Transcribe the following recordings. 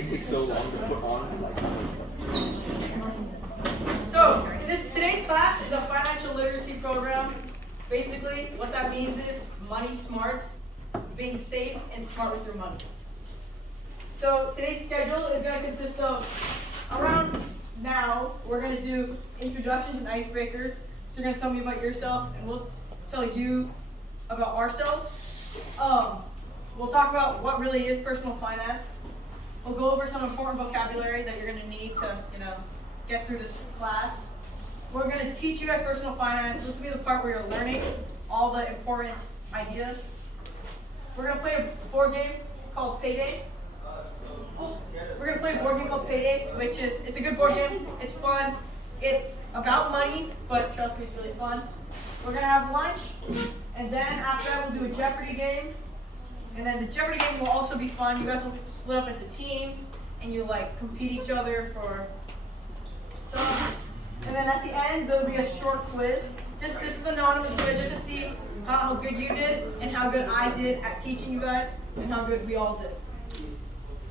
it takes so long to put on like So today's class is a financial literacy program. Basically, what that means is money smarts, being safe and smart with your money. So today's schedule is going to consist of around now, we're going to do introductions and icebreakers. So you're going to tell me about yourself and we'll tell you about ourselves. We'll talk about what really is personal finance. We'll go over some important vocabulary that you're going to need to, get through this class. We're going to teach you guys personal finance. This will be the part where you're learning all the important ideas. We're going to play a board game called Payday. We're going to play a board game called Payday, it's a good board game. It's fun. It's about money, but trust me, it's really fun. We're going to have lunch, and then after that we'll do a Jeopardy game. And then the Jeopardy game will also be fun. You guys will split up into teams, and you compete each other for stuff. And then at the end, there'll be a short quiz. This is anonymous quiz just to see how good you did and how good I did at teaching you guys and how good we all did.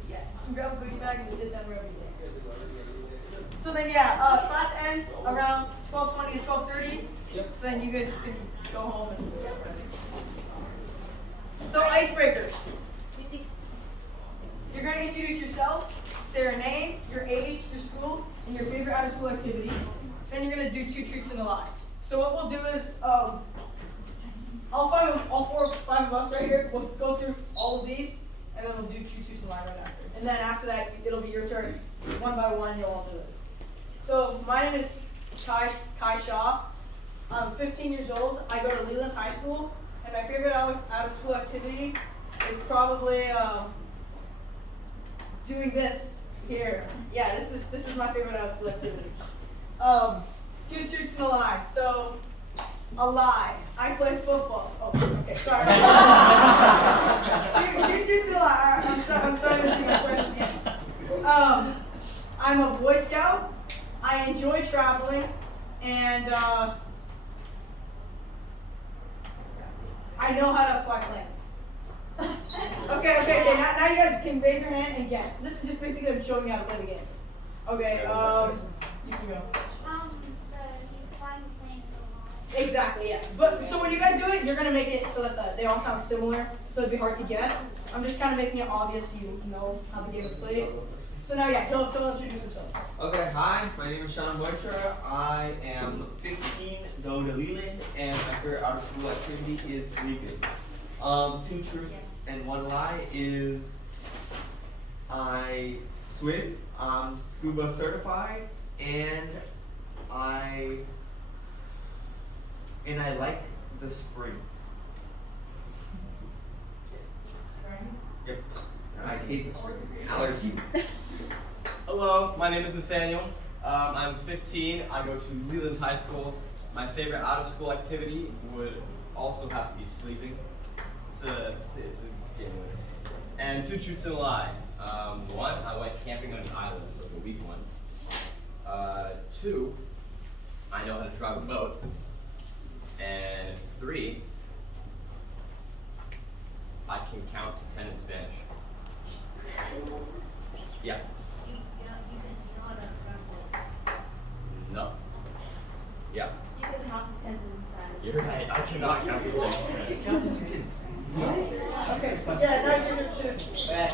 Yeah, you can grab a goodie bag and sit down wherever you want. So then class ends around 12:20 to 12:30. Yep. So then you guys can go home and get ready. So icebreakers. You're going to introduce yourself, say your name, your age, your school, and your favorite out-of-school activity. Then you're going to do 2 truths and a lie. So what we'll do is, all 4 or 5 of us right here, we'll go through all of these, and then we'll do 2 truths and a lie right after. And then after that, it'll be your turn. One by one, you'll all do it. So my name is Kayan Shah. I'm 15 years old. I go to Leland High School, and my favorite out-of-school activity is probably doing this here. Yeah, this is my favorite out-of-school activity. 2 truths and a lie. So, a lie. I play football. Oh, okay, sorry. 2 truths and a lie. I'm starting this again. I'm a Boy Scout. I enjoy traveling, and I know how to fly planes. Okay. Now you guys can raise your hand and guess. This is just basically them showing you how to play the game. Okay. You can go. The flying plane. Exactly. Yeah. But so when you guys do it, you're gonna make it so that they all sound similar, so it'd be hard to guess. I'm just kind of making it obvious so you know how the game is played. So now, he'll introduce himself. Okay, hi, my name is Sean Boitra. I am 15, go to Leland, and my favorite out-of-school activity is sleeping. 2 truths and 1 lie is I swim, I'm scuba certified, and I like the spring. Yep. I hate the spring. Allergies. Hello, my name is Nathaniel. I'm 15. I go to Leland High School. My favorite out-of-school activity would also have to be sleeping. It's a game. And 2 truths and a lie. 1, I went camping on an island for a week once. 2, I know how to drive a boat. And 3, I can count to 10 in Spanish. Yeah. No. Yeah. You can count to 10 in Spanish. You're right. I cannot count to 10 in Spanish. Okay. Yeah. Now you're your turn.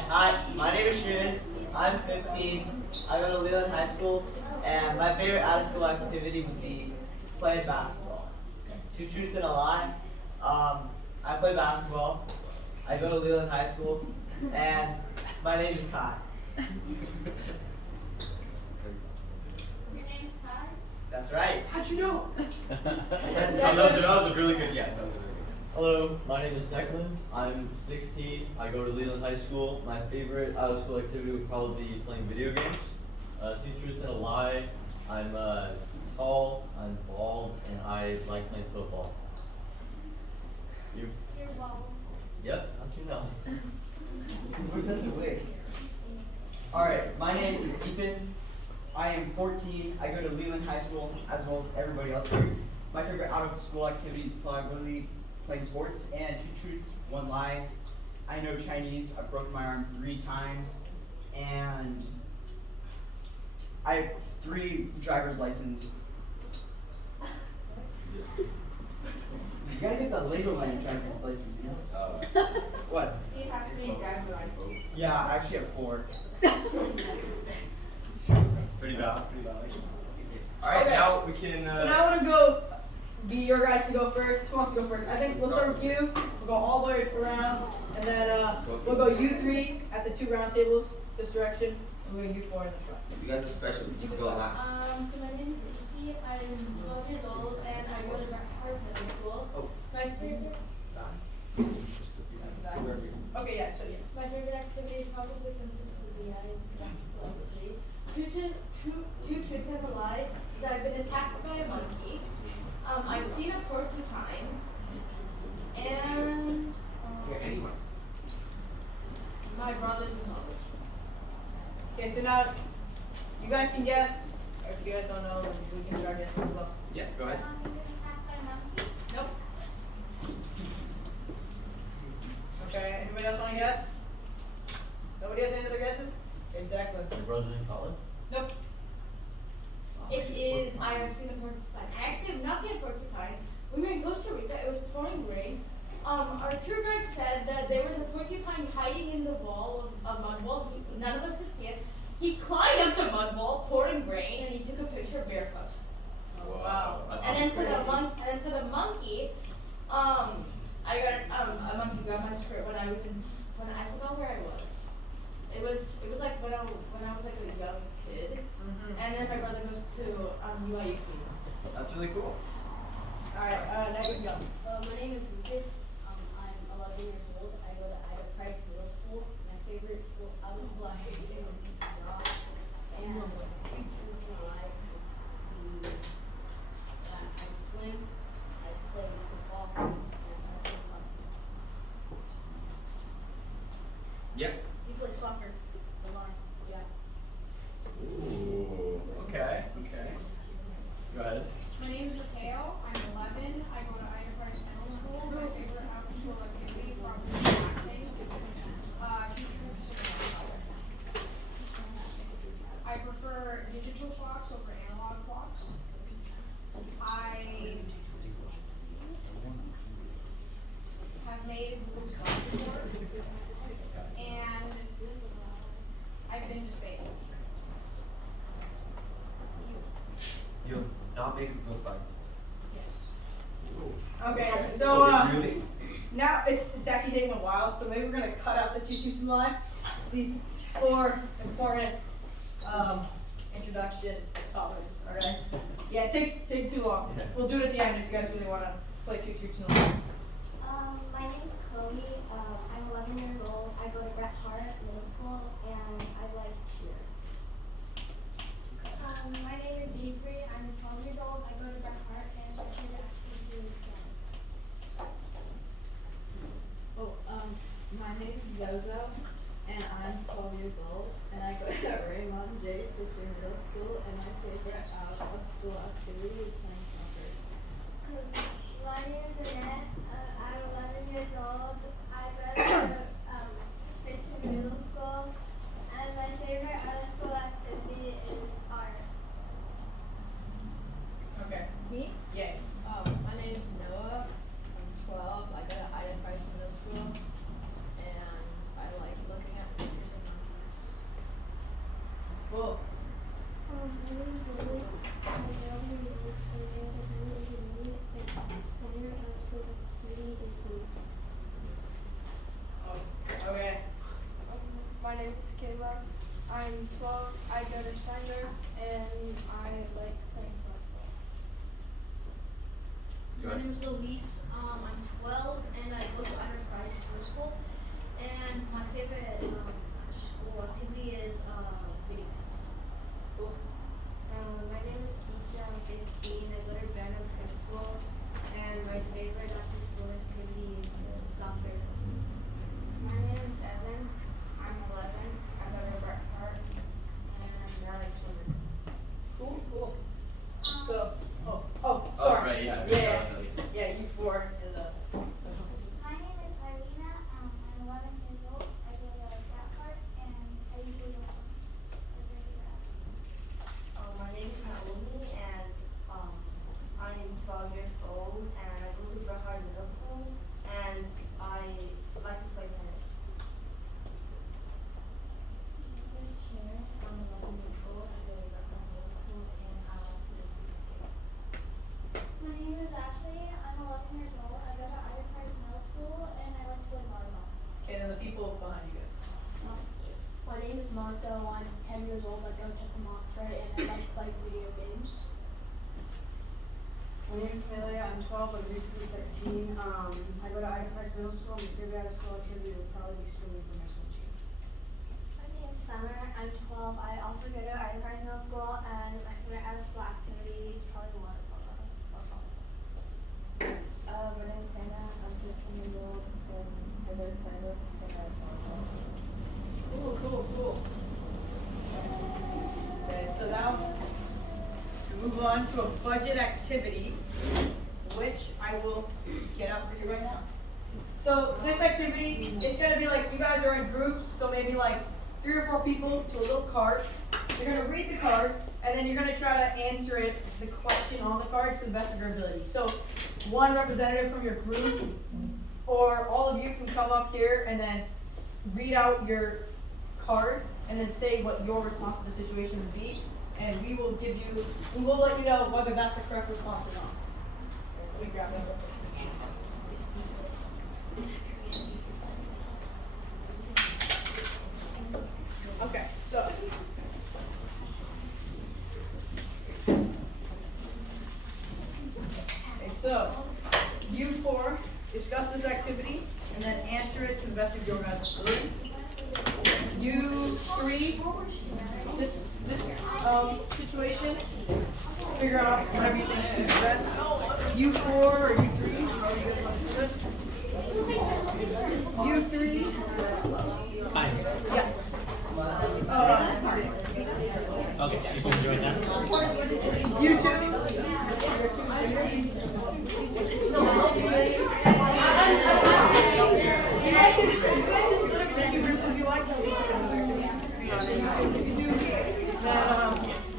Hi, my name is Shivas. I'm 15. I go to Leland High School, and my favorite out-of-school activity would be playing basketball. 2 truths and a lie. I play basketball. I go to Leland High School, and my name is Kai. Your name's Kai? That's right. How'd you know? That was a really good guess. That was a really good guess. Hello, my name is Declan. I'm 16. I go to Leland High School. My favorite out-of-school activity would probably be playing video games. 2 truths and a lie. I'm tall, I'm bald, and I like playing football. You? You're bald. Yep, how'd you know? That's a wig. Alright, my name is Ethan. I am 14. I go to Leland High School as well as everybody else here. My favorite out of school activity is probably playing sports. And 2 truths, 1 lie. I know Chinese. I've broken my arm 3 times. And I have 3 driver's licenses. You gotta get the legal man driver's license, you know? What? You have to be a driver license. Yeah, I actually have 4. It's pretty valid. Alright, Okay. now we can. So now I want to go be your guys to go first. Who wants to go first? I think we'll start with you. We'll go all the way around, and then we'll go you 3 at the 2 round tables this direction, and we'll go you 4 in the front. You guys are special. You can go last. So my name is Vicky. I'm 12 years old and I go to Harvard Middle School. Oh. My favorite Okay, yeah. So yeah. My favorite activity is probably something for the eyes. Two tricks of a lie is I've been attacked by a monkey. I've seen a porcupine. And Anyone. my brother's in college. Okay, so now you guys can guess, or if you guys don't know, then we can start guessing as well. Yeah, go ahead. You've been attacked by a monkey. Nope. Okay, anybody else want to guess? Nobody has any other guesses? Exactly. Your brother's in college? Nope. It is, I have seen a porcupine. I actually have not seen a porcupine. We were in Costa Rica, it was pouring rain. Our tour guide said that there was a porcupine hiding in the wall, a mud wall. None of us could see it. He climbed up the mud wall, pouring rain, and he took a picture barefoot. Oh, wow. That's And then for crazy. the monkey, I got a monkey grabbed my skirt when I forgot where I was. It was like when I was like a young kid. Mm-hmm. And then my brother goes to UIUC. That's really cool. Alright, now you go. My name is Lucas. I'm 11 years old. I go to Ida Price Middle School. My favorite school out of school activity would be to draw. And 2 truths and a lie would be that I swim, I play football, and I play soccer. Yep. You play soccer. The lie, yeah. Ooh. Okay. Go ahead. My name is Mateo. I'm 11. I go to Ida Price Middle School. My favorite after-school activity is probably relaxing. I prefer digital clocks over analog clocks. I have made Google Slides before, and I've been to Spain. You'll not make it to the slide. Yes. Okay, so Really? now it's actually taking a while, so maybe we're gonna cut out the 2 truths and a lie. These 4 important introduction topics, alright? Yeah, it takes too long. We'll do it at the end if you guys really wanna play 2 truths and a lie. My name is Chloe. I'm 11 years old. I go to Bret Hart Middle School, and I like cheer. My name is Avery. I'm 12 years old. I go to Bret Hart, and my favorite activity is drawing. My name is Zozo, and I'm 12 years old, and I go to Raymond J. Fisher Middle School, and my favorite out-of-school activity is playing soccer. My name is Annette. I'm 11 years old. I go to Fisher Middle School, and my favorite out-of-school activity is art. Okay. Me? Yeah. My name is Noah. I'm 12. I go to Ida Price Middle School, and I like looking at pictures of monkeys. Cool. My name is Lily. I'm 11 years old. And my favorite out-of-school activity is swimming. Okay. My name is Kayla. I'm 12. I go to Steiner, and I like playing softball. Go My ahead. name is Luis. I'm 12 and I go to Ida Price Middle School. And my favorite school activity is video games. My name is Keisha. I'm 15. I go to Brandon High School, and my favorite after-school activity is soccer. My name is Evan. I'm 11. I go to Bret Hart, and I like swimming. Cool. So, Oh, sorry. right, yeah. Yeah, you 4 in the. My name is Irina. I'm 11 years old. I go to Bret Hart, and I usually years old. I go to Ida Price Middle School, and I like to play volleyball. Okay, then the people behind you guys. My name is Marco. I'm 10 years old. I go to Comanche and I like playing video games. My name is Amelia. I'm 12. I'm recently 13. I go to Ida Price Middle School. My favorite out of school activity would probably be swimming for my swim team. My name's Summer. I'm 12. I also go to Ida Price Middle School, and my favorite out of school activity is probably water polo or volleyball. My name is Hannah. I'm 15 years old and I go to Steinberg and I volleyball. Cool. Okay, so now we move on to a budget activity, which I will get out for you right now. So this activity, it's gonna be like you guys are in groups, so maybe like 3 or 4 people to a little card. You're gonna read the card, and then you're gonna try to answer it, the question on the card, to the best of your ability. So one representative from your group, or all of you can come up here and then read out your card, and then say what your response to the situation would be, and we will let you know whether that's the correct response or not. Let me grab that. Okay, so. Okay, so, you 4 discuss this activity and then answer it to the best of your guys' ability. You 3, this situation, figure out whatever you think is best. You 4 or you 3, how are you guys want to do it? You 3. Fine. Yeah. Okay, she's been doing that. You 2.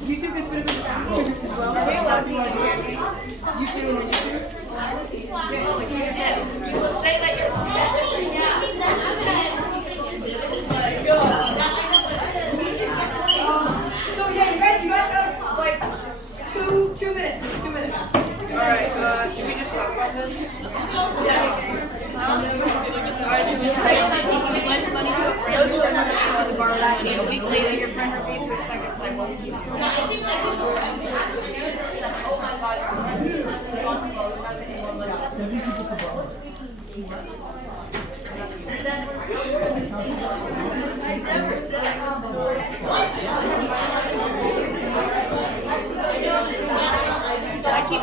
You two can split up into 2 groups as well. Are we allowed to do it? You 2 and then you 2? You will say that you're so yeah, you guys have like 2 minutes. 2 minutes. Alright, should we just talk about this? Alright, this is you lend money to a friend who refuses to borrow money. A week later, your friend repeats for a second time. What would you do? Oh my I keep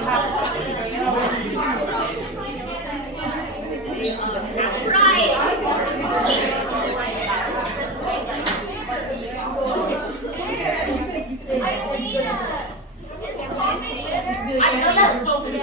I know that's so bad.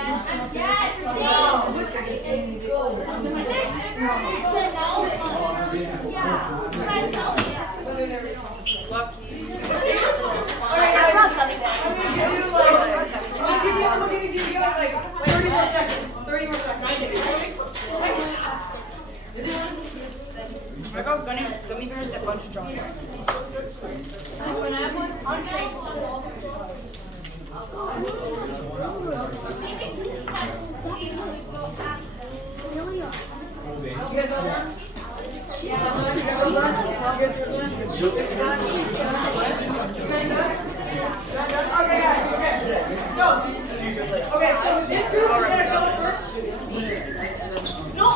I'm gonna give you guys like 30 more seconds. 30 more seconds. I got gummy bears that bunch of John. You guys all done? You guys all done? You guys all done? Okay, so this group is gonna go first. No,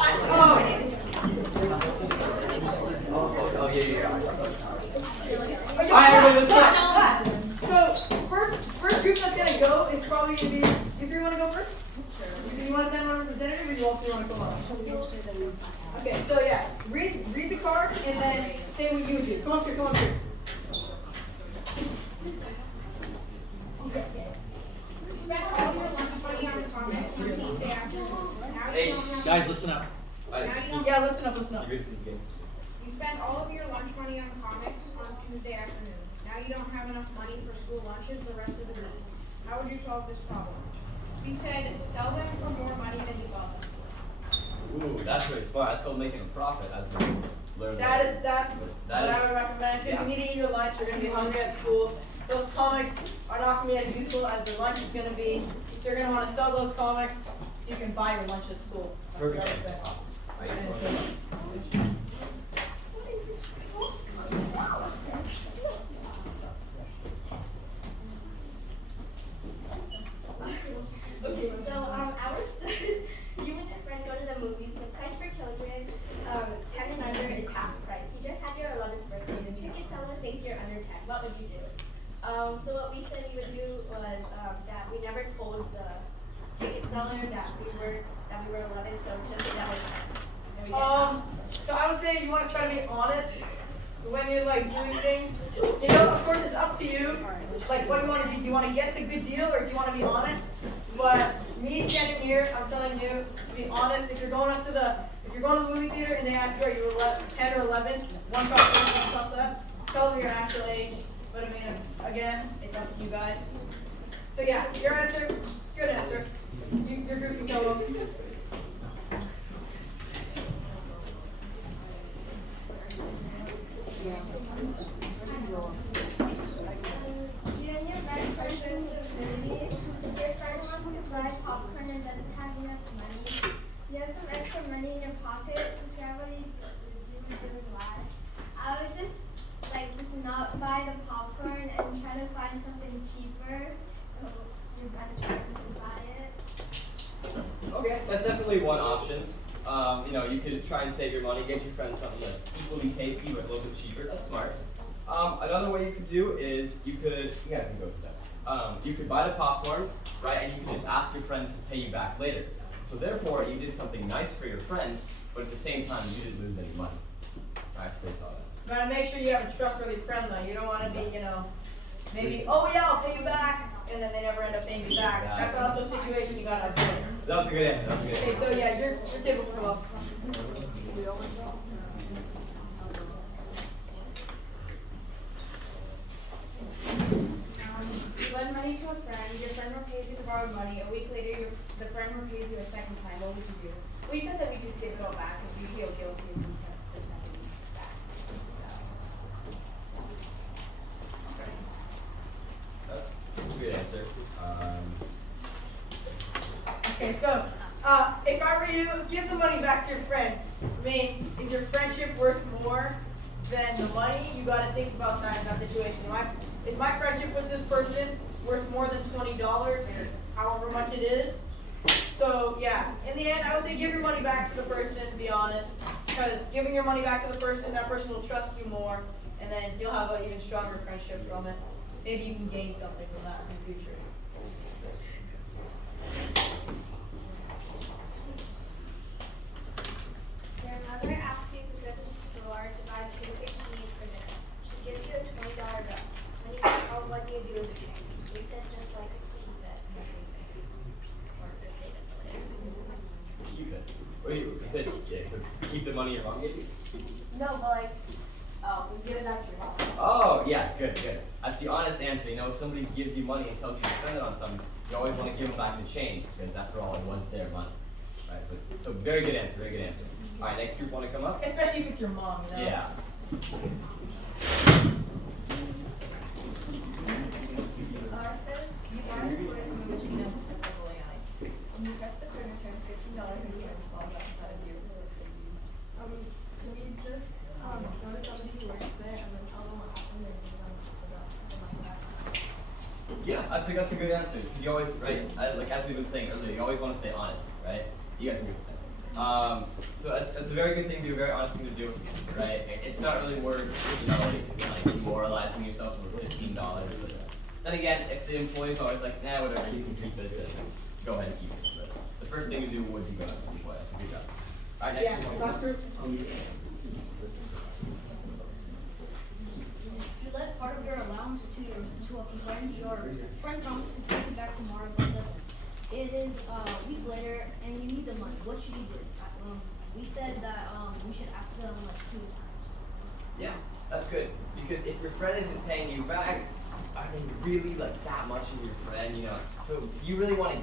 So first group that's gonna go is probably gonna be. You 3 want to go first? Do you want to send one representative, or do you all 3 want to come on? Okay, so yeah, read the card and then say what you do. Come up here. Hey, guys, listen up. Yeah, listen up. You spend all of your lunch money on comics on Tuesday afternoon. Now you don't have enough money for school lunches the rest of the week. How would you solve this problem? He said, sell them for more money than you bought them for. Ooh, that's really smart. That's called making a profit, as we learned. That's what I would recommend. Because Yeah. you need to eat your lunch. You're gonna be hungry at school. those comics are not going to be as useful as your lunch is going to be. So you're going to want to sell those comics so you can buy your lunch at school. Perfect That's answer. it. Awesome. All right, And next so- one. Okay, so our you and your friend go to the movies. The price for children 10 and under is half the price. You just had your 11th birthday. The ticket seller thinks you're under 10. What would you do? So what we said we would do was that we never told the ticket seller that we were 11, so just a double 10. And we get half. So I would say you want to try to be honest when you're like doing things. You know, of course it's up to you. Like what you want to do. Do you want to get the good deal or do you want to be honest? But me standing here, I'm telling you to be honest. If you're going to the movie theater and they ask you are you 10 or 11, one costs more, one costs less, tell them your actual age. But I mean, again, it's up to you guys. So yeah, your answer, good answer. Your group can tell them. You and your friend are going to the movies. Your friend wants to buy popcorn and doesn't have enough money. You have some extra money in your pocket. So what do you do why? I would just not buy the popcorn and try to find something cheaper so your best friend can buy it. Okay, that's definitely one option. You could try and save your money, get your friend something that's equally tasty but a little bit cheaper. That's smart. Another way you could do is you guys can go through that. You could buy the popcorn, right, and you could just ask your friend to pay you back later. So therefore, you did something nice for your friend, but at the same time, you didn't lose any money. Nice, pretty solid answer. You gotta make sure you have a trustworthy friend though. You don't want to be, maybe, oh yeah, I'll pay you back, and then they never end up paying you back. That's also a situation you gotta avoid. That was a good answer. Okay, so yeah, your table will come up. You lend money to a friend, your friend repays you to borrow money, a week later the friend repays you a second time, what would you do? We said that we just give it all back because we feel guilty if we kept the second back. That's a good answer. Okay, so if I were you, give the money back to your friend. I mean, is your friendship worth more than the money? You gotta think about that in that situation. Is my friendship with this person worth more than $20 or however much it is? So yeah, in the end, I would say give your money back to the person, to be honest, because giving your money back to the person, that person will trust you more, and then you'll have an even stronger friendship from it. Maybe you can gain something from that in the future. Your mother asks you to go to the store to buy two big cheese for dinner. She gives you a $20 bill. What do you do with the change? We said just keep it. Or just save it for later. Keep it. Wait, you said, so keep the money your mom gave you? No, but we give it back to your mom. Oh, yeah, good. That's the honest answer. If somebody gives you money and tells you to spend it on something, you always want to give them back the change, because after all, it was their money. Right, so very good answer. All right, next group want to come up? Especially if it's your mom, Yeah. Ours says you borrow a toy from a machine at the bowling alley. When you press the turn, return $15 falls out of you. Can we just go to somebody who works there and then tell them what happened and give them the money back? Yeah, that's a good answer. Because you always, right, as we were saying earlier, you always want to stay honest, right? You guys are good. So that's a very good thing to do, a very honest thing to do, right? It's not really worth, like demoralizing yourself for $15. But then again, if the employee's always like, nah, whatever, you can keep it, then go ahead and keep it. But the first thing to do would be go to the employee. That's a good job. All right, next Yeah, one. last group. You let part of your allowance to a friend. Your friend promises to pay you back tomorrow, but it is a week later and you need the money. What should you do? We said that we should ask them 2 times. Yeah, that's good. Because if your friend isn't paying you back, are they really that much of your friend? So you really want to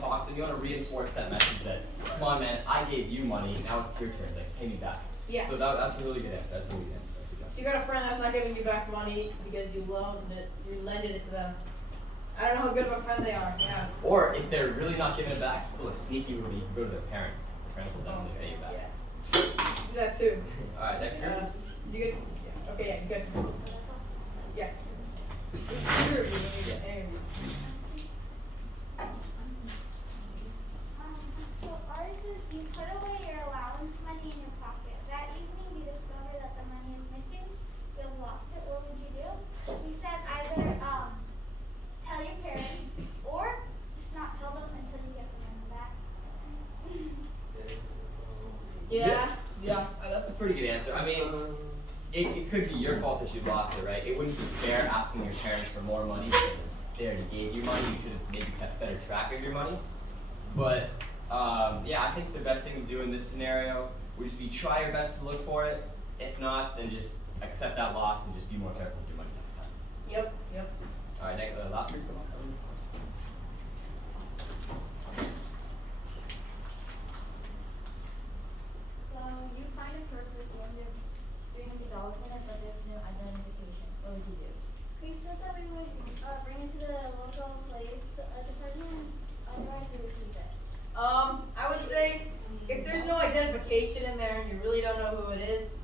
talk to them, you want to reinforce that message that, come on, man, I gave you money, now it's your turn. Pay me back. Yeah. So that's a really good answer. That's a really good answer. That's a good job. you got a friend that's not giving you back money because you lended it to them, I don't know how good of a friend they are. Yeah. Or if they're really not giving it back, pull a sneaky move, you can go to their parents. The parents will definitely pay you back. Yeah. Do that too. Alright, next group. You guys, yeah. Okay, yeah, you guys. Yeah. Interview, let me get interview. So ours is you put away your allowance money in your pocket. That evening you discover that the money is missing. You've lost it. What would you do? We said either tell your parents or just not tell them until you get the money back. Yeah. Yeah, that's a pretty good answer. I mean, it could be your fault that you lost it, right? It wouldn't be fair asking your parents for more money because they already gave you money. You should have maybe kept better track of your money. But yeah, I think the best thing to do in this scenario would just be try your best to look for it. If not, then just accept that loss and just be more careful with your money next time. Yep. Yep. All right, next, last group. So you find a purse with $300 in it, but there's no identification. What would you do? We said that we would bring it to the local police department. Otherwise, we would keep it. I would say if there's no identification in there and you really don't know who it is,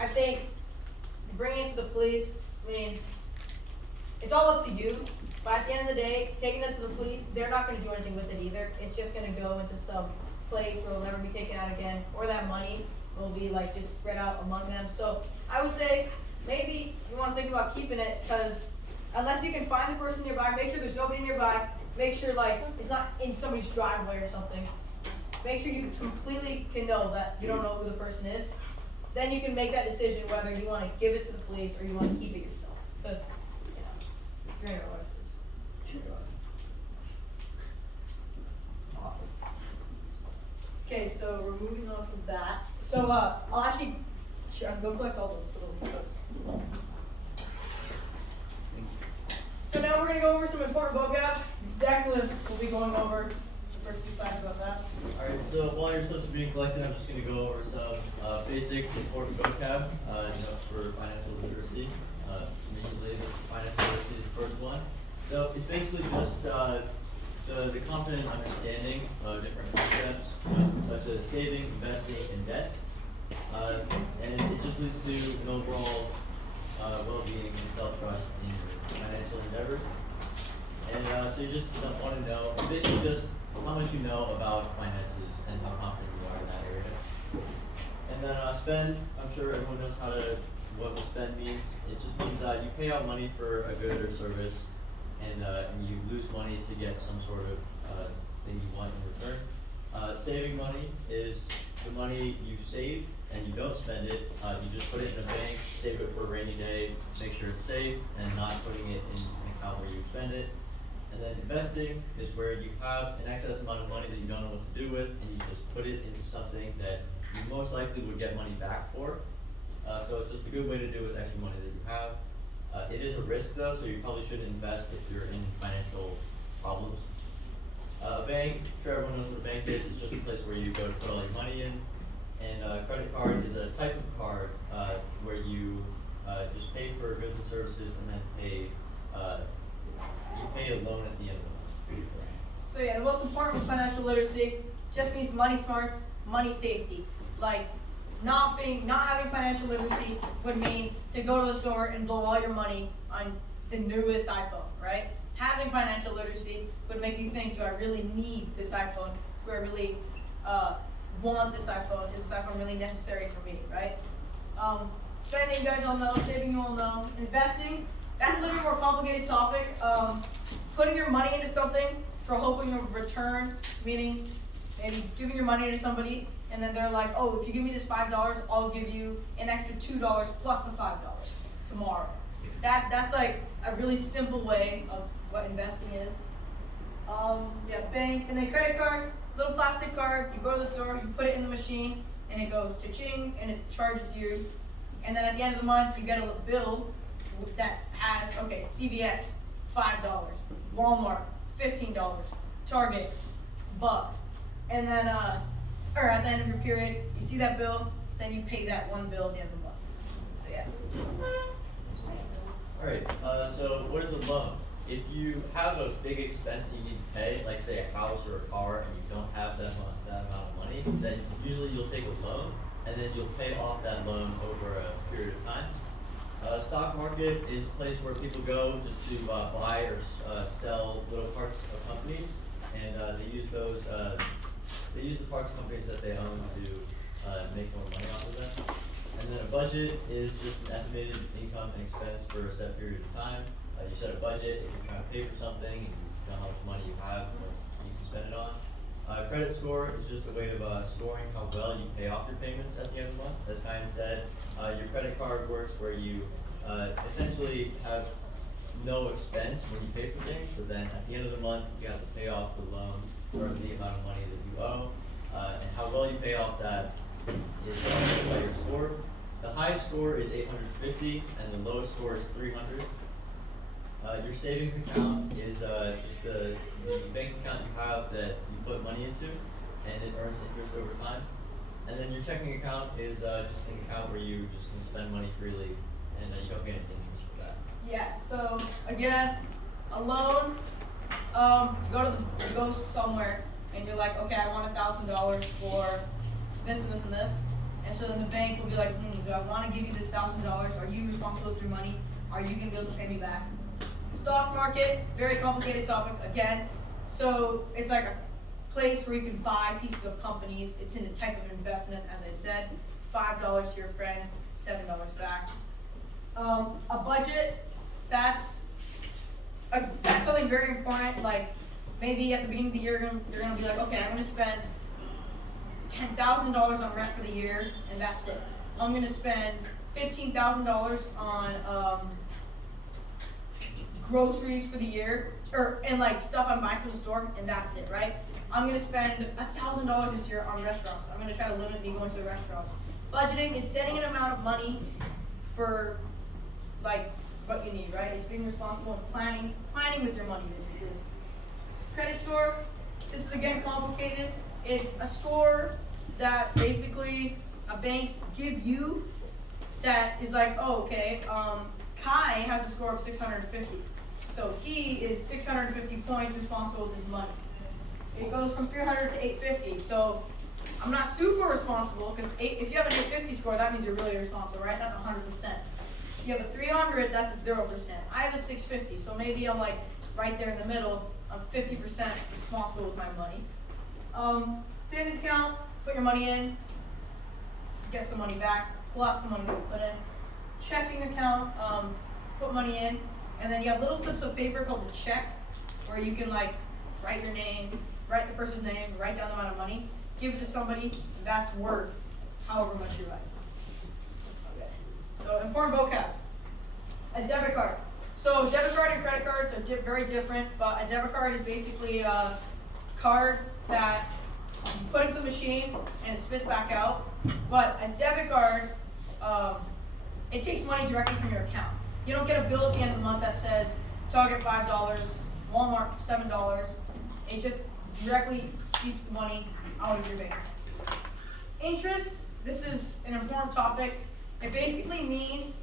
I think bringing it to the police, I mean, it's all up to you. But at the end of the day, taking it to the police, they're not going to do anything with it either. It's just going to go into some place where it'll never be taken out again, or that money will be like just spread out among them. So I would say maybe you want to think about keeping it, because unless you can find the person nearby, make sure there's nobody nearby. Make sure like it's not in somebody's driveway or something. Make sure you completely can know that you don't know who the person is. Then you can make that decision whether you want to give it to the police or you want to keep it yourself. Because, you know, $300 is $300. Awesome. Okay, so we're moving on from that. So I'll actually go collect all those little photos. So now we're going to go over some important vocab. Declan will be going over the first few slides about that. Alright, so while your stuff is being collected, I'm just going to go over some basic important vocab for financial literacy. Immediately, financial literacy is the first one. So it's basically just the confident understanding of different concepts, such as saving, investing, and debt. And it just leads to an overall well-being and self-trust in your financial endeavors. And so you just want to know, basically just how much you know about finances and how confident you are in that area. And then spend, I'm sure everyone knows what spend means. It just means that you pay out money for a good or service, and you lose money to get some sort of thing you want in return. Saving money is the money you save and you don't spend it. You just put it in a bank, save it for a rainy day, make sure it's safe, and not putting it in an account where you spend it. And then investing is where you have an excess amount of money that you don't know what to do with, and you just put it into something that you most likely would get money back for. So it's just a good way to do with extra money that you have. It is a risk though, so you probably shouldn't invest if you're in financial problems. A bank, I'm sure everyone knows what a bank is. It's just a place where you go to put all your money in. And a credit card is a type of card where you just pay for goods and services and then pay a loan at the end of the month. So yeah, the most important with financial literacy just means money smarts, money safety. Like not having financial literacy would mean to go to the store and blow all your money on the newest iPhone, right? Having financial literacy would make you think, do I really need this iPhone? Do I really want this iPhone? Is this iPhone really necessary for me, right? Spending, you guys all know. Saving, you all know. Investing, that's a little bit more complicated topic. Putting your money into something for hoping of return, meaning maybe giving your money to somebody and then they're like, oh, if you give me this $5, I'll give you an extra $2 plus the $5 tomorrow. That's like a really simple way of what investing is. Yeah, bank, and then credit card, little plastic card. You go to the store, you put it in the machine, and it goes cha-ching, and it charges you. And then at the end of the month, you get a bill that has, okay, CVS, $5, Walmart, $15, Target, $1. And then, or at the end of your period, you see that bill, then you pay that one bill at the end of the month. So yeah. Alright, so what is a loan? If you have a big expense that you need to pay, like say a house or a car, and you don't have that amount of money, then usually you'll take a loan, and then you'll pay off that loan over a period of time. Stock market is a place where people go just to buy or sell little parts of companies, and they use those. They use the parts of companies that they own to make more money off of them. And then a budget is just an estimated income and expense for a set period of time. You set a budget if you're trying to pay for something and you know how much money you have and you can spend it on. Credit score is just a way of scoring how well you pay off your payments at the end of the month. As Kayan said, your credit card works where you essentially have no expense when you pay for things, but then at the end of the month you have to pay off the loan or the amount of money that you owe. And how well you pay off that is by your score. The highest score is 850 and the lowest score is 300. Your savings account is just the bank account you have that you put money into, and it earns interest over time. And then your checking account is just an account where you just can spend money freely, and you don't get any interest for that. Yeah, so again, a loan, you go somewhere and you're like, okay, I want $1,000 for this and this and this. And so then the bank will be like, do I want to give you this $1,000? Are you responsible with your money? Are you going to be able to pay me back? Stock market, very complicated topic again. So it's like a place where you can buy pieces of companies. It's in a type of investment, as I said. $5 to your friend, $7 back. A budget, that's something very important. Like maybe at the beginning of the year, you're gonna be like, okay, I'm gonna spend $10,000 on rent for the year, and that's it. I'm gonna spend $15,000 on groceries for the year, and like stuff I'm buying from the store, and that's it, right? I'm gonna spend $1,000 this year on restaurants. I'm gonna try to limit me going to the restaurants. Budgeting is setting an amount of money for like what you need, right? It's being responsible and planning with your money, basically. Credit score, this is again complicated. It's a score that basically banks give you that is like, oh, okay, Kai has a score of 650. So he is 650 points responsible with his money. It goes from 300 to 850. So I'm not super responsible because if you have an 850 score, that means you're really responsible, right? That's 100%. If you have a 300, that's a 0%. I have a 650, so maybe I'm like right there in the middle. I'm 50% responsible with my money. Savings account, put your money in, get some money back, plus the money you put in. Checking account, put money in, and then you have little slips of paper called a check, where you can like write your name, write the person's name, write down the amount of money, give it to somebody, that's worth however much you write. Okay. So important vocab. A debit card. So debit card and credit cards are very different, but a debit card is basically a card that you put into the machine and it spits back out. But a debit card, it takes money directly from your account. You don't get a bill at the end of the month that says Target $5, Walmart $7. It just directly sweeps the money out of your bank. Interest, this is an important topic. It basically means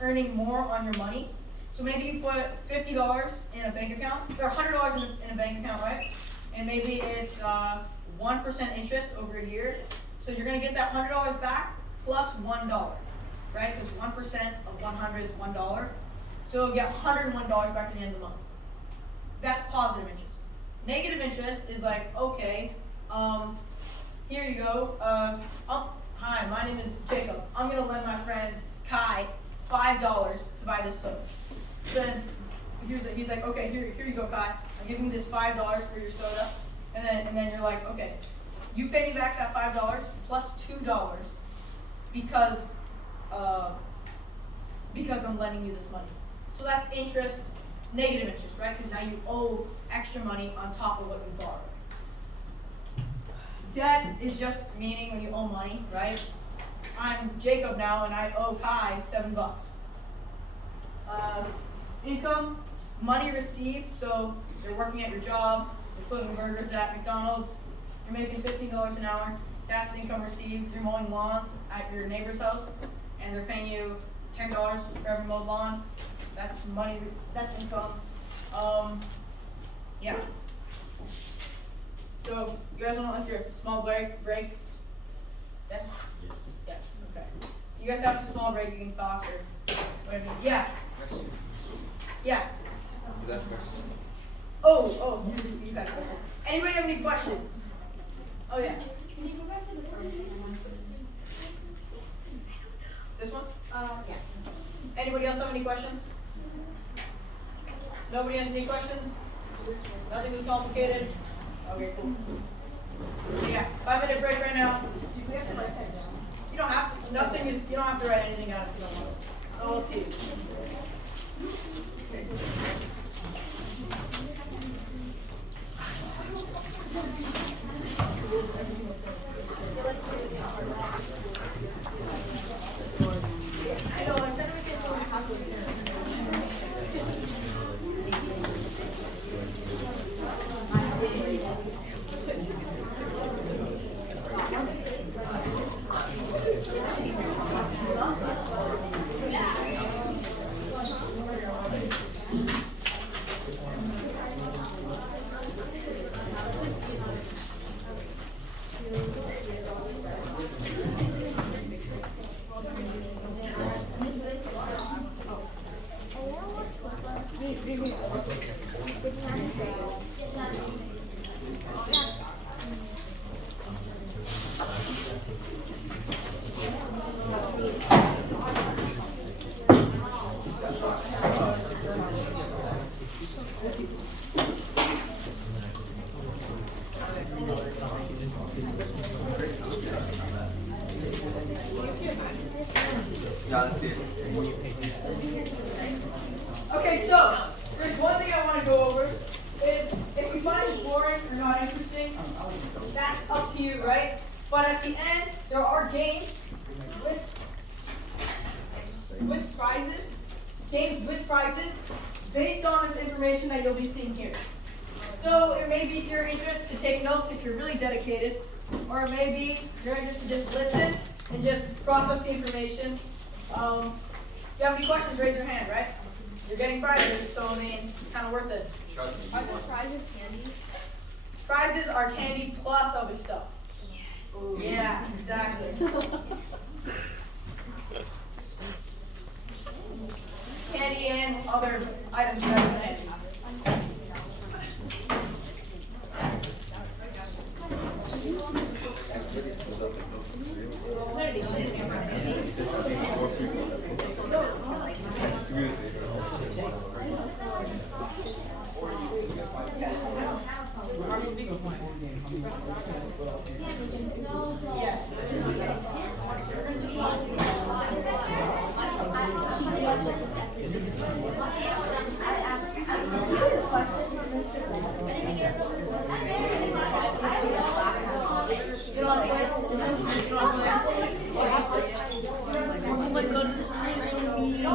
earning more on your money. So maybe you put $50 in a bank account, or $100 in a bank account, right? And maybe it's 1% interest over a year. So you're gonna get that $100 back plus $1, right? Because 1% of 100 is $1. So you'll get $101 back at the end of the month. That's positive interest. Negative interest is like, okay, here you go. Hi, my name is Jacob. I'm gonna lend my friend Kai $5 to buy this soda. Then he's like, okay, here you go, Kai. I'm giving you this $5 for your soda, and then you're like, okay, you pay me back that $5 plus $2 because I'm lending you this money. So that's interest, negative interest, right? Because now you owe extra money on top of what you borrowed. Debt is just meaning when you owe money, right? I'm Jacob now and I owe Kai $7. Income, money received, so you're working at your job, you're flipping burgers at McDonald's, you're making $15 an hour, that's income received. You're mowing lawns at your neighbor's house and they're paying you $10 for every mowed lawn. That's money, that's income. Yeah. So, you guys want like your small break? Yes? Yes, okay. You guys have a small break, you can talk or whatever. Yeah. Yeah. Oh, you got a question. Anybody have any questions? Oh yeah. Can you go back to the first one? This one? Yeah. Anybody else have any questions? Nobody has any questions? Nothing was complicated? Okay, cool. So yeah, 5-minute break right now. Do we have to write that down? You don't have to, you don't have to write anything down if you don't want to. It's all up to you. I know, I said we can go Okay, so there's one thing I want to go over is if you find it boring or not interesting, that's up to you, right? But at the end, there are games with prizes, based on this information that you'll be seeing here. So it may be your interest to take notes if you're really dedicated, or it may be your interest to just listen and just process the information. If you have any questions, raise your hand, right? You're getting prizes, so I mean, it's kind of worth it. Are the prizes candy? Prizes are candy plus other stuff. Yes. Yeah, exactly. Candy and other items that are candy. Oh my goodness, you're so mean.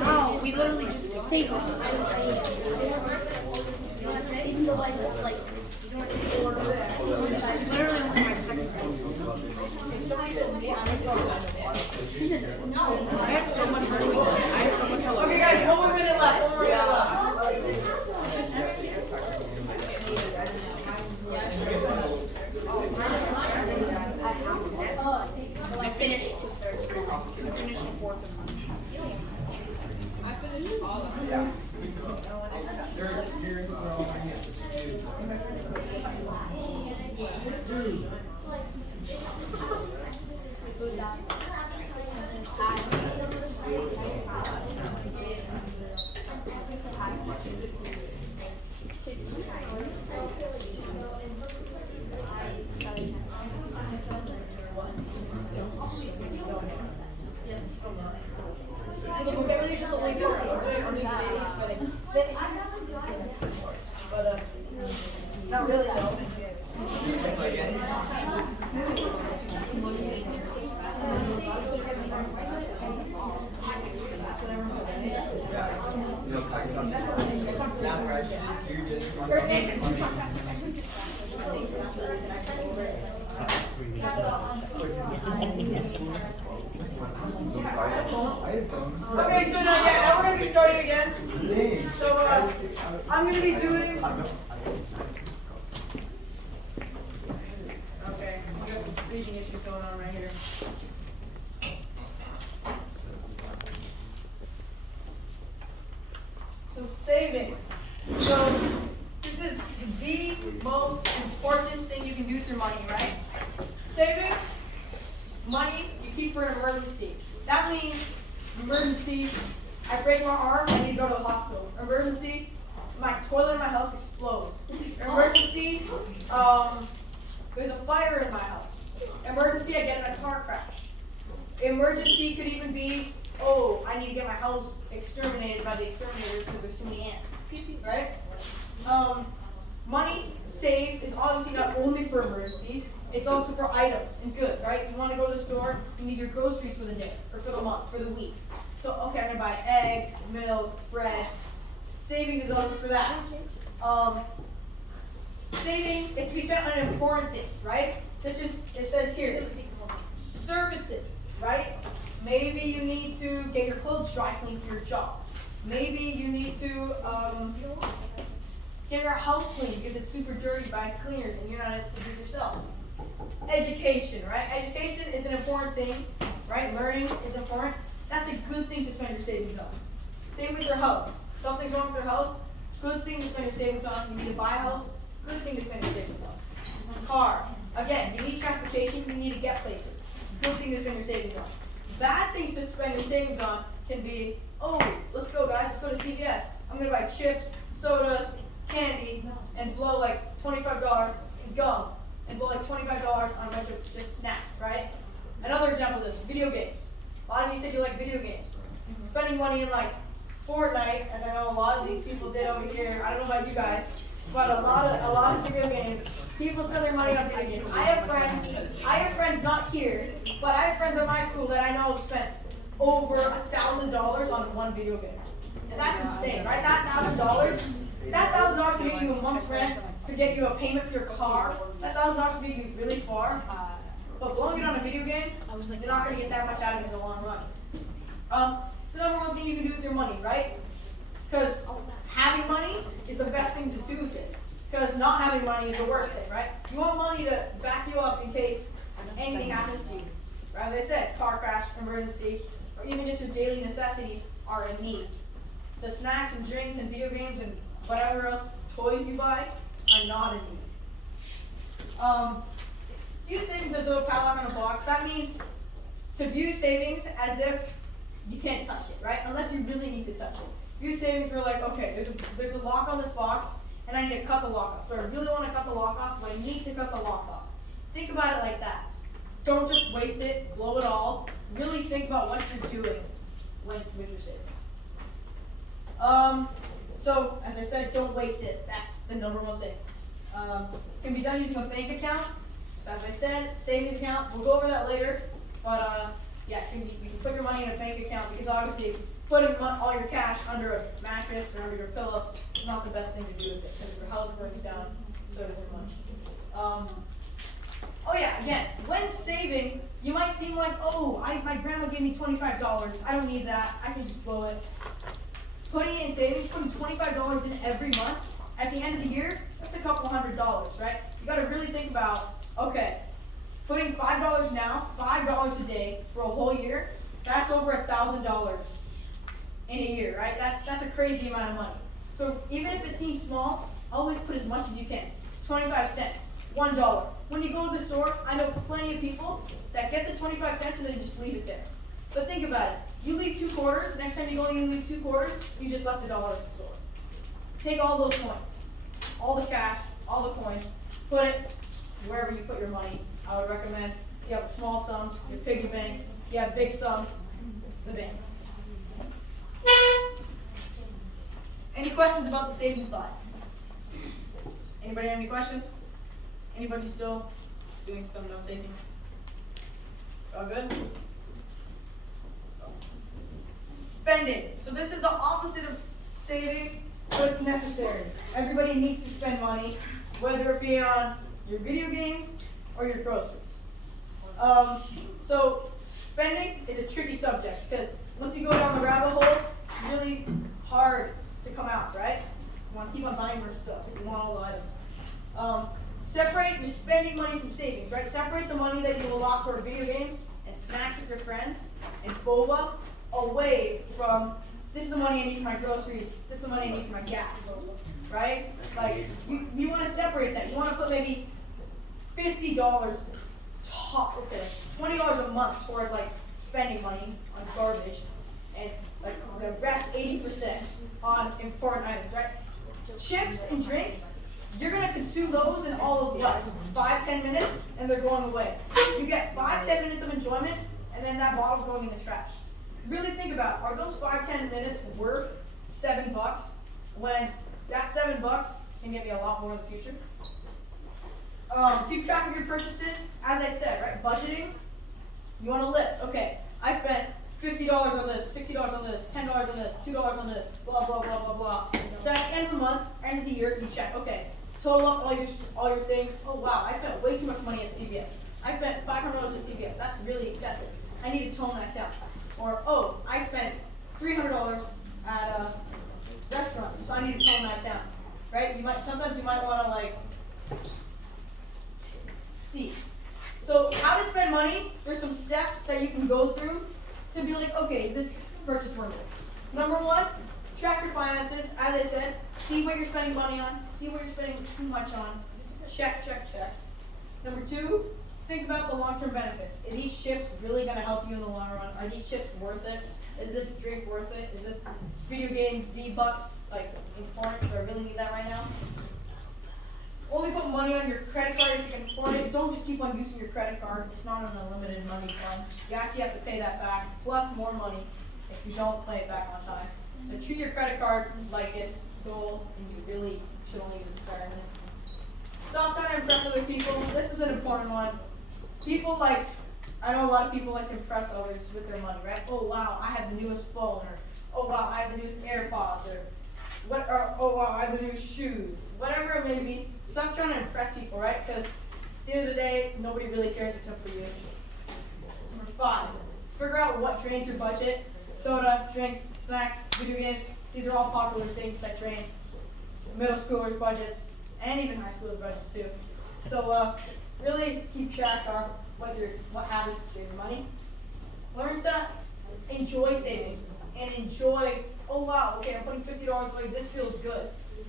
No, we literally just say even though I like this is literally one of my second She said no. I have so much money. I have so much. Okay guys, one more minute left. I finished 2/3. I finished 1/4 of mine. I finished all of them. Yeah. Really just a link to our new savings, but not really though. Okay, so now we're gonna be starting again. So I'm gonna be doing. Okay, we got some speaking issues going on right here. So saving. So this is the most important thing you can do with your money, right? Savings, money you keep for an emergency. That means emergency, I break my arm, I need to go to the hospital. Emergency, my toilet in my house explodes. Emergency, there's a fire in my house. Emergency, I get in a car crash. Emergency could even be, oh, I need to get my house exterminated by the exterminators because there's too many ants, right? Money saved is obviously not only for emergencies, it's also for items and goods, right? You want to go to the store, you need your groceries for the day, or for the month, for the week. So, okay, I'm going to buy eggs, milk, bread. Savings is also for that. Saving is to be spent on important things, right? Such as, it says here, services, right? Maybe you need to get your clothes dry cleaned for your job. Maybe you need to get your house cleaned because it's super dirty by cleaners and you're not able to do it yourself. Education, right? Education is an important thing, right? Learning is important. That's a good thing to spend your savings on. Same with your house. Something's wrong with your house, good thing to spend your savings on. You need to buy a house, good thing to spend your savings on. Car. Again, you need transportation, you need to get places. Good thing to spend your savings on. Bad things to spend your savings on can be, oh, let's go guys, let's go to CVS. I'm gonna buy chips, sodas, candy, and blow like $25 in gum, and blow like $25 on a bunch of just snacks, right? Another example of this, video games. A lot of you said you like video games. Spending money in like Fortnite, as I know a lot of these people did over here. I don't know about you guys, but a lot of video games. People spend their money on video games. I have friends not here, but I have friends at my school that I know have spent over $1,000 on one video game. And that's insane, right? That $1,000 could get you a month's rent, could get you a payment for your car. That $1,000 could get you really far. But blowing it on a video game, you're not going to get that much out of it in the long run. So number one thing you can do with your money, right? Because having money is the best thing to do with it. Because not having money is the worst thing, right? You want money to back you up in case anything happens to you. As I said, car crash, emergency, or even just your daily necessities are in need. The snacks and drinks and video games and whatever else toys you buy are not in need. View savings as though a padlock on a box. That means to view savings as if you can't touch it, right? Unless you really need to touch it. View savings, we're like, okay, there's a lock on this box, and I need to cut the lock off. Do I really want to cut the lock off? Do I need to cut the lock off? Think about it like that. Don't just waste it, blow it all. Really think about what you're doing with your savings. So, as I said, don't waste it. That's the number one thing. Can be done using a bank account. So as I said, savings account. We'll go over that later. But yeah, you can put your money in a bank account because obviously putting all your cash under a mattress or under your pillow is not the best thing to do with it because if your house burns down, so does your money. Oh yeah, again, when saving, you might seem like, oh, my grandma gave me $25. I don't need that. I can just blow it. Putting it in savings, putting $25 in every month, at the end of the year, that's a couple $100s, right? You got to really think about, okay, putting $5 now, $5 a day for a whole year, that's over $1,000 in a year, right? That's a crazy amount of money. So even if it seems small, always put as much as you can. 25 cents, $1. When you go to the store, I know plenty of people that get the 25 cents and then just leave it there. But think about it. You leave 2 quarters, next time you go and you leave 2 quarters, you just left $1 at the store. Take all those coins, all the cash, all the coins, put it wherever you put your money. I would recommend you have small sums, your piggy bank, you have big sums, the bank. Any questions about the savings slide? Anybody have any questions? Anybody still doing some note taking? All good? Spending. So this is the opposite of saving, but it's necessary. Everybody needs to spend money, whether it be on your video games or your groceries. So spending is a tricky subject because once you go down the rabbit hole, it's really hard to come out, right? You want to keep on buying more stuff. You want all the items. Separate your spending money from savings, right? Separate the money that you allot toward video games and snacks with your friends and boba away from this is the money I need for my groceries, this is the money I need for my gas, right? Like, you want to separate that. You want to put maybe $50 top, okay, $20 a month toward like spending money on garbage and like the rest 80% on important items, right? Chips and drinks, you're going to consume those in all of what? 5-10 minutes and they're going away. You get 5-10 minutes of enjoyment and then that bottle's going in the trash. Really think about, are those 5-10 minutes worth $7 when that $7 can get me a lot more in the future? Keep track of your purchases, as I said, right? Budgeting. You want a list. Okay, I spent $50 on this, $60 on this, $10 on this, $2 on this, blah blah blah blah blah. So at the end of the month, end of the year, you check. Okay, total up all your things. Oh wow, I spent way too much money at CVS. I spent $500 at CVS. That's really excessive. I need to tone that down. Or oh, I spent $300 at a restaurant, so I need to tone that down. Right? Sometimes you might want to like see. So how to spend money, there's some steps that you can go through to be like, okay, is this purchase worth it? Number 1, track your finances. As I said, see what you're spending money on, see what you're spending too much on. Check, check, check. Number 2, think about the long-term benefits. Are these chips really going to help you in the long run? Are these chips worth it? Is this drink worth it? Is this video game V-Bucks like important? Do I really need that right now? Only put money on your credit card if you can afford it. Don't just keep on using your credit card. It's not an unlimited money fund. You actually have to pay that back, plus more money if you don't pay it back on time. So treat your credit card like it's gold, and you really should only use it sparingly. Stop trying to impress other people. This is an important one. People like, I know a lot of people like to impress others with their money, right? Oh wow, I have the newest phone, or oh wow, I have the newest AirPods, or oh wow, I have the new shoes. Whatever it may be, stop trying to impress people, right? Because at the end of the day, nobody really cares except for you. Number 5, figure out what drains your budget. Soda, drinks, snacks, video games, these are all popular things that drain middle schoolers' budgets, and even high schoolers' budgets too. So really keep track of what habits drain your money. Learn to enjoy saving and enjoy, oh wow, okay, I'm putting $50 away, this feels good.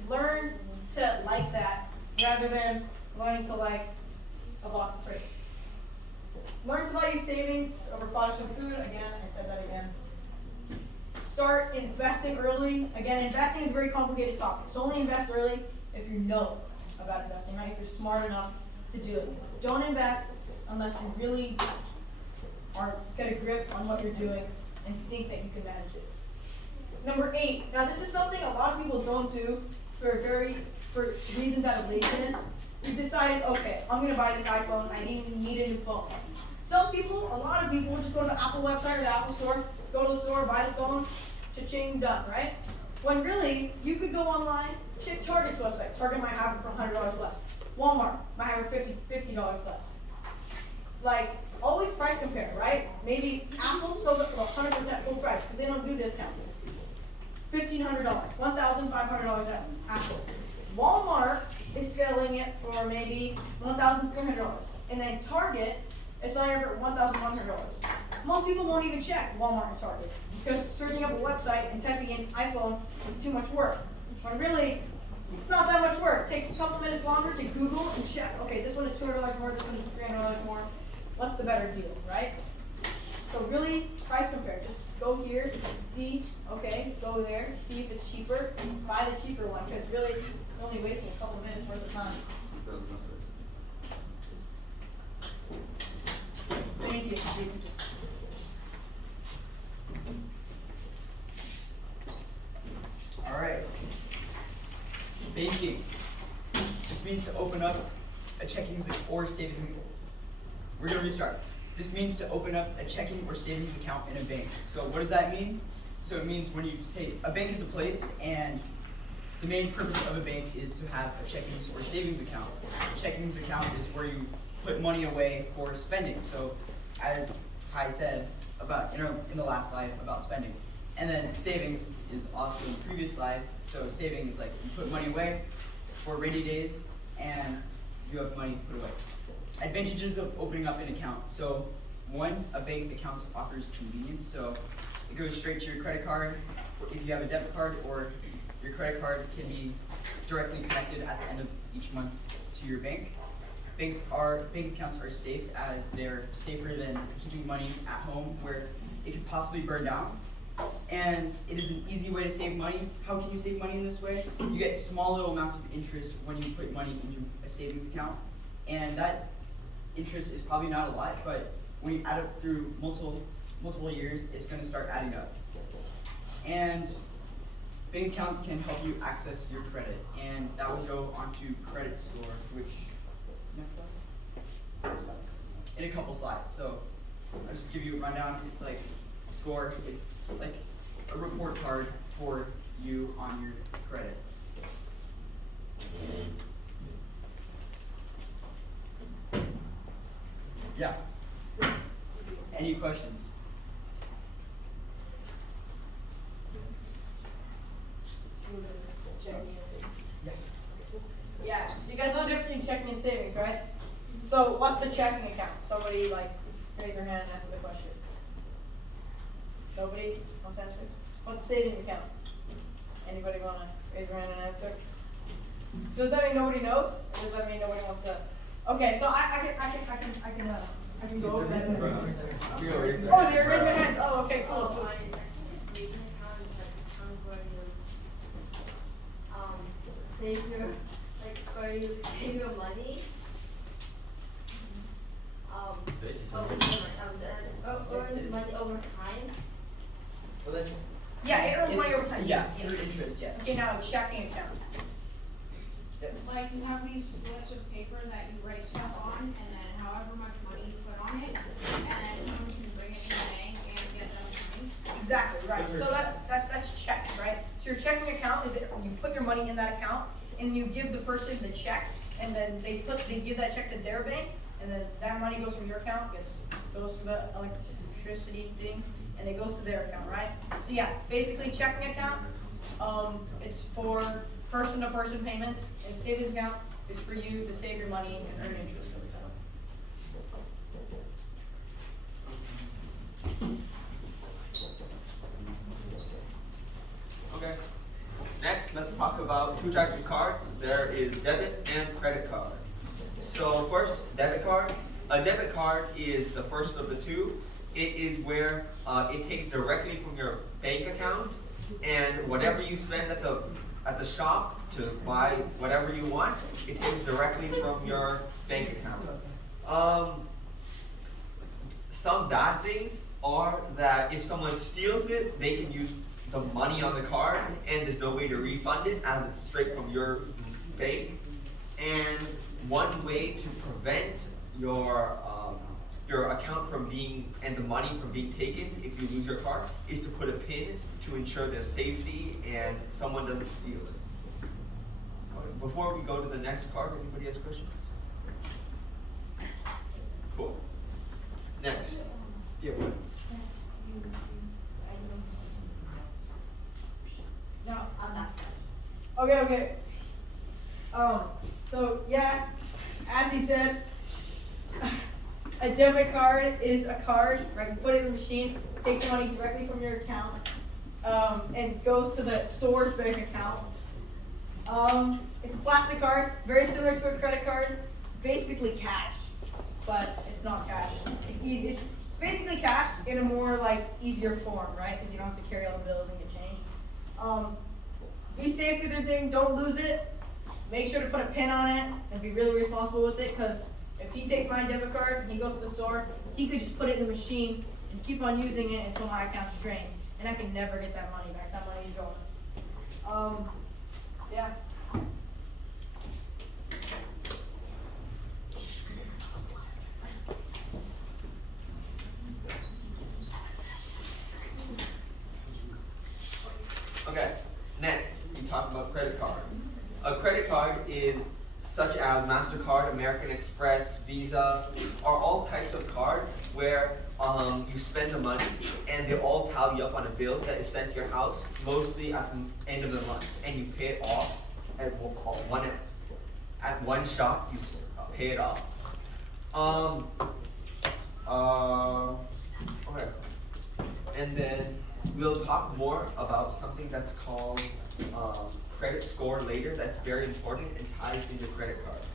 Learn to like that rather than learning to like a box of crackers. Learn to value savings over products and food. Again, I said that again. Start investing early. Again, investing is a very complicated topic. So only invest early if you know about investing, right? If you're smart enough to do it. Don't invest unless you really get a grip on what you're doing and think that you can manage it. Number 8. Now this is something a lot of people don't do for reasons out of laziness. You decided, okay, I'm going to buy this iPhone. I need a new phone. Some people, a lot of people, will just go to the Apple website or the Apple store, go to the store, buy the phone, cha-ching, done, right? When really, you could go online, check Target's website. Target might have it for $100 less. Walmart might have it for $50 less. Like, always price compare, right? Maybe Apple sells it for 100% full price because they don't do discounts. $1,500, $1,500 at Apple. Walmart is selling it for maybe $1,300. And then Target is selling it for $1,100. Most people won't even check Walmart and Target because searching up a website and typing in iPhone is too much work. When really, it's not that much work. it takes a couple minutes longer to Google and check, okay, this one is $200 more, this one is $300 more. What's the better deal, right? So really, price compare. Just go here, see, okay, go there, see if it's cheaper, buy the cheaper one, because really, you're only wasting a couple minutes worth of time. Thank you. All right. Banking. This means to open up a checking or savings. We're gonna restart. This means to open up a checking or savings account in a bank. So what does that mean? So it means when you say a bank is a place, and the main purpose of a bank is to have a checking or savings account. A checking account is where you put money away for spending. So as Hai said about in the last slide about spending. And then savings is also in the previous slide. So saving is like you put money away for rainy days and you have money put away. Advantages of opening up an account. So one, a bank account offers convenience. So it goes straight to your credit card if you have a debit card, or your credit card can be directly connected at the end of each month to your bank. Bank accounts are safe, as they're safer than keeping money at home where it could possibly burn down. And it is an easy way to save money. How can you save money in this way? You get small little amounts of interest when you put money into a savings account. And that interest is probably not a lot, but when you add it through multiple years, it's going to start adding up. And bank accounts can help you access your credit, and that will go onto credit score, which is next slide, in a couple slides. So I'll just give you a rundown. It's like score. It's like a report card for you on your credit. Yeah. Any questions? Yeah, so you guys know the difference between checking and savings, right? So what's a checking account? Somebody raise their hand and answer the question. Nobody wants to answer? What's a savings account? Anybody want to raise their hand and answer? Does that mean nobody knows? Or does that mean nobody wants to? Okay, so I can go over that. Oh, you're raising your hands. Oh, okay, cool. Save your, like, where you save your money. Earn money over time. Well, that's. Yeah, it earns money over time. Yeah, Yes. through interest, yes. Okay, now checking account. Like you have these slips of paper that you write stuff on, and then however much money you put on it, and then someone can bring it to the bank and get that money. Exactly, right. So that's checks, right? So your checking account is that you put your money in that account and you give the person the check, and then they give that check to their bank, and then that money goes from your account, goes to the electricity thing, and it goes to their account, right? So yeah, basically checking account, it's for person-to-person payments, and savings account is for you to save your money and earn interest over time. Okay. Next, let's talk about two types of cards. There is debit and credit card. So first, debit card. A debit card is the first of the two. It is where it takes directly from your bank account, and whatever you spend at the shop to buy whatever you want, it takes directly from your bank account. Some bad things are that if someone steals it, they can use the money on the card, and there's no way to refund it as it's straight from your bank. And one way to prevent your account from being, and the money from being taken if you lose your card, is to put a pin to ensure their safety and someone doesn't steal it. Before we go to the next card, anybody has questions? Cool. Next. Yeah, what? No, On that side. Okay. So yeah, as he said, a debit card is a card, right? You put it in the machine, takes the money directly from your account, and goes to the store's bank account. It's a plastic card, very similar to a credit card. It's basically cash, but it's not cash. It's easy. It's basically cash in a more like easier form, right? Because you don't have to carry all the bills and get change. Be safe with your thing. Don't lose it. Make sure to put a pin on it and be really responsible with it. Because if he takes my debit card and he goes to the store, he could just put it in the machine and keep on using it until my account's drained, and I can never get that money back. That money is gone. Yeah. Okay, next, we talk about credit card. A credit card is such as MasterCard, American Express, Visa, are all types of cards where you spend the money and they all tally up on a bill that is sent to your house, mostly at the end of the month, and you pay it off at one shot. You pay it off. Okay, and then we'll talk more about something that's called credit score later. That's very important and ties into credit cards.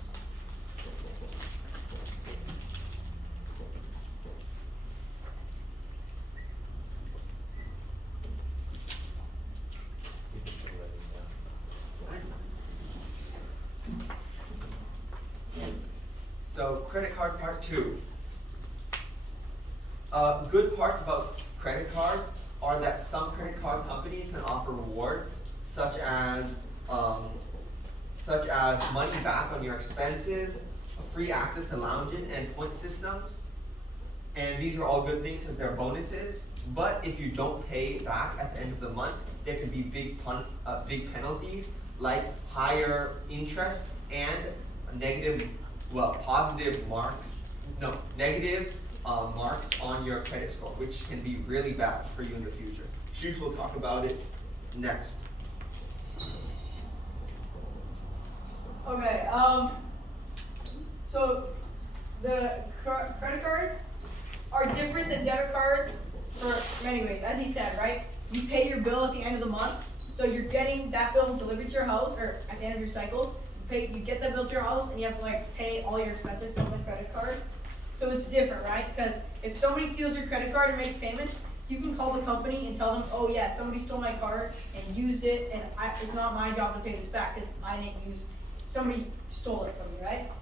So credit card part 2. Good parts about credit cards are that some credit card companies can offer rewards such as money back on your expenses, free access to lounges, and point systems. And these are all good things as they're bonuses. But if you don't pay back at the end of the month, there can be big penalties like higher interest and negative marks on your credit score, which can be really bad for you in the future. Shoes will talk about it next. Okay, so the credit cards are different than debit cards for many ways. As he said, right? You pay your bill at the end of the month, so you're getting that bill delivered to your house, or at the end of your cycle, you get that bill to your house, and you have to like pay all your expenses from the credit card. So it's different, right? Because if somebody steals your credit card and makes payments, you can call the company and tell them, oh yeah, somebody stole my card and used it, and it's not my job to pay this back because somebody stole it from me, right?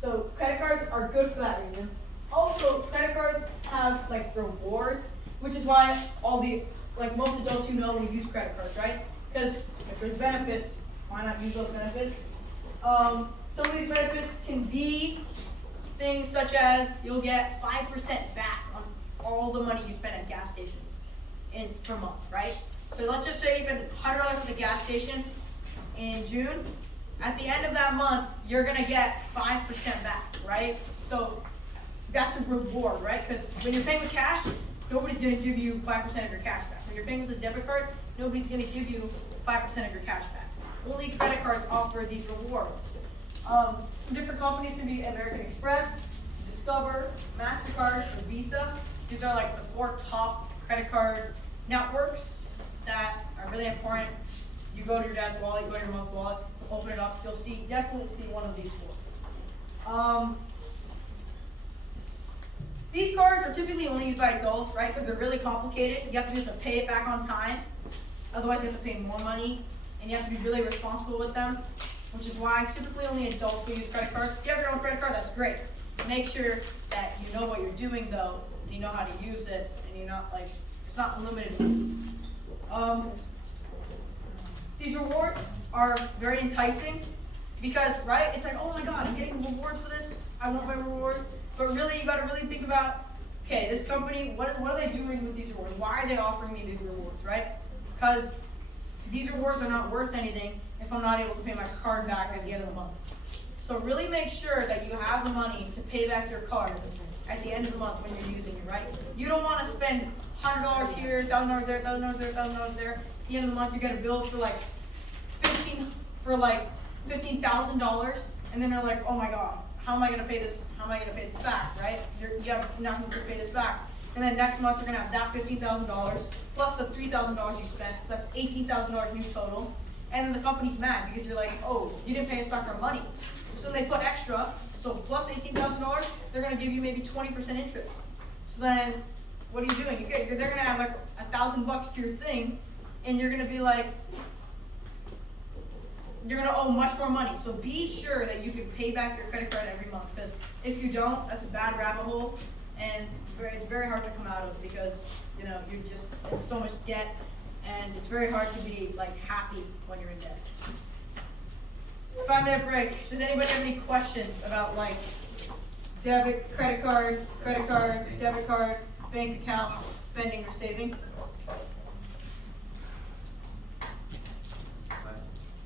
So credit cards are good for that reason. Also, credit cards have like rewards, which is why most adults will use credit cards, right? Because if there's benefits, why not use those benefits? Some of these benefits can be things such as you'll get 5% back on all the money you spend at gas stations per month, right? So let's just say you spend $100 at the gas station in June. At the end of that month, you're gonna get 5% back, right? So that's a reward, right? Because when you're paying with cash, nobody's gonna give you 5% of your cash back. When you're paying with a debit card, nobody's gonna give you 5% of your cash back. Only credit cards offer these rewards. Some different companies can be American Express, Discover, MasterCard, or Visa. These are like the 4 top credit card networks that are really important. You go to your dad's wallet, you go to your mom's wallet, open it up, you'll definitely see one of these 4. These cards are typically only used by adults, right? Because they're really complicated. You have to pay it back on time. Otherwise, you have to pay more money, and you have to be really responsible with them, which is why typically only adults will use credit cards. If you have your own credit card, that's great. Make sure that you know what you're doing, though, and you know how to use it, and you're not it's not unlimited. These rewards are very enticing because, right, it's like, oh my god, I'm getting rewards for this, I want my rewards. But really, you gotta really think about, okay, this company, what are they doing with these rewards? Why are they offering me these rewards, right? Because these rewards are not worth anything if I'm not able to pay my card back at the end of the month. So really make sure that you have the money to pay back your card at the end of the month when you're using it, right? You don't want to spend $100 here, $1,000 there, $1,000 there, $1,000 there. At the end of the month, you get a bill for like $15,000, and then you're like, oh my god, how am I gonna pay this? How am I gonna pay this back, right? You're not gonna pay this back. And then next month you're gonna have that $15,000 plus the $3,000 you spent. So that's $18,000 new total. and then the company's mad because you're like, oh, you didn't pay us back our money. So they put extra, so plus $18,000, they're gonna give you maybe 20% interest. So then, what are you doing? They're gonna add like $1,000 to your thing, and you're gonna be like, you're gonna owe much more money. So be sure that you can pay back your credit card every month, because if you don't, that's a bad rabbit hole, and it's very hard to come out of because you know you're just in so much debt, and it's very hard to be like happy when you're in debt. 5-minute break. Does anybody have any questions about like debit, credit card, debit card, bank account, spending or saving?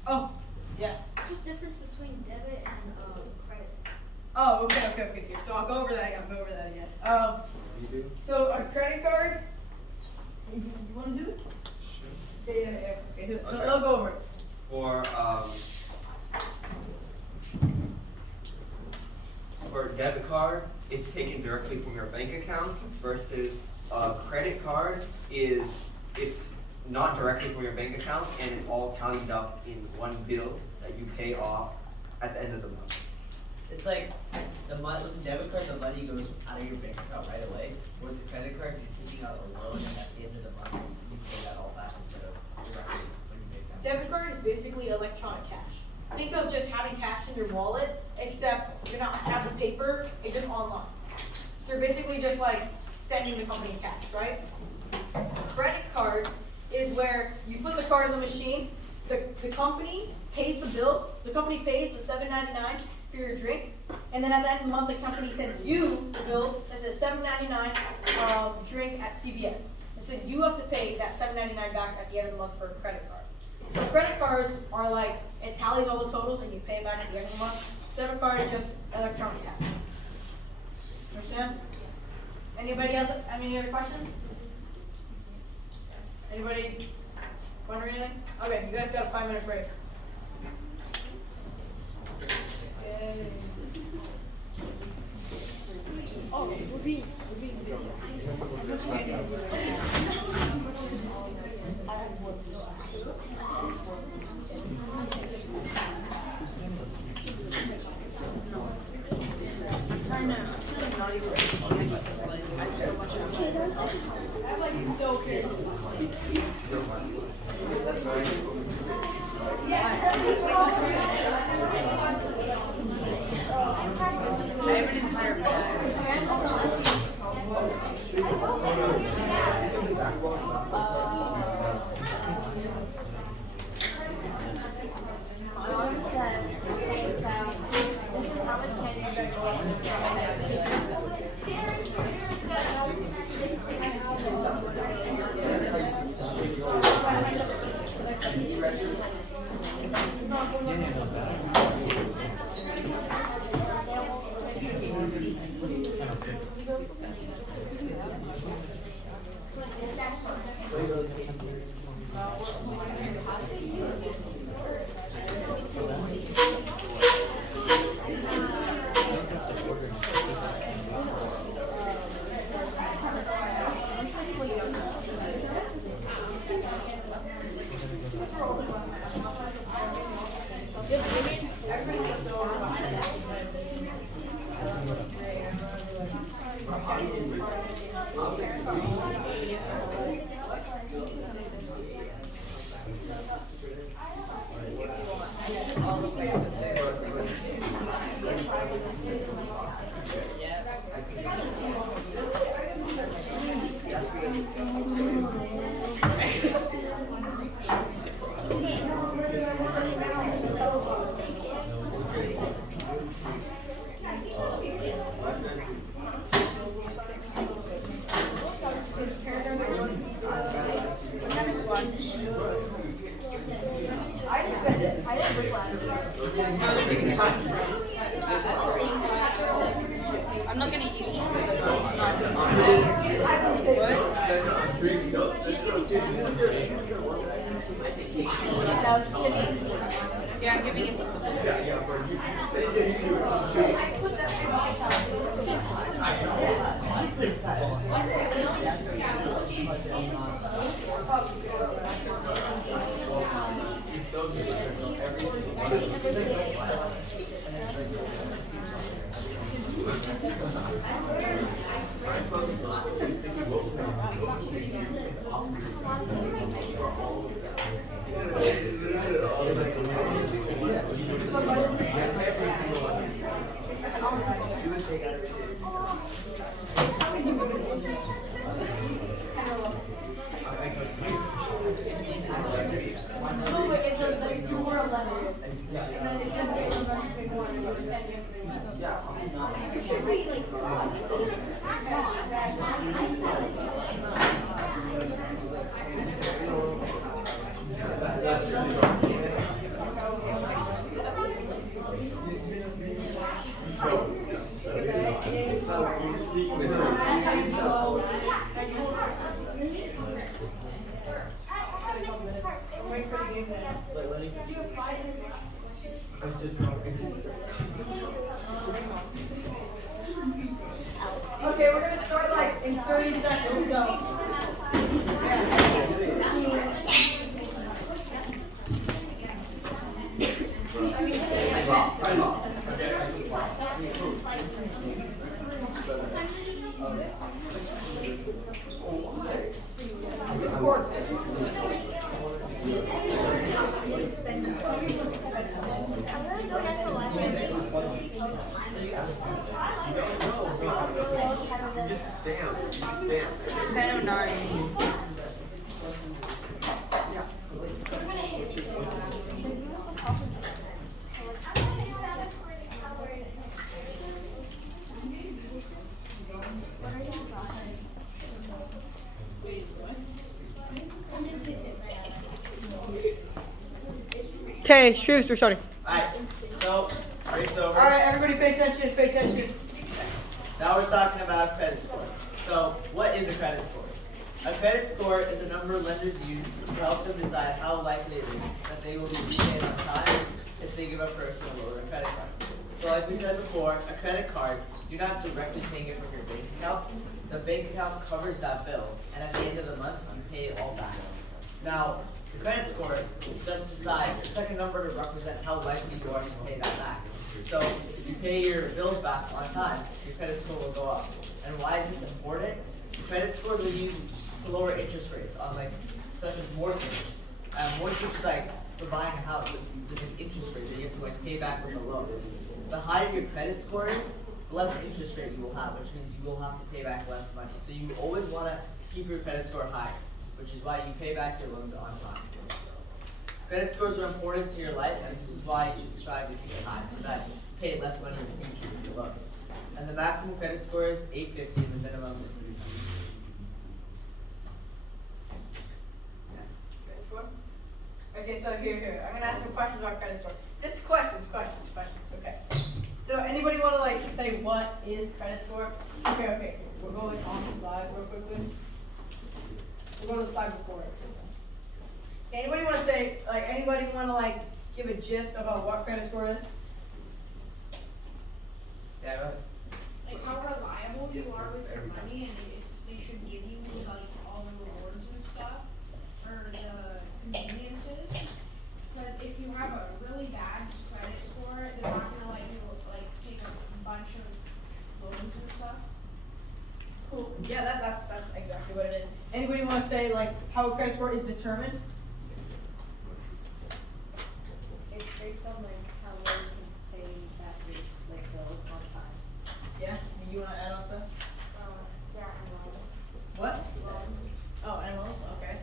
Oh, yeah. What's the difference between debit and credit? Oh, okay. So I'll go over that again. So a credit card, you want to do it? Yeah. Okay, I'll go over it. For a debit card, it's taken directly from your bank account versus a credit card it's not directly from your bank account and it's all tallied up in one bill that you pay off at the end of the month. It's like with the debit card, the money goes out of your bank account right away. With the credit card, you're taking out a loan, and at the end of the month, you pay that all back instead of directly when you make that. Debit card is basically electronic cash. Think of just having cash in your wallet, except you're not having paper, it's just online. So you're basically just like sending the company cash, right? Credit card is where you put the card in the machine, the company pays the bill, the company pays the $7.99 for your drink, and then at the end of the month the company sends you the bill that says $7.99 drink at CVS. And so you have to pay that $7.99 back at the end of the month for a credit card. So credit cards are like, it tallies all the totals and you pay it back at the end of the month. Debit card is just electronic cash. Understand? Anybody else have any other questions? Anybody wonder anything? Okay, you guys got a 5-minute break. Yay. Oh, we're being I know. Not even I'm like so crazy. I have an entire bag. I'm not gonna eat it. Yeah, I'm giving it to someone. Okay, we're gonna start like in 30 seconds, so. Just spam. Just spam. It's 10:09. Okay, Shrews, we're starting. Alright, so, race over. Alright, everybody pay attention, pay attention. Now we're talking about credit score. So, what is a credit score? A credit score is a number lenders use to help them decide how likely it is that they will be repaid on time if they give a person a lower credit card. So like we said before, a credit card, you're not directly paying it from your bank account. The bank account covers that bill, and at the end of the month, you pay it all back. Now, the credit score just decides, it's like a number to represent how likely you are to pay that back. So if you pay your bills back on time, your credit score will go up. And why is this important? The credit score will use to lower interest rates on like, such as mortgage. Mortgage, like, for buying a house, there's an interest rate that you have to like pay back with a loan. The higher your credit score is, the less interest rate you will have, which means you will have to pay back less money. So you always want to keep your credit score high, which is why you pay back your loans on time. Credit scores are important to your life, and this is why you should strive to keep it high, so that you pay less money in the future with your loans. And the maximum credit score is 850, and the minimum is 300. Credit score? Okay, so here. I'm gonna ask some questions about credit score. Just questions, okay. So anybody wanna like say what is credit score? Okay. We're going on the slide real quickly. We'll go to the slide before it. Anybody wanna say, like, anybody wanna like give a gist about what credit score is? Yeah, go ahead. Like how reliable you are with your money and if they should give you like all the rewards and stuff or the conveniences. Because if you have a really bad credit score, they're not gonna let you like take a bunch of loans and stuff. Cool. Yeah, that's exactly what it is. Anybody wanna say like how a credit score is determined? It's based on like how well you can pay back your like bills on time. Yeah, you wanna add on to that? Yeah, and loans. What? Oh, and loans, okay.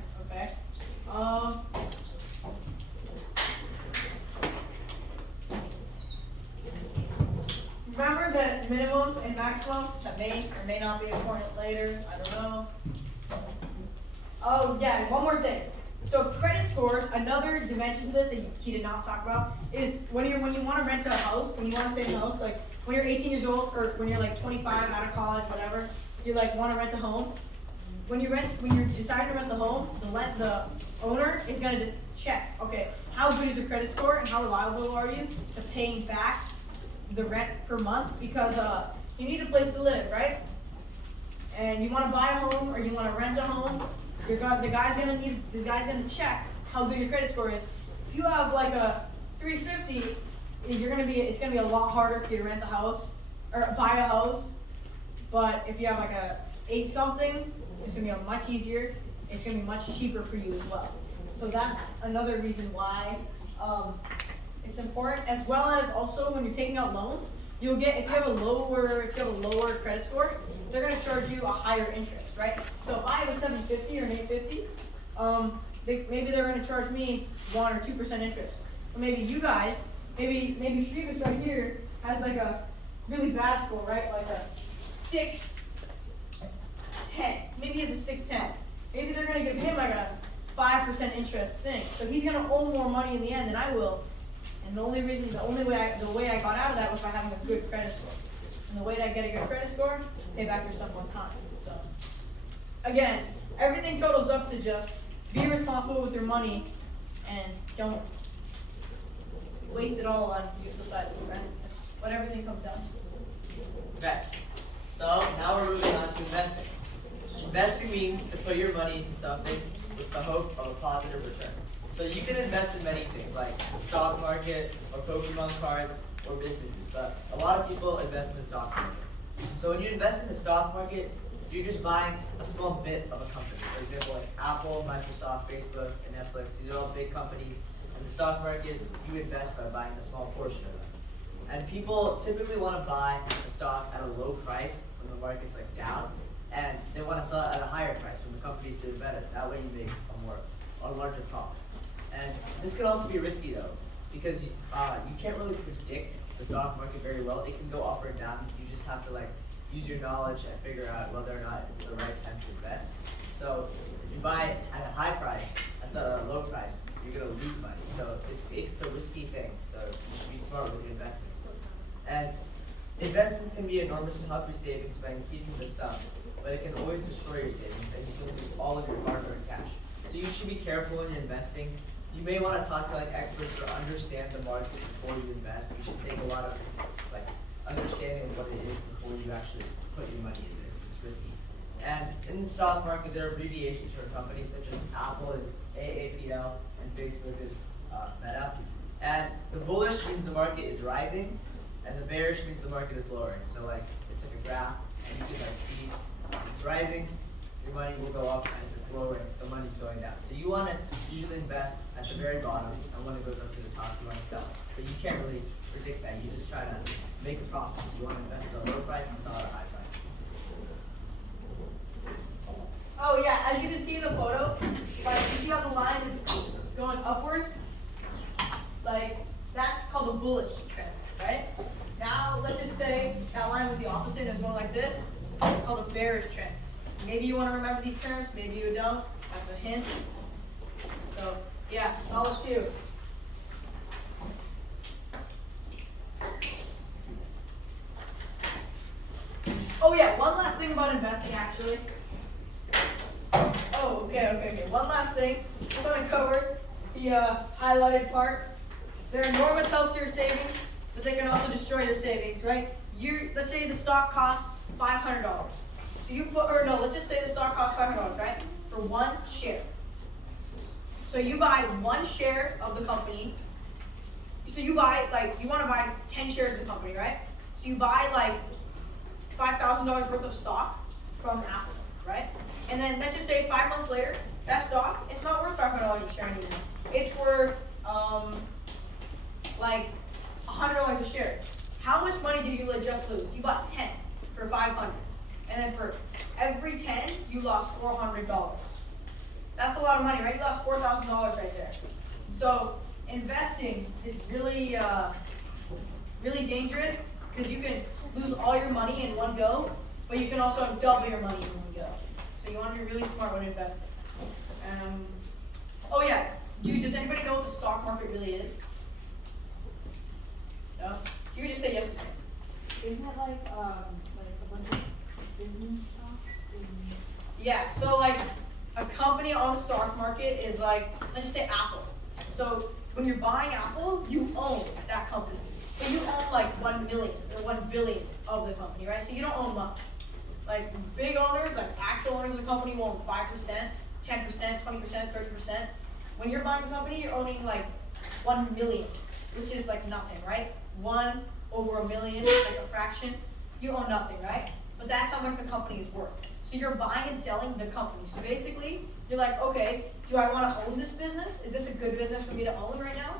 Remember that minimum and maximum, that may or may not be important later, I don't know. Oh yeah, one more thing. So credit scores, another dimension to this that he did not talk about, is when you want to rent a house, when you want to stay in a house, like when you're 18 years old or when you're like 25 out of college, whatever, you like want to rent a home. When you decide to rent the home, the owner is going to check, okay, how good is your credit score and how reliable are you to paying back the rent per month, because you need a place to live, right? And you want to buy a home or you want to rent a home, this guy's gonna check how good your credit score is. If you have like a 350 it's gonna be a lot harder for you to rent a house or buy a house. But if you have like a 8 something, it's gonna be much easier. It's gonna be much cheaper for you as well. So that's another reason why it's important. As well as also when you're taking out loans, you'll get if you have a lower credit score, they're gonna charge you a higher interest, right? So if I have a 750 or an 850, maybe they're gonna charge me 1 or 2% interest. Or maybe you guys, maybe Shrivas right here has like a really bad score, right? Like a 610. Maybe he has a 610. Maybe they're gonna give him like a 5% interest thing. So he's gonna owe more money in the end than I will. And the way I got out of that was by having a good credit score. And the way to get a good credit score, pay back your stuff on time. So again, everything totals up to just be responsible with your money and don't waste it all on useless items, right? That's what everything comes down to. Okay, so now we're moving on to investing. Investing means to put your money into something with the hope of a positive return. So you can invest in many things like the stock market or Pokemon cards or businesses, but a lot of people invest in the stock market. So when you invest in the stock market, you're just buying a small bit of a company. For example, like Apple, Microsoft, Facebook, and Netflix. These are all big companies. In the stock market, you invest by buying a small portion of them. And people typically want to buy the stock at a low price when the market's like down, and they want to sell it at a higher price when the company's doing better. That way you make a larger profit. And this can also be risky though, because you can't really predict the stock market very well. It can go up or down. You just have to like use your knowledge and figure out whether or not it's the right time to invest. So if you buy it at a high price, instead of a low price, you're gonna lose money. So it's a risky thing. So you should be smart with your investments. And investments can be enormous to help your savings by increasing the sum, but it can always destroy your savings and you can lose all of your hard-earned cash. So you should be careful when you're investing. You may want to talk to like experts or understand the market before you invest. You should take a lot of like understanding of what it is before you actually put your money in there, because it's risky. And in the stock market, there are abbreviations for companies such as Apple is AAPL and Facebook is Meta. And the bullish means the market is rising, and the bearish means the market is lowering. So like it's like a graph, and you can like see if it's rising, your money will go up, and if it's lowering, the money's going down. So you want to usually invest at the very bottom, and when it goes up to the top, you want to sell. But you can't really predict that. You just try to make a profit. So you want to invest at a low price and sell at a high price. Oh yeah, as you can see in the photo, like you see how the line is going upwards? Like that's called a bullish trend, right? Now let's just say that line with the opposite is going like this, it's called a bearish trend. Maybe you want to remember these terms, maybe you don't. That's a hint. So yeah, solid 2. Oh yeah, one last thing about investing actually. Oh, okay. One last thing. Just want to cover the highlighted part. They're enormous help to your savings, but they can also destroy your savings, right? Let's say the stock costs $500. So let's just say the stock costs $500, right? For 1 share. So you buy 1 share of the company. So you want to buy 10 shares of the company, right? So you buy like $5,000 worth of stock from Apple, right? And then let's just say 5 months later, that stock is not worth $500 a share anymore. It's worth like $100 a share. How much money did you just lose? You bought 10 for $500, and then for every 10, you lost $400. That's a lot of money, right? You lost $4,000 right there. So investing is really, really dangerous because you can lose all your money in one go, but you can also double your money in one go. So you want to be really smart when investing. Oh yeah, does anybody know what the stock market really is? No? You can just say yes or no. Isn't it like a bunch of business stocks? Yeah, so like a company on the stock market is like, let's just say Apple. So when you're buying Apple, you own that company. But you own like 1 million or 1 billion of the company, right? So you don't own much. Like big owners, like actual owners of the company will own 5%, 10%, 20%, 30%. When you're buying a company, you're owning like 1 million which is like nothing, right? 1 over a million, like a fraction, you own nothing, right? But that's how much the company is worth. So you're buying and selling the company. So basically, you're like, okay, do I want to own this business? Is this a good business for me to own right now?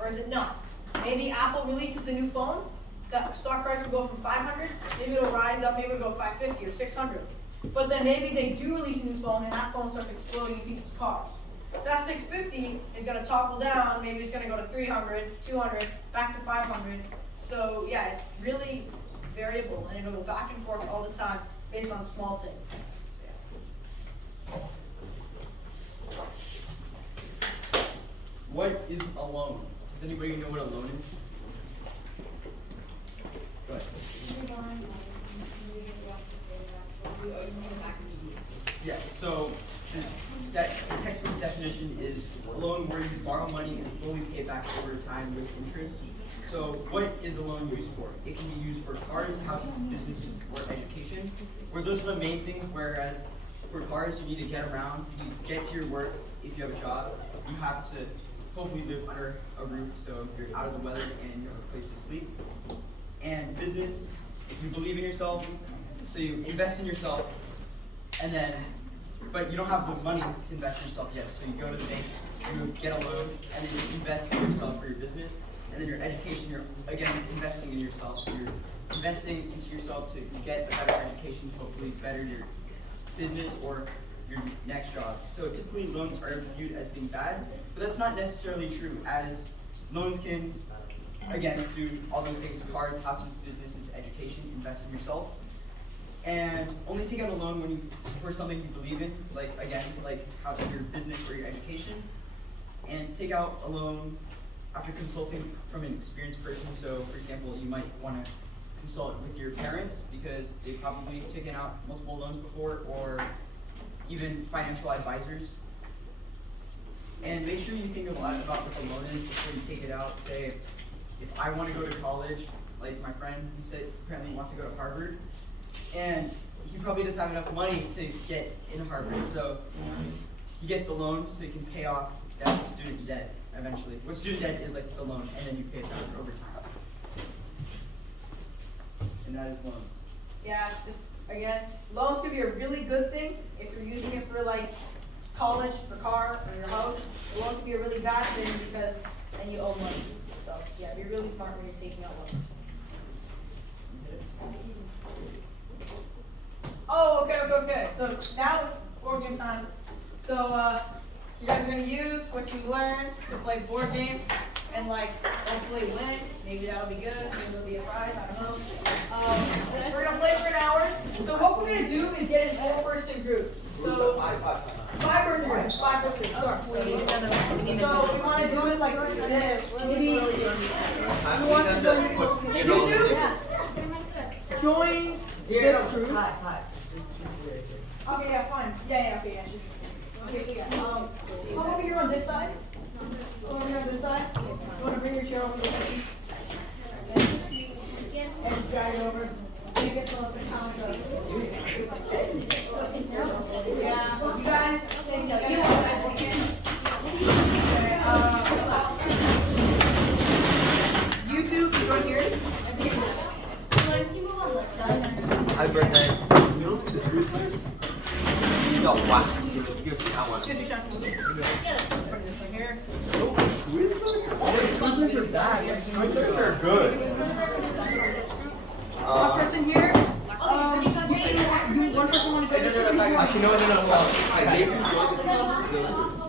Or is it not? Maybe Apple releases the new phone, the stock price will go from 500, maybe it'll rise up, maybe it'll go 550 or 600. But then maybe they do release a new phone and that phone starts exploding in people's cars. That 650 is going to topple down, maybe it's going to go to 300, 200, back to 500. So yeah, it's really variable and it'll go back and forth all the time based on small things. What is a loan? Does anybody know what a loan is? Go ahead. Yes, so the textbook definition is a loan where you borrow money and slowly pay it back over time with interest. So what is a loan used for? It can be used for cars, houses, businesses, or education. Where those are the main things, whereas for cars you need to get around, you get to your work. If you have a job, you have to hopefully live under a roof so you're out of the weather and you have a place to sleep. And business, you believe in yourself, so you invest in yourself, and then, but you don't have the money to invest in yourself yet, so you go to the bank, you get a loan, and then you invest in yourself for your business, and then your education, you're again investing in yourself. You're investing into yourself to get a better education, hopefully better your business or your next job. So typically loans are viewed as being bad, but that's not necessarily true, as loans can, again, do all those things: cars, houses, businesses, education, invest in yourself. And only take out a loan when you, for something you believe in, like again, like how your business or your education. And take out a loan after consulting from an experienced person. So for example, you might want to consult with your parents because they've probably taken out multiple loans before, or even financial advisors. And make sure you think a lot about what the loan is before you take it out. Say, if I want to go to college, like my friend, he said apparently he wants to go to Harvard, and he probably doesn't have enough money to get in Harvard, so he gets a loan so he can pay off that student debt eventually. What student debt is like the loan, and then you pay it back over time. And that is loans. Yeah, just again, loans can be a really good thing if you're using it for like college, or car, or your house. Loans can be a really bad thing because then you owe money. So yeah, be really smart when you're taking out loans. Oh, okay. So now it's board game time. So you guys are gonna use what you learned to play board games and like hopefully win. Maybe that'll be good. Maybe it'll be a prize. I don't know. We're gonna play for an hour. So what we're gonna do is get in 4-person groups. So 5-person groups. 5-person groups. Sorry. So we want to do it like this. Maybe you want to join YouTube. Join this group. Okay, yeah, fine. Yeah, okay, yeah, sure. Okay, yeah. Come over here on this side. Come over here on this side. You want to bring your chair over this side? And drag it over. Make it so it's a counter. Yeah, you guys think that you want YouTube, you right here. Happy birthday. You don't do the Twizzlers? No, wow. Excuse me, Sean. Put this one here. Twizzlers are bad. Twizzlers are good. One person here. One person want to join this? Actually, no.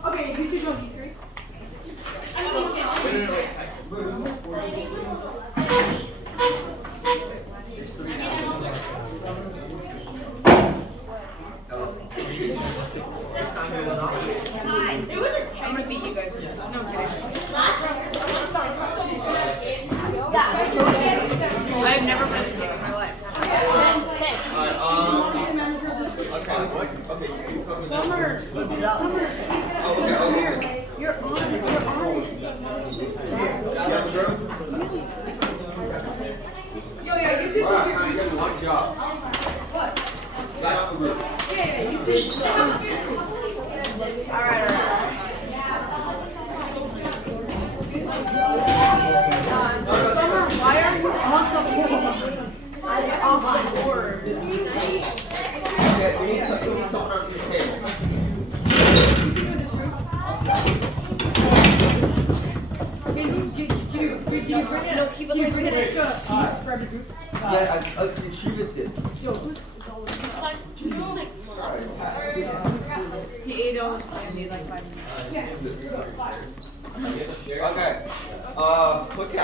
Okay, you two join these three. I'm gonna beat you guys. No kidding. I've never played this game in my life. Summer. Here. You're on it. Yo, you two go here. One job. What? Back to the group. Yeah, you two. All right. piece for every group? Yeah, Chivas did. Yo, who's all this? He ate all his candy like 5 minutes. Okay. Okay, I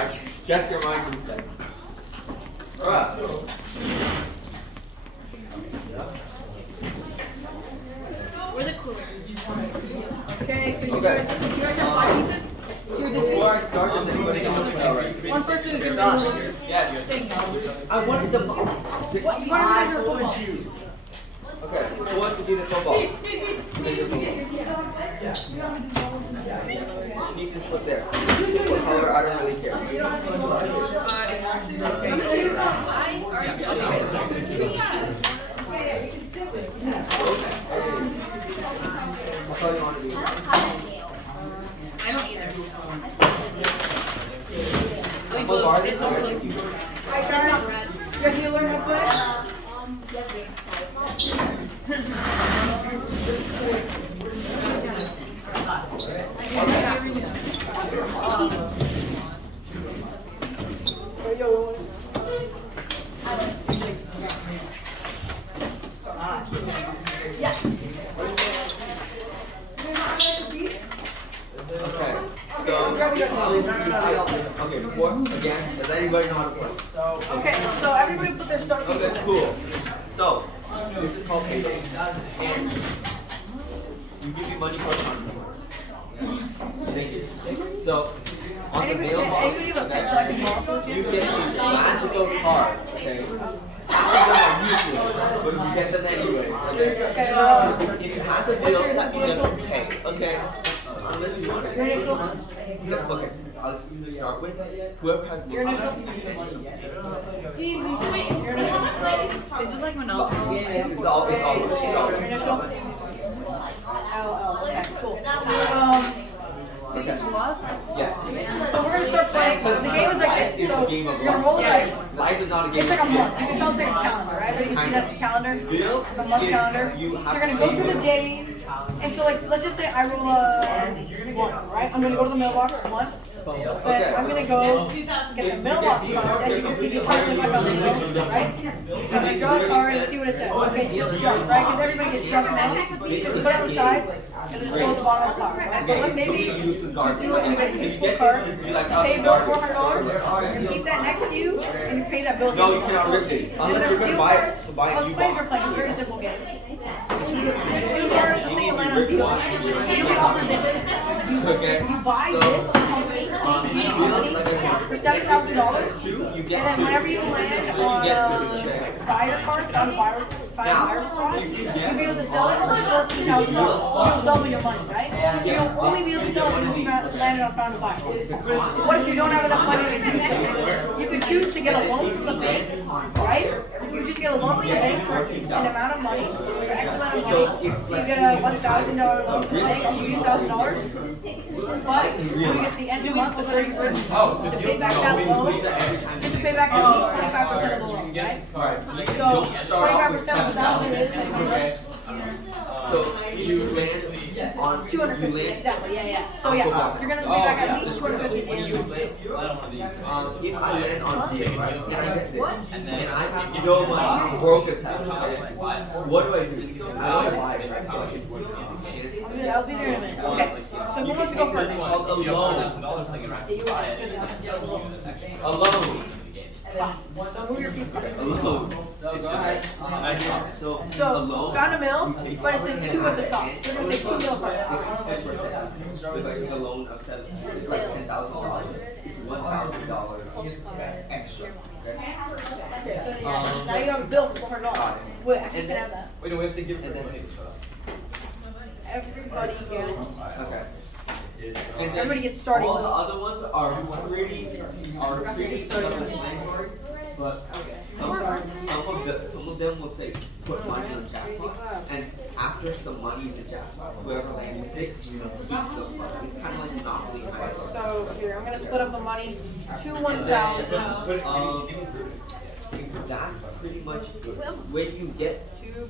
guess you're my group then. Alright. We're the coolest. Okay, so you guys have 5 pieces? So you're this Before I big? start, does anybody know what's already? One person is gonna John. be Yeah, I wanted the ball. What you want to do is football. Okay, who wants to be the football? Needs to put there. What color? I don't really care. That's all you want to do. I don't either. What bar is it? Alright guys, you guys need to learn how to play? Okay, so okay, before again, does anybody know how to play? Okay, so everybody put their start pieces Okay, in. cool. So this is called payday, and you give me money for a ton. Thank you. So on the mailbox, Anybody have a pen so I can draw those you here? get these magical cards. Okay. Half of them are useless, but you get them anyways. Okay. If it has a bill, that means you have to pay. Okay. Unless you want to. Your initial? Okay. I'll start with whoever has Your initial? Your initial? This is like Monopoly. It's all. Your initial? L, okay, cool. This is what? Yes. So we're gonna start playing. The game is like this. It's So a game of you're gonna roll the dice. Life is not a game It's of like a month. skill. You can tell it's like a calendar, right? But you can see that's a calendar. Bill A month is calendar. you So have you're gonna to go through the days. And so like, let's just say I roll a 1, right? I'm gonna go to the mailbox, 1. Then I'm gonna go get the mailbox card. As you can see, these cards look like a bill, right? So I'm gonna draw a card and see what it says. Okay, jump, right? Because everybody gets jumped now. Just put it on the side and just go at the bottom of the card. Right? So like maybe you do a useful card, pay a bill $400, and keep that next to you, and you pay that bill. No, you cannot rip these unless you're gonna buy it. To buy a new Explain your box. plan. It's a very simple game. 2 cards, let's say you land on deal. You offer this. Okay. You buy So, this company for $7,000, you and get then two. whenever you land on You get a two checks. buyer card, on a buyer spot, If you you'll get be able to sell it for $14,000. You'll double your money, right? You'll only be able to sell it if you landed on found a buyer. What if you don't have enough money to do that? You could choose to get a loan from the bank, right? You just get a loan from the bank for an amount of money, for X amount of money. So you get a $1,000 loan from the bank, you get $1,000. But when you get to the end of the month, the 31st, to pay back that loan, you have to pay back at least 25% of the loan, right? So 25% of the $1,000 is So you land on 250, exactly, yeah. So yeah, you're gonna pay back at least 250 at the end. If I land on zero, right, and I get this, and I have no money, broke as hell, what do I do? I don't buy it, right? So I'll be there in a minute. Okay, so who wants to go first? a loan. A loan. So move your piece back. A loan. So a So, loan. found a mill, but it says 2 at the top. So you're gonna take 2 mill cards. If I take a loan of $7, it's like $10,000. It's $1,000 extra. Okay, so now you have a bill for $400. Wait, actually, you can have that. Wait, no, we have to give and then Everybody gets. Okay. Everybody gets starting. All the other ones are pretty self-explanatory, but some of them will say put money on jackpot, and after some money is a jackpot, whoever lands 6, you know, keeps the money. It's kind of like Monopoly. So here, I'm gonna split up the money to 1,000. That's pretty much good. When you get here,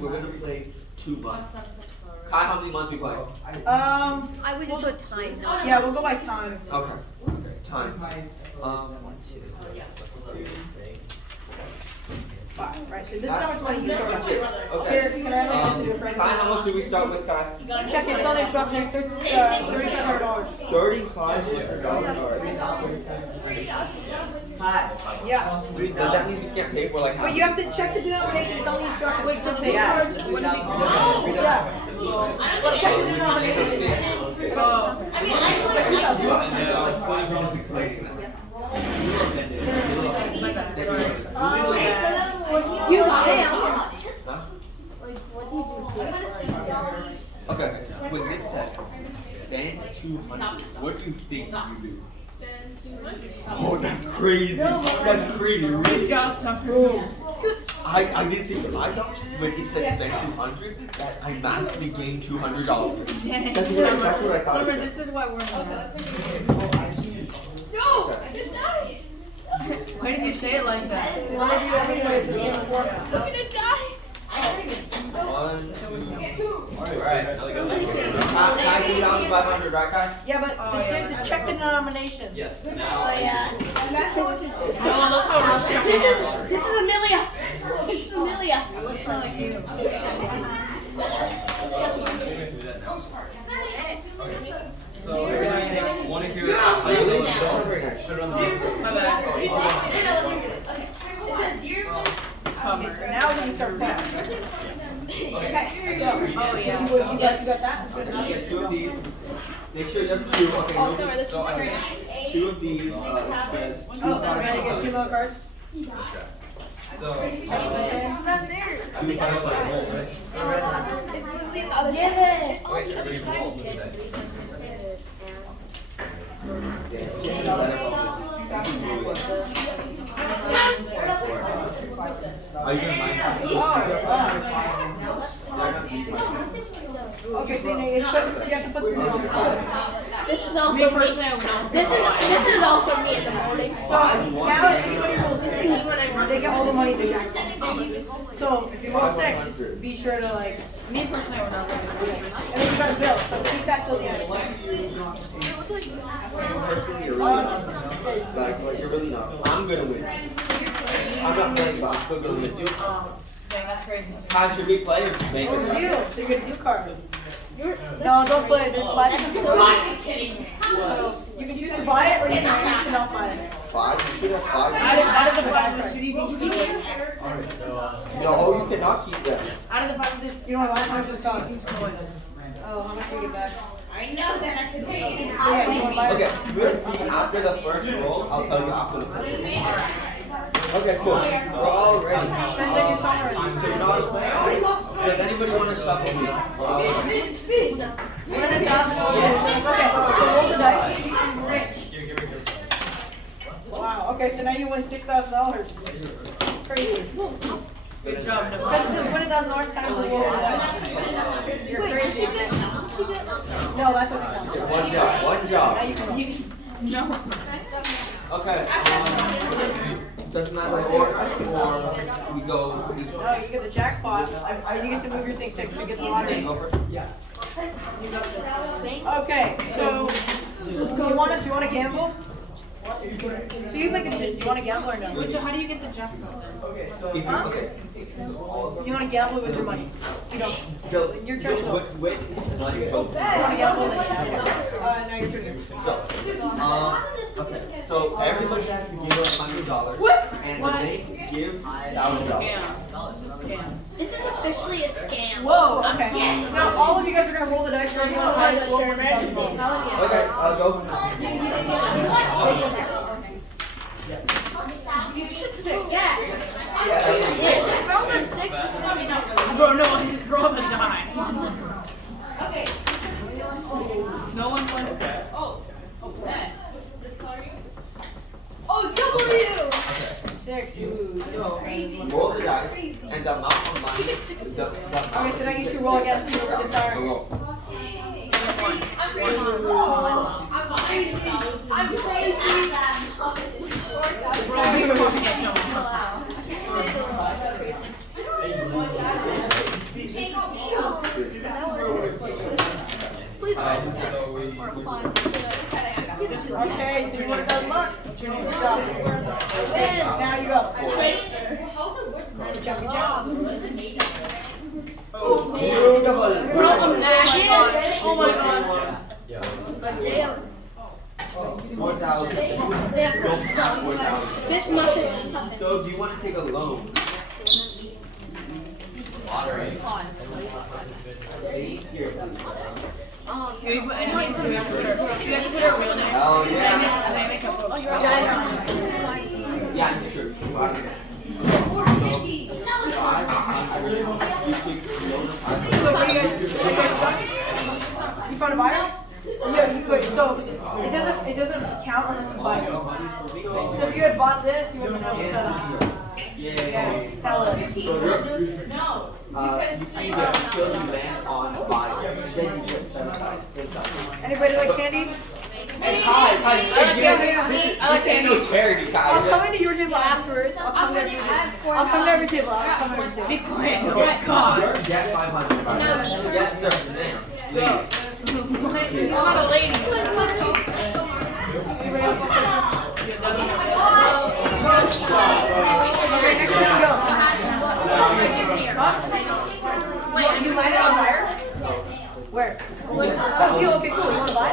we're gonna play 2 months. Kai, how many months we play? I would just go time. Yeah, we'll go by time. Okay. Time. 5, right? So this is how much money you start with. Okay. Here, can I have a to do a friend? Kai, how much do we start with, Kai? Check it, it's on the instructions, $3,500. $3,500. Yeah. Does that mean you can't pay for like half? But you have to check the denomination, it's on the instructions. Wait, so the big cards wouldn't be for Yeah. Well, check the denomination. Oh. Like 20 minutes explaining that. You am. Okay, when this says spend 200, what do you think you do? Oh, that's crazy. That's crazy. Really? I didn't think I thought when it said spend 200 that I magically gained $200. That's what I thought. Summer, this is why we're not. No! I just died! Why did you say it like that? I'm gonna die! One, two. Alright. Kai, you down to 500, right, Kai? Yeah, but just check the denomination. Yes. Oh Now. yeah. This is Amelia. This is Amelia. Looks like you. So everybody want to hear That's not very nice. put it on the Summer. Now we can start playing. Okay. So, oh yeah. Yes. You got that? Get 2 of these. Make sure you have 2. Okay, no, So I think 2 of these. It says 2 Oh, that's right. You get 2 more cards. so. 2 5 like roll, right? Give it. Wait, everybody roll the dice. Are you gonna mind? Okay, so you have to put the This is also me. This is also me in the morning. So now if anybody rolls 6, they get all the money they jackpot. So if you roll 6, be sure to like, me personally I would not roll it. And then you got a bill, so keep that till the end. Like you're really not. I'm gonna win. I'm not playing, but I'm still gonna win. Dang, that's crazy. How should we play or just make Oh, it? you. So you're gonna do card. No, don't play it. Just buy it. Are you kidding me? So you can choose to buy it or you can choose to not buy it. 5? You should have 5. Out of the 5 of this, you can keep it. No, you cannot keep them. Out of the 5 of this, you don't know how much this costs. Oh, how much do you get back? I know that I can pay you. So yeah, you wanna buy it? Okay, we'll see after the first roll. I'll tell you after the first roll. Okay, cool. We're all ready. Depends on your tolerance. So you're not a player? Does anybody want to shuffle me? We're gonna drop it over this. Okay, so roll the dice. Wow, okay, so now you win $6,000. Crazy. Good job, Nicole. Because it says win $1,000 times the roll of the dice. You're crazy. No, that's okay. One job. One job. Now you no. Okay. Doesn't matter order or we go this way. No, you get the jackpot. You get to move your thing 6 to get the lottery. Go first. Yeah. You got this. Okay, so do you want to gamble? So you make a decision. Do you want to gamble or no? Wait, so how do you get the jackpot? Okay, so. If you, Huh? okay. Do you want to gamble with your money? You don't. Your turn. So. When is money? You want to gamble? Now your turn. So, okay. So everybody has to give $100. What? And What? the bank gives $1,000. This is a scam. This is officially a scam. Whoa. Okay. Yes. Now all of you guys are gonna roll the dice. You're gonna hide it. Emergency. Okay, I'll go. Yes. Yeah, If I won 6, this is gonna be not really. Bro, no, just roll the die. Okay. No one won. Oh, W! 6. Ooh. Crazy. Roll the dice, and the amount of money. You get 6 the Okay, so now you two roll again. See what the So entire. roll. I'm crazy. I'm crazy. Oh my god. This muffin's tough. So do you want to take a loan? Oh yeah. Yeah, sure. So what do you guys stuck? You found a buyer? Yeah, you could. So it doesn't count unless you buy it. So if you had bought this, you would have been able to sell it. You either kill the land on a buyer, then you get 7 times. Anybody like candy? Kai, this ain't no charity, Kai. I'll come into your table afterwards. I'll come to every table. Be quiet. Get 500. Yes, sir. Now, I'm not a lady. Okay, next person go. Huh? You landed on fire? Where? Oh, you okay? Cool. You want to buy?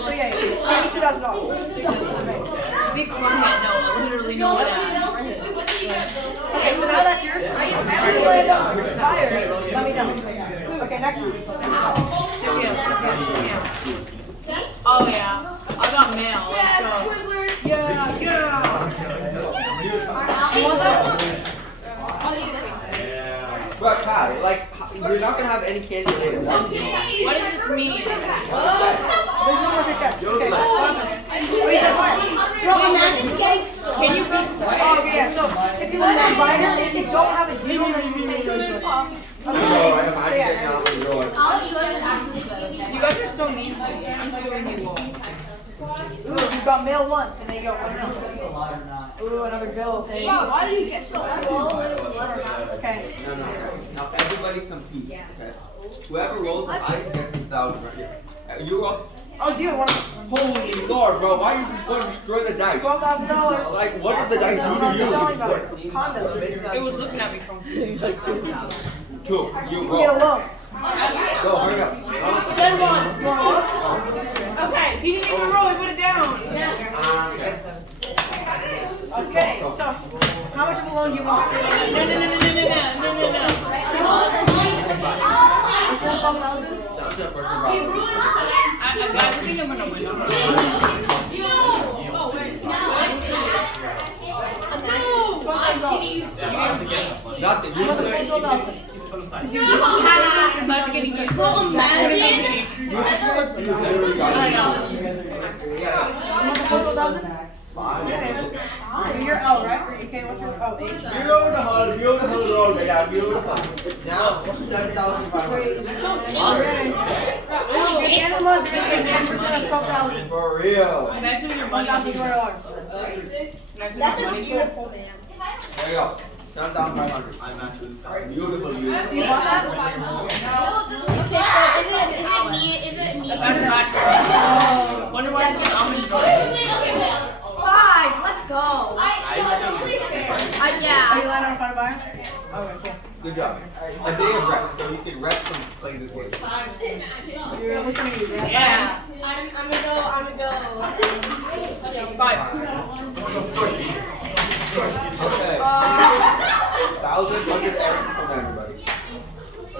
So yeah, pay me $2,000. Be quiet. No, literally no one asked. Okay, so now that's yours. Everyone expired. Let me know. Okay, next one. Oh yeah, I got mail. Let's go. Yeah. You want that? but Kai, like, you're not gonna have any candy later. What does this mean? There's no more good checks. Okay. Can you be? Oh yeah. So if you want a provider, if you don't have a deal, then you can take You guys are so mean to me. I'm suing you all. Ooh, you got mail once, and they go, oh no. Ooh, another bill. Hey. Why do you get so Okay. No. Now everybody competes. Okay. Whoever rolls the highest gets 1,000 right here. You roll. Oh, do you want? Holy Lord, bro! Why are you going to destroy the dice? $12,000. Like, what did the dice do to you? It was looking at me from. Two. You Get a roll. loan. Go, hurry up. Then one. Okay. He didn't even roll. He put it down. Okay. So, how much of a loan do you want? No. Guys, I think I'm gonna win. Nothing. You had as much getting used to You're L, right? Okay, what's your H? Beautiful roll, yeah, beautiful. Now, 7,500. End of the month, you're getting 10% of 12,000. For real. Next one, your money. That's a beautiful man. There you go. 7,500. I'm actually beautiful. You want that? Okay, so is it me? Wonder why I'm enjoying. 5, let's go. Yeah. Are you landing on front of fire? Okay, yes. Good job. A day of rest, so you can rest from playing this game. You're gonna listen to me, right? Yeah. I'm gonna go. 5. Okay. 1,100 from everybody.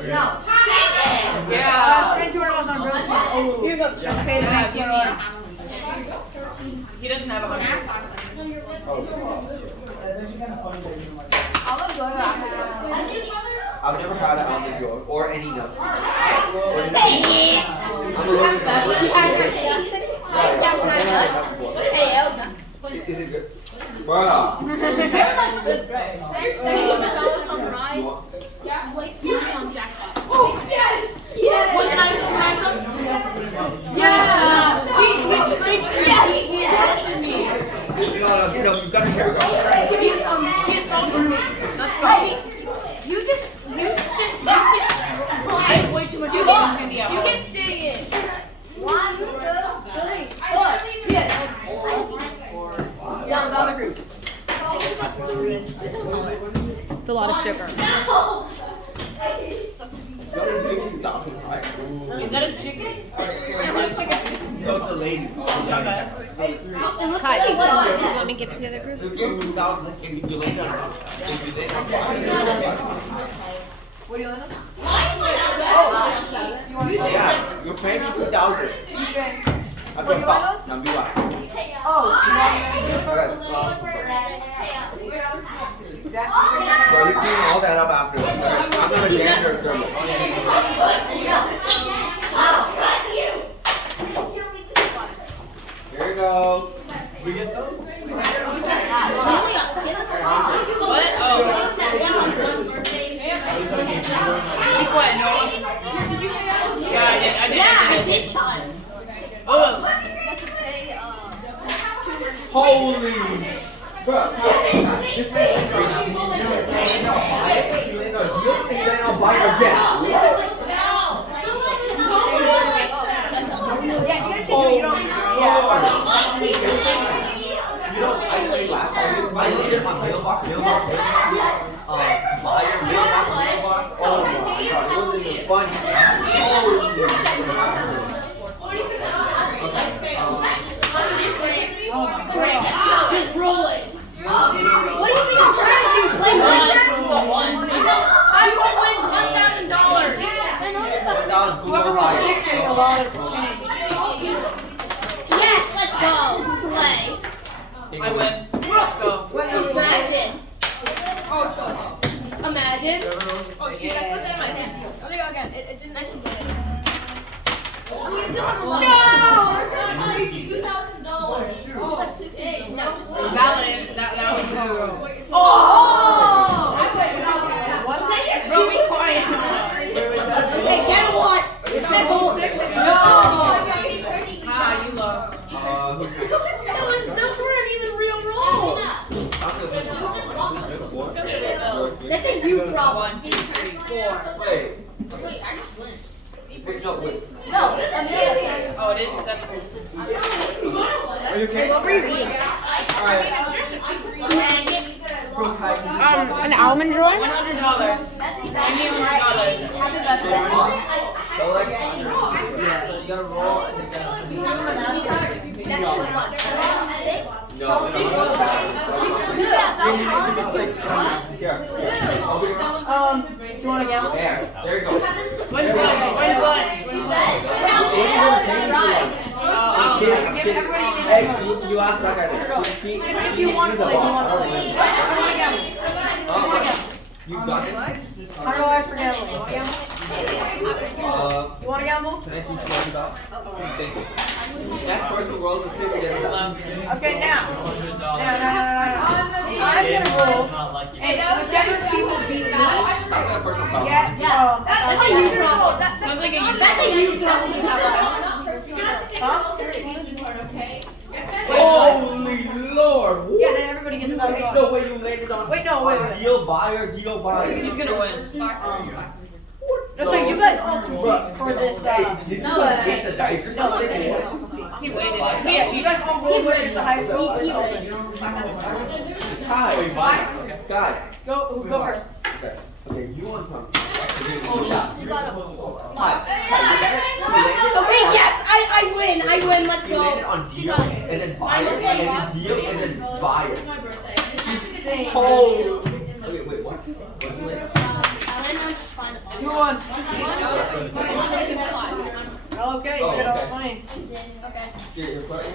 No. Yeah. Spend $200 on groceries. Oh. Here you go. Just pay the $19. He doesn't have 100. I've never had it on the door or any nuts. Is it good? Wow. Oh, yes! Yes! What can I some? Yeah! He screamed yes! No, you gotta share. Give me some for me. Let's go. You just I have way too much candy out. You can dig it. 1, 2, 3, 4. Yes. Yeah, without a group. It's a lot of sugar. Is that a chicken? It looks like a chicken. Go to the lady. Hi, you want me to give it to the other group? What do you want? Yeah, you're paying me 2,000. I got fucked. Now be right. Well, you clean all that up afterwards. I'm not a janitor, sir. Here you go. We get some? What? Oh. Be quiet, Noah. Yeah, I did. child. Oh. Holy. Bro. This thing ain't gonna buy it again. Yeah, you guys can do it. You don't. You know, I played last time. I landed on mailbox. Fire, mailbox. Oh my god, it wasn't even funny. Just roll it. What do you think I'm trying to do? Play I won $1,000. Whoever rolls 6 gets a lot of change. Yes, let's go. Slay. I win. Let's go. Imagine. Oh, Imagine. oh, shoot, I slipped that in my hand. Let me go again. It didn't actually get it. No! $2,000. Like 16. No, just Valid. That was good. Oh! What? Bro, be quiet. Okay, get one. Get one. 6 and no. Ah, you lost. Those weren't even real rolls. That's a you problem. 1, 2, 3, 4. Wait. Wait, I just win. No, wait. No, Amelia. Oh, it is? That's cool. Are you okay? What were you reading? An almond joy? $100. Give me $100. So like, yeah, so you gotta roll and you gotta. That's his lunch. No, no. Here. Do you want to gamble? There you go. When's lunch? Give everybody Hey, you asked that guy there. If you want to play, you want to play. You want to gamble. You got it? $100 for gambling. You want to gamble? You want to gamble? Can I see $20? Thank you. Next person rolls a 6 against us. Okay, now. No. I'm gonna roll. And whichever people beat me. Yes. That's a you problem. Sounds like a you. That's a you problem. Huh? Holy Lord! What? Yeah, then everybody gets another Ain't one. no way you landed on. Wait, no, wait. Deal buyer. He's gonna win. No, so you guys all compete for this. Did you like take the dice or something? He waited. Yeah, so you guys all roll with it's a high school. Guy. Go first. Okay, you want something. You got a Hi. Okay, yes, I win. Let's You landed go. on deal, and then buyer, and then deal, and then buyer. Insane. Oh. Okay, wait, what? What'd you land? You won. Okay, you get all the money. Get your butt here.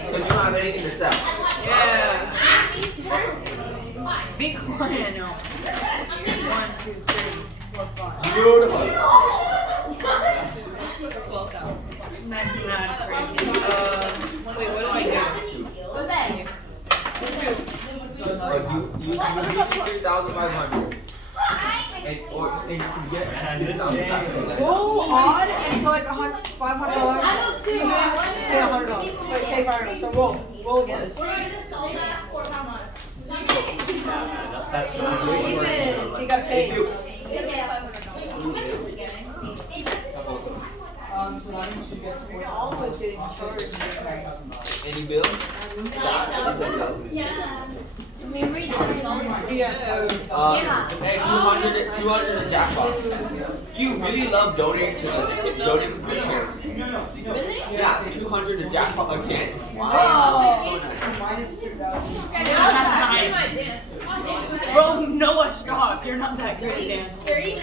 So you don't have anything to sell? Yeah. Be quiet now. 1, 2, 3, 4, 5. Beautiful. It's 12,000. That's mad crazy. Wait, what do I do? What's that? Let's do. You 3,500. And you can get 2,500. Roll odd and for like $500. Pay $100. Wait, pay $500. So roll again. That's Even. So you got paid. Any bills? Hey, 200 a jackpot. You really love donating to the charity. Really? Yeah, 200 a jackpot again. Wow. So nice. Bro, Noah, stop. You're not that good at dance. Crazy.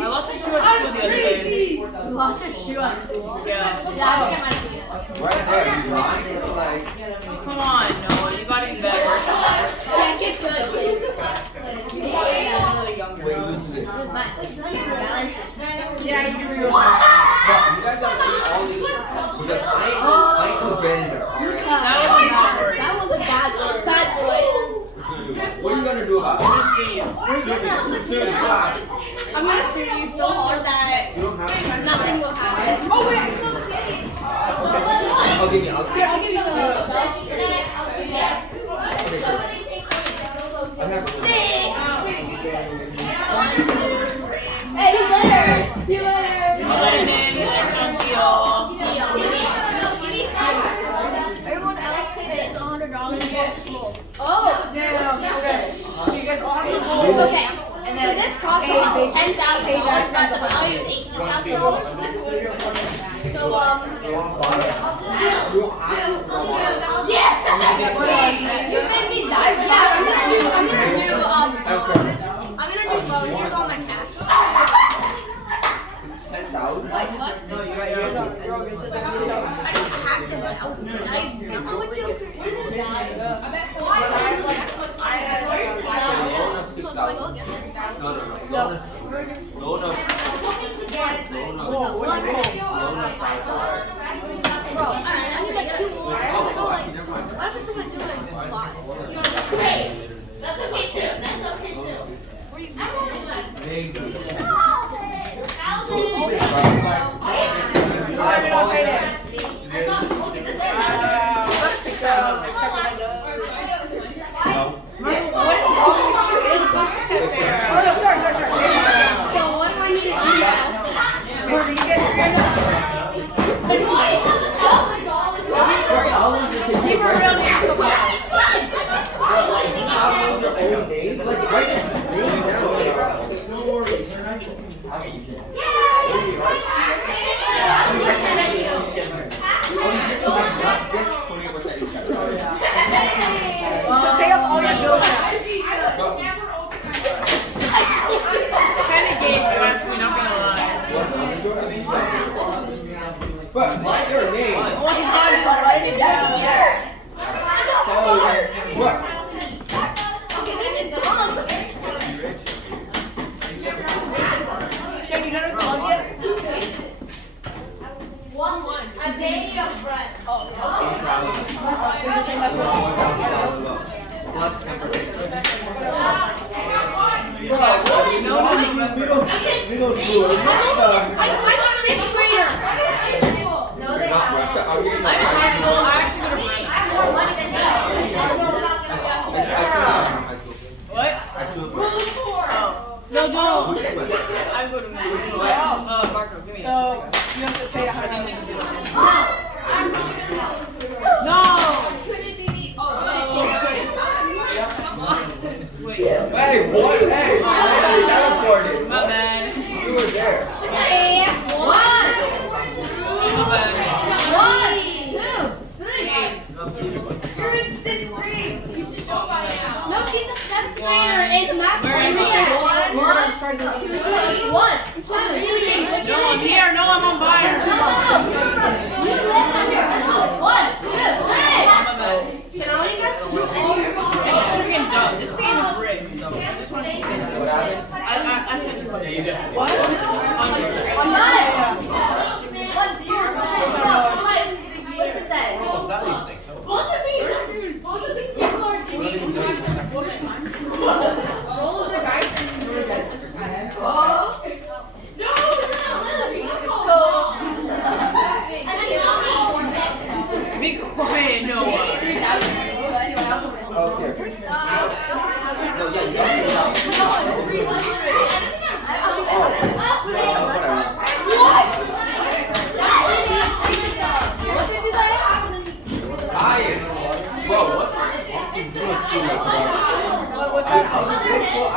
I lost my shoe at school the other day. You lost your shoe at school? Yeah. Yeah, I think Right there, you lying? Like, Come on, Noah, you got even better. Yeah, get good. wait, who's this? Yeah, you Bro, you guys gotta do all these because I ain't no janitor, alright? That was a bad word. Bad boy. What are you gonna do about it? I'm gonna see you. Sue me, stop. I'm gonna sue you so hard that You don't have to. nothing will happen. Oh wait, I still have candy. I'll give you. I'll give you some of your stuff. I have 6. Hey, you later. See you later. Everyone else pays $100 for school. Oh, okay. So this costs about $10,000, but the value is $18,000. So yeah. You made me die. Yeah, I'm gonna do here's all my cash. 10,000. What? No, you're right. I don't have to, but I'm a joker. So do I go again? No. Loan up. Bro, I need like 2 more. What happens if I do like 5? Great. That's okay too. That's okay too. What do you think? So what do I need to do now? Where do you get your Keep her real name so fast. Like right now. Don't worry. So pay off all your bills now. Kind of gave you, actually, not gonna lie. But write your name. Oh my God, you write it down. What? Shem, you done with the log yet? A day of bread. Plus 10%. Middle school. I'm not a fifth grader. You're not Russia. Are you in High school, I actually go to high school? What? High school. Oh. No, don't. I go to middle school. Marco, give me it. So, you have to pay $100 to do it. No! Could it be me? Wait. Hey, what? Hey, that recorded. My bad. You were there. Hey, 1, My bad. 1, 2, 3. You're in 6th grade. You should know by now. No, she's a 7th grader in math. Where am I? 1, 2, 3. No, I'm here. No, I'm on fire. You live here. 1, 2, 3. My bad. Can I only get 2? This is freaking dumb. This game is rigged. I just wanted to say that. What happened? I spent 200. Yeah, you did. What? I'm not. 1, 2, 3. What is that? What's that these things? Both of these people are doing roll of the dice and Be quiet, Noah. Okay. No, yeah, you got Kayan. Bro, what?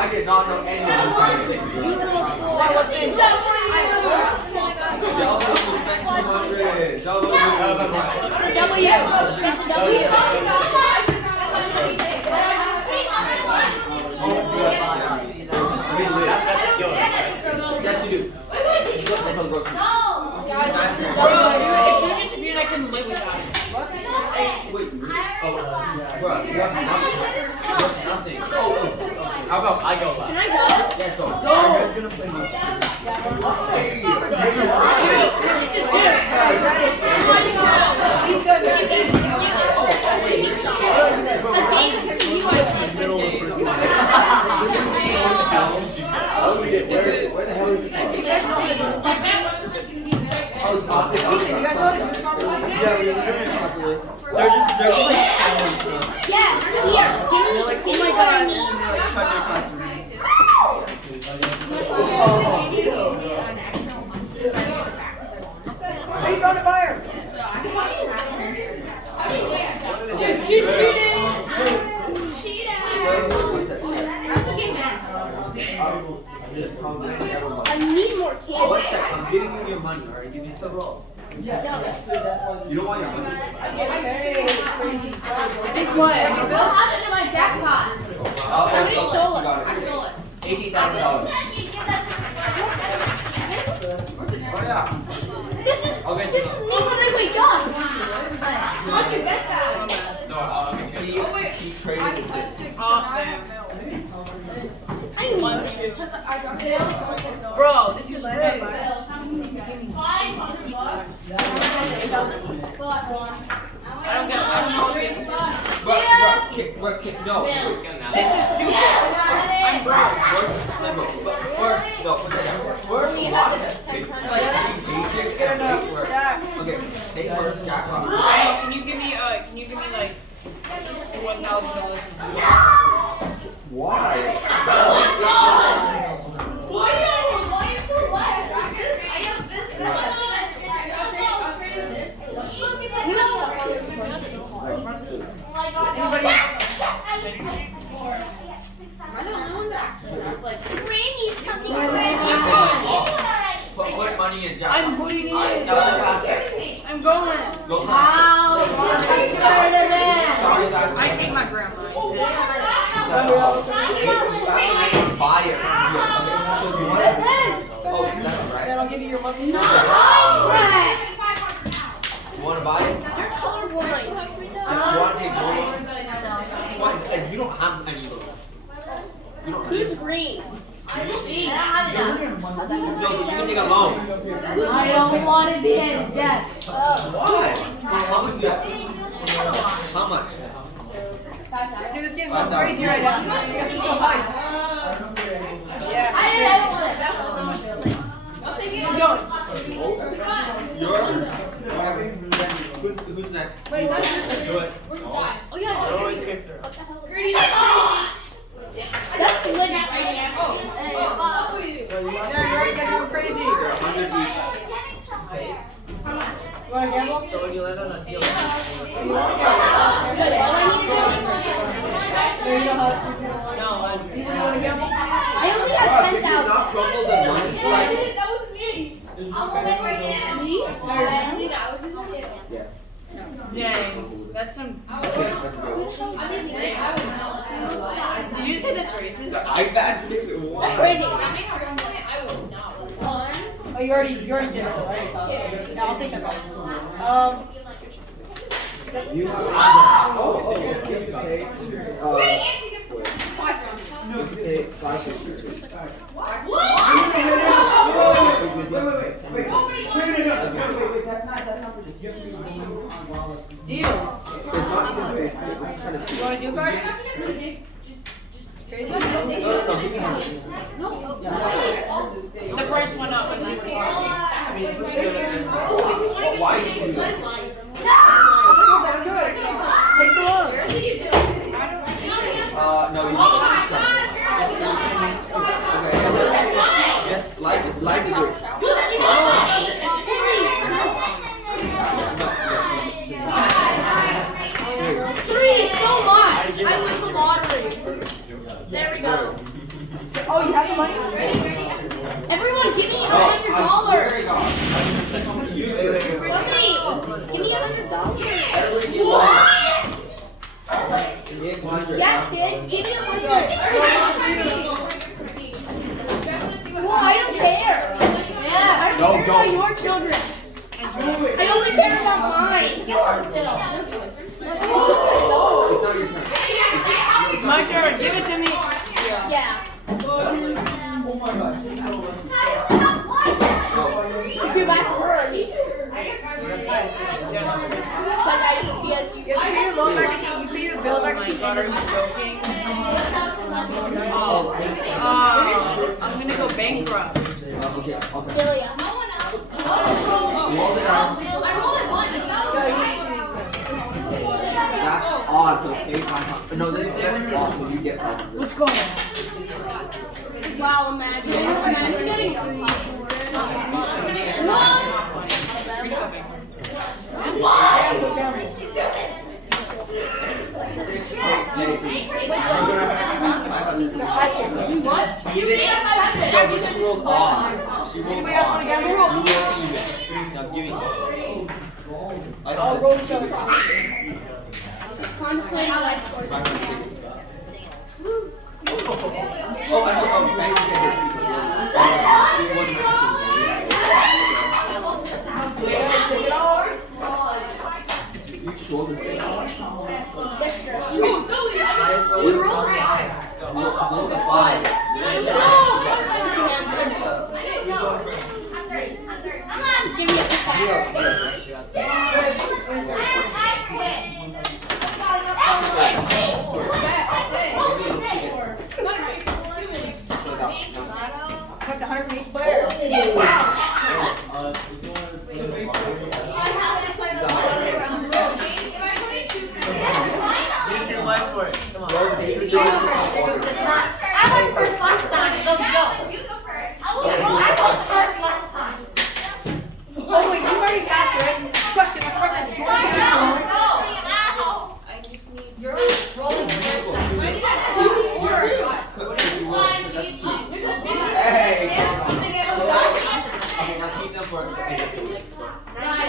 I did not know any of this. What thing? Y'all just spent 200. Double. It's the W. It's the W. Yes, you do. Bro, if you disappeared, I couldn't live without it. Wait. Bro, you have nothing. Nothing. How about I go last? Can I go? Yes, go. Go. Guys gonna play me. It's a two. He's good. Middle of the first line. Where the hell is it? Oh, it's not. You guys know this is popular? They're just like following stuff. Yes. Here. Give me. They're like, oh Give my me god, one. and then they like check their classroom. How you going to buy her? Dude, she's cheating. That's the game, man. I need more One candy. sec, I'm giving you your money, alright? Give me some roll. You don't want your money? Be quiet. What happened to my jackpot? Somebody stole it. You got I stole it. $18,000. This is me when I wake up. How'd you get that? He traded it. I want you. Bro, this is great. I don't know what this is. No. This is stupid. I'm broke. First, we have this Stack. Okay, take first jackpot. Can you give me like $1,000? Why? Granny's coming. Put money in jackpot. I'm putting it in. Go faster. I'm going. Go faster. Sorry, guys. I hate my grandma. Buy it. So you want it? Oh, that's right. Then I'll give you your money. You want to buy it? You're colorblind. You want to take money? What? Like, you don't have any of those. You don't Who's have green? No, but you can take a loan. I don't want to be in debt. Why? So how much do you have? How much? Dude, this game's going crazy right now. You guys are so hyped. Yeah. I don't want it. I'll take it. Let's go. Who's next? Wait, that's Do it. Oh yeah. It always kicks her. What the hell? That's lit. you're going crazy. 100 each. You want to gamble? So when you land on a deal, No, you don't have to. No, you want to gamble? I only have Can you not crumble the money? Like, That was me. I'm gonna make it again. Me? yes. Dang. That's some. Let's go. Did you say that's racist? The iPad today? That's crazy. Oh, you already did it, right? No, I'll take that back. You have pay 550. Wait, that's not for this. You have to be Deal. It's not even fair. This is kind of You want to do card? Crazy? The price went up. Why did you do that? That's good. Take the loan. No, you yes, life is good. Three is so much. I win the lottery. There we go. Oh, you have the money? Everyone, give me $100. Somebody, give me $100. What? Yeah, kids, give me 100. Well, I don't care. Yeah, I don't care about your children. I only care about mine. It's my turn. Give it to me. Yeah. If you're back early. Because You pay your loan back at the, you pay your bill back. She's already joking. I'm gonna go bankrupt. Billy, That's odds, okay? No, that's odds, so you get probably. Let's go. wow, imagine getting What? You did? No, but she rolled odd. She rolled odd. You rolled even. Now give me. I'll roll each other. contemplating life choices. Oh, I said this because you sure the same? You rolled 5. Roll the 5. Give me a 5. Put the 100 in each player. Oh wait, you already passed, right? Question, I forgot that. I just need your rolling.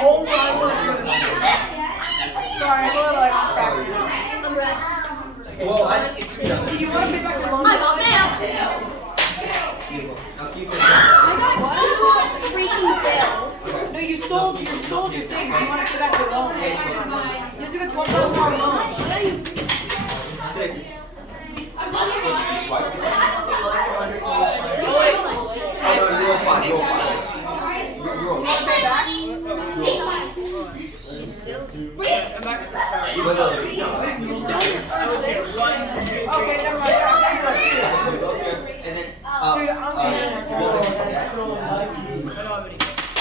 Oh my word. Sorry, I'm a little like crap. I'm ready. Whoa, I just get 2 done. Do you want to pick up your loan? I got mail. Now keep it. I got 2 freaking bills. No, you sold your thing. You want to get back your loan? You have to get $12 more loan. 6. Oh wait. Oh no, roll 5. Roll 5. Roll 5. Pay back. I'm back at the start. I was here. 1, 2, 3. Okay, never mind. And then, Dude, I'm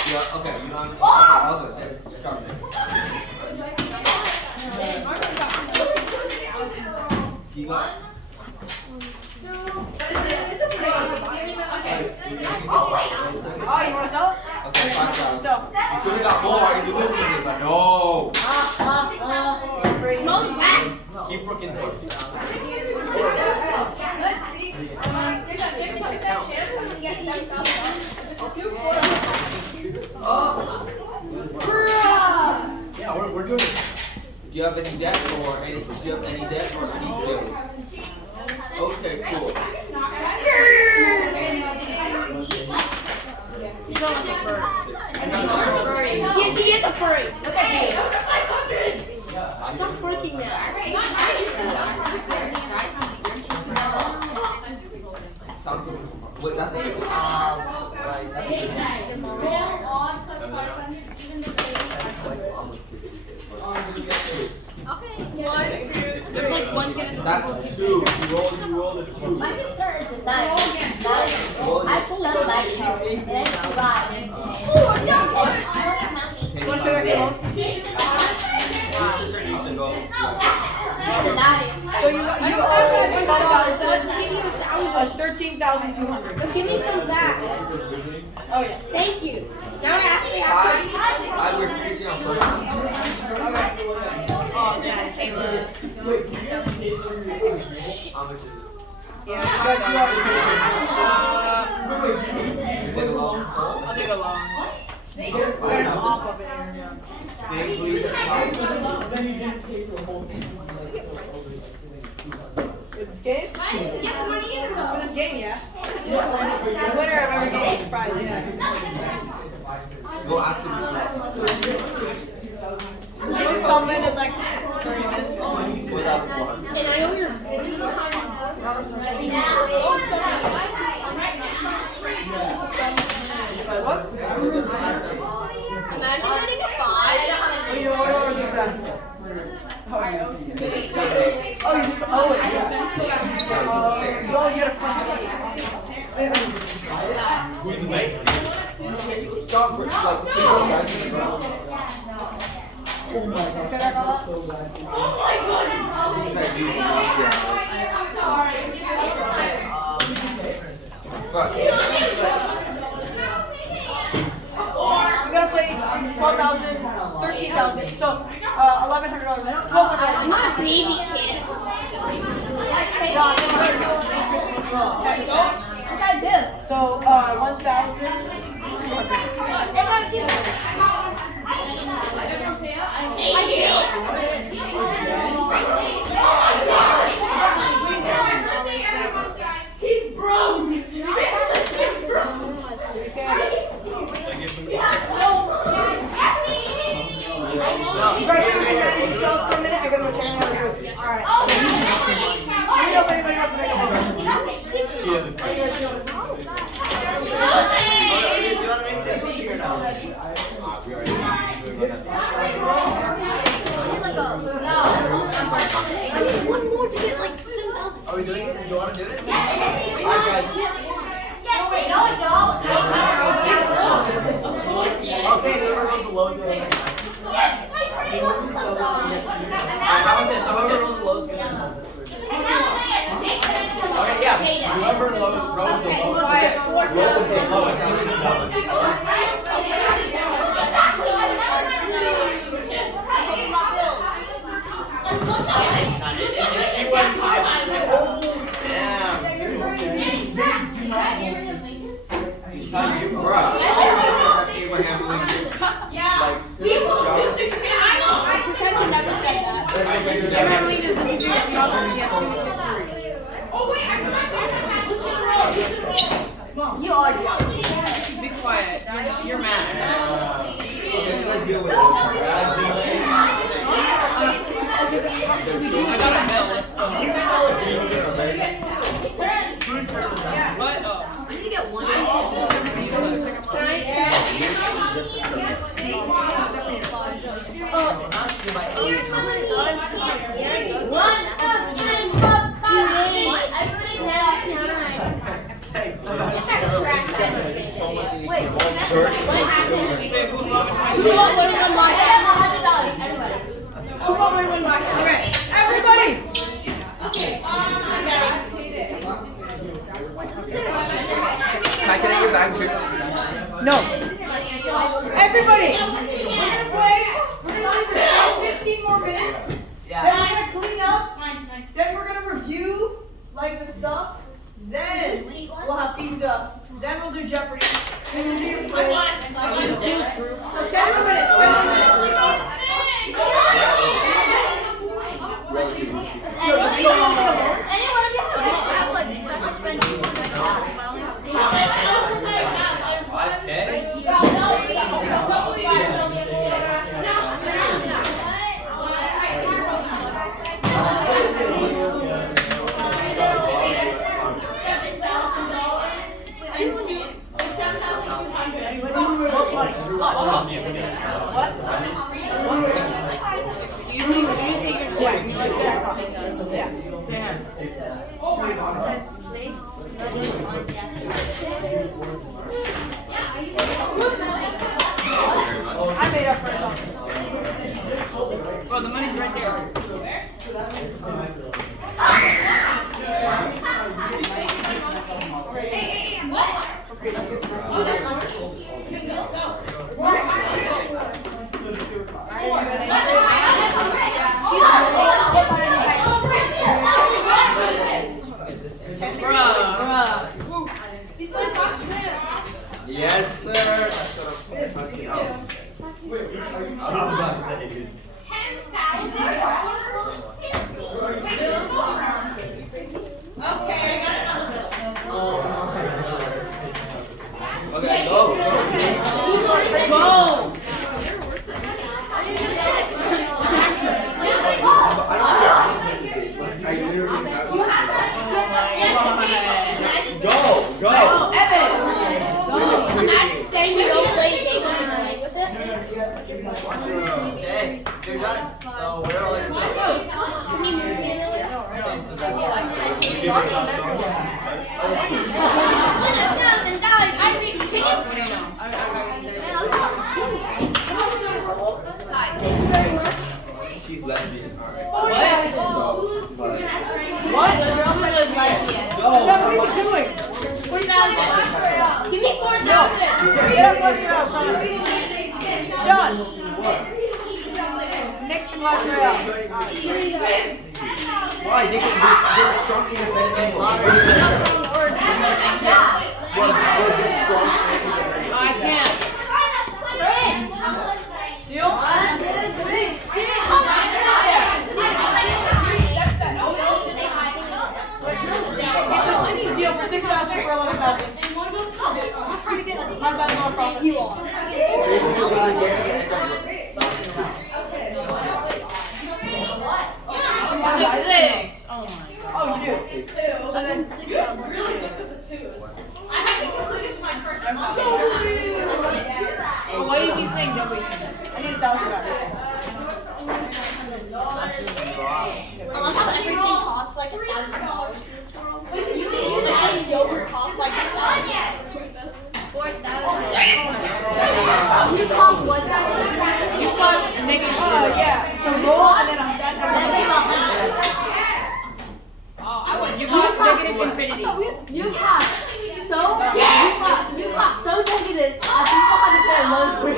yeah, okay, you don't have other than start there. You got. Oh, you want to sell it? Okay, $5. So. You could have got more. I can do this with it, but no. Mom's back. Keep working for it. Let's see. There's a 50% chance I'm gonna get $7,000. Yeah, we're doing it. Do you have any debt or any? Do you have any debt or any bills? Okay, cool. Yes, he is a furry. Stop twerking now. Wait, that's a good one. Right, that's a good Okay. 1, 2. There's like one kid in the That's 2. You roll the 2. My sister is the 9. I pulled out a bag and I survived. Oh, no! One pair of loan. So you owe $12, so let's give you $13,200. Give me some back. Oh yeah. Thank you. Now I actually have I we're freezing on first. Oh yeah, change it. How much is it? Yeah, you got two options. I'll take a long. I got an op up in here. Then you didn't pay for the whole thing. For this game? I didn't get the money either For though. this game, yeah. The winner of every game is a prize, yeah. Go ask him. You just come in at like 30 minutes. Without one. And I owe your video time right now. What? Imagine getting a 5. Oh, you order or do that? Oh, you owe it. Oh, you just owe it. You only get a free Stop for like 2 guys in the ground. Oh my god. That's so bad. We gotta play 12,000, 13,000, so $1,100. I'm not a baby kid. Yes, I do. So 1,200. They gotta do it. He's broke. You guys can manage yourselves for a minute. I gotta go check out the group. Alright. Let me know if anybody wants to make a motion. I need one more to get like 7,000. Are we doing it? You want to do it? Alright, guys. Okay, whoever rolls the lowest gets it. How about this? Whoever rolls the lowest gets it. Okay, yeah. Whoever rolls the lowest gets the lowest. If she wins, she gets. Oh, damn. Tell you, bro. Abraham Lincoln. Yeah. He will do 6. I pretend to never said that. Abraham Lincoln doesn't do that. Yes, do history. Oh wait, I forgot. You are. Be quiet. You're mad. Okay, let's deal with it. I got a bill. Let's go. You guys all agree with it, okay? Whose turn is that? What? Oh. I need to get one. This is useless. Everybody! Can I get back trips? No. Everybody! We're gonna play for 15 more minutes. Yeah. Then we're gonna clean up. Then we're gonna review like the stuff. Then we'll have pizza. Then we'll do Jeopardy. Then we'll do your quiz. For 10 more minutes. 10 more minutes. Yo, let's go home. Excuse me, when you say you're sweating, you like that? Yeah. Damn. I made up for it. Bro, the money's right there. She's lesbian. Alright. What? No, Sean, what are you doing? 4,000. Give me 4,000. Get up, Clash Royale, Sean. Sean. Next to Clash Royale. Why? They're strong independent. They're strong independent. I can't. Deal? Deal for 6,000 for 11,000. I'm trying to get us. $1,000 profit. You are. It's a 6. Oh my. Oh, you do. So then, why do you keep saying W? I need $1,000 back. I love how everything costs like $1,000 in this world. Like just yogurt costs like $1,000. 4,000. You cost $1,000. You cost negative 2. Yeah. So roll and then that's you cost negative infinity. You cost so you cost so negative. I think I'll have to pay a loan for you.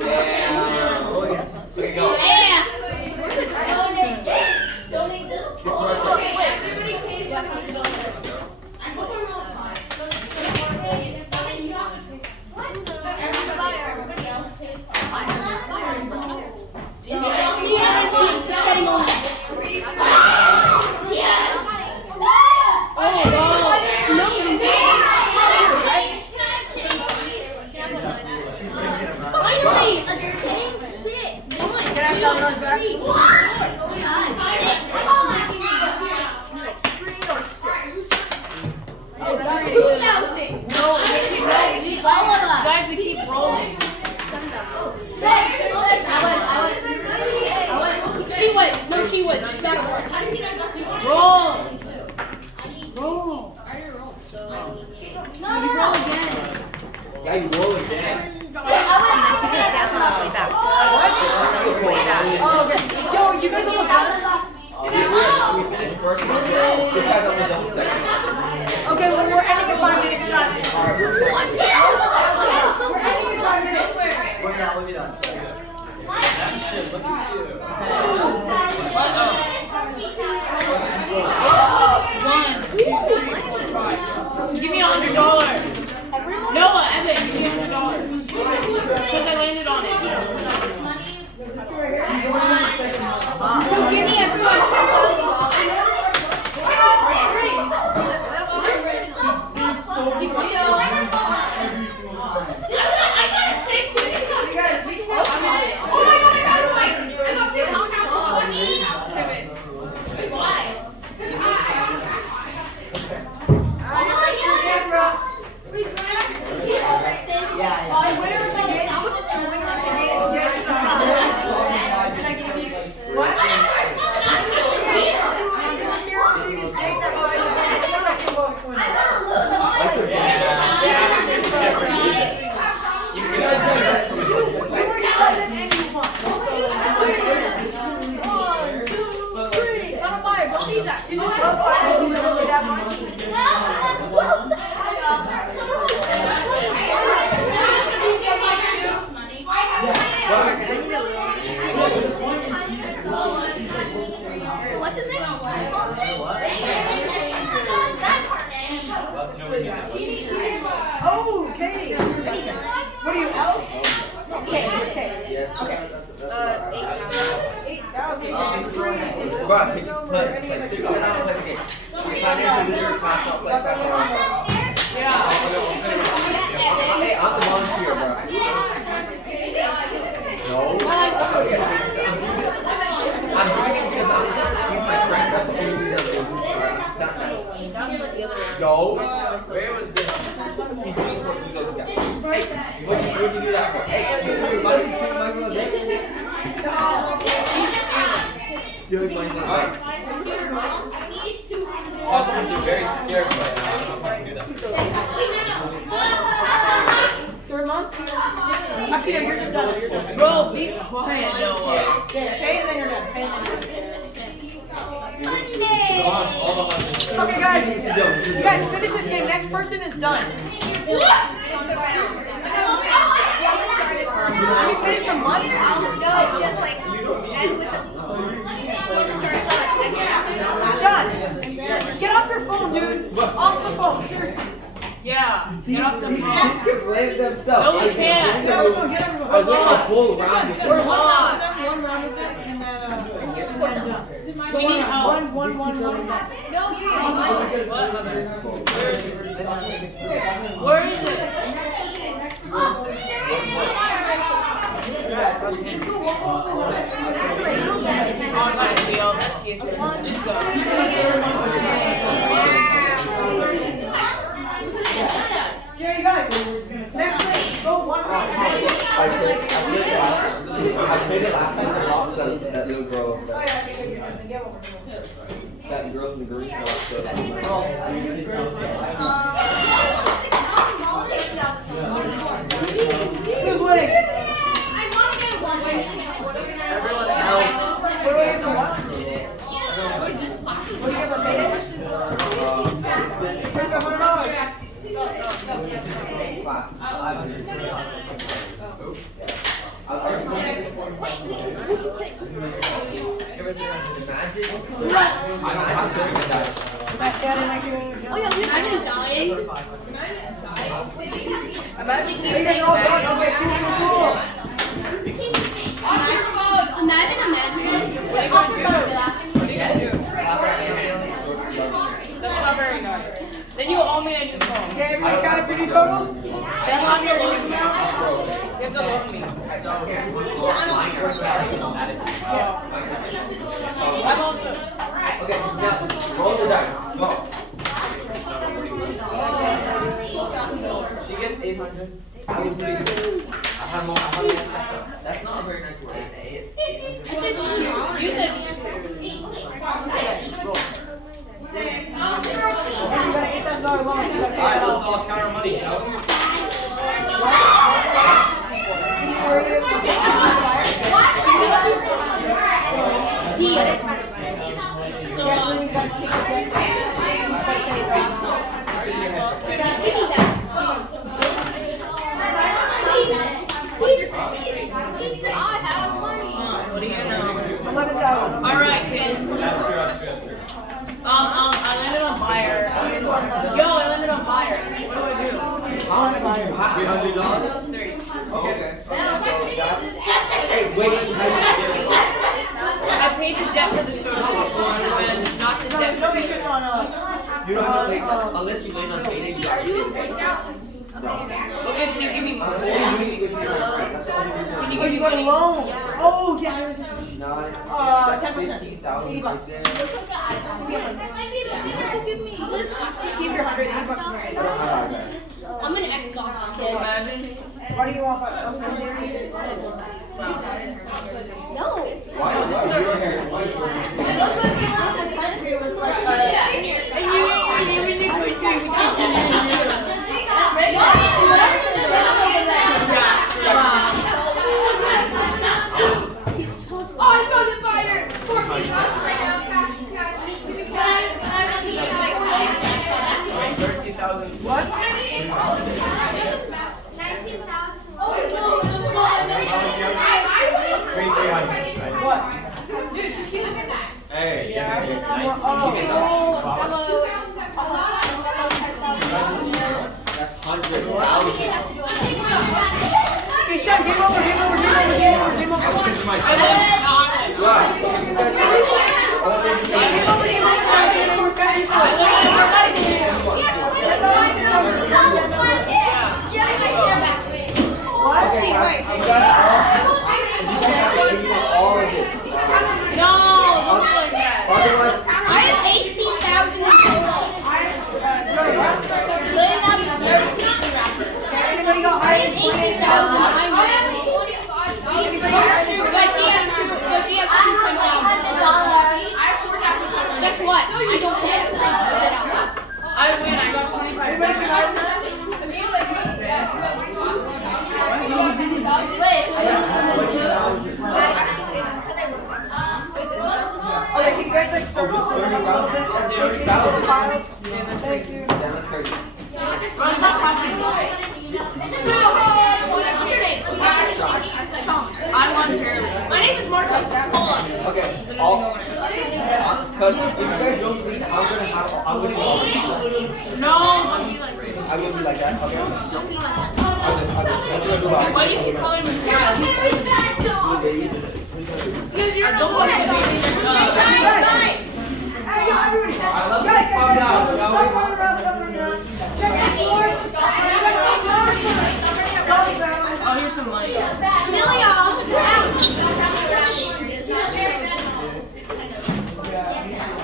Damn. Okay, go. Yeah. Donate to. Everybody pays $100. I hope I'm real fine. Everybody else pays just getting on this. Yes. Oh, no, finally, a dang 6. 1, 2, 3, 4, 5, 6. Come on. 3 or 6. Oh, that's 2,000. No, Guys, we keep rolling. 6. I went. She wins. No, she wins. She gotta work. Roll. Roll. I already rolled, so. No, you roll again. Yeah, you roll again. Oh, okay. Yo, you guys almost done? We finished first one. This guy's almost done second. Okay, well, we're ending in 5 minutes. Shot. We're ending in 5 minutes. We're not, we'll be done. Look at you. 1, 2, 3, 4, 5. Give me $100. Noah, Evan, give me $100. Because I landed on it. Give me everyone What's his name? Oh, okay. What are you, L? Okay, okay. Yes. Okay. 8,000. Crazy. Bro, can you play? Sit down and play the game. Financial literacy class, not play. Hey, I'm the volunteer, bro. No. I'm doing it because he's my friend. That's the only reason I'm doing this. It's not nice. Yo, where was this? He's doing it for Uzo's guy. Hey, what'd you do that for? Hey, you put your money for the day? Stealing money for the day. very scared right now. I don't know if I can do that. Third month? Actually, no, you're just done. You're done. Bro, be quiet. No. Yeah, pay and then you're done. Pay and then you're done. Okay, guys. You guys, finish this game. Next person is done. Let me finish the money. No, just like end with the. Sean, get off your phone, dude. Off the phone. Seriously. Yeah. Get off the phone. can blame themselves. No, we can't. Get everyone. Get everyone. I went a whole round with We're them. one round with them, and then done. So We need help. one. No, Where is it? Just go. Here you guys. Next week, go one round. I played it last time and lost that little girl. Oh, yeah, okay, good. You're done. Get over it. That girl in the green house. Who's winning? Everyone else. What do we get for what? What do you get for payday? I don't have to do that. Oh yeah, we imagine dying. Imagine you all done. Okay, cool. Imagine. What are you gonna do? What are you gonna do? That's not very nice. Then you owe me a new phone. Okay, everybody got up your new totals? That's on your new account? You have to loan me. I'm also. Okay, now roll the dice. Go. She gets 800. I was pretty good. I have more. That's not a very nice word. You said Alright, let's all count our money, shall we? Alright, kid. I landed on buyer. Yo, I landed on buyer. What do I do? $300? $30. Okay. So that's. Hey, wait. I paid the debt for the soda and not the debt. No interest on You don't have to wait unless you land on payday. You got it. Okay, so you give me more. All you need is your friend. That's the only reason. Can you give me a loan? Oh, yeah. 10%. 50,000 right there. Just keep your $180 in there. I'm an Xbox kid. Imagine. Why do you want I found a buyer! 14 bucks right now, cash. 13,000. What? 19,000. What? Dude, just keep looking at that. Hey, Yeah. that's 100,000. Okay, Sean, game over. All of this. Otherwise, I have 18,000 in total. Anybody got I have 18,000. But she has two $10,000. bounced it. They already bounced it. Yeah, that's crazy. Damn, that's crazy. What's happening? What's your name? I won fairly. My name is Marco. Hold on. Okay, all. Because if you guys don't think I'm gonna all. No. I'm gonna be like that. Okay. Don't be like that. What you gonna do about it? Why do you keep calling me child? Babies. Because you're not one of the babies. Hey, yo, everybody. I love this calm down, shall we? Stop running around, stop running around. Check the floors. Oh, here's some money.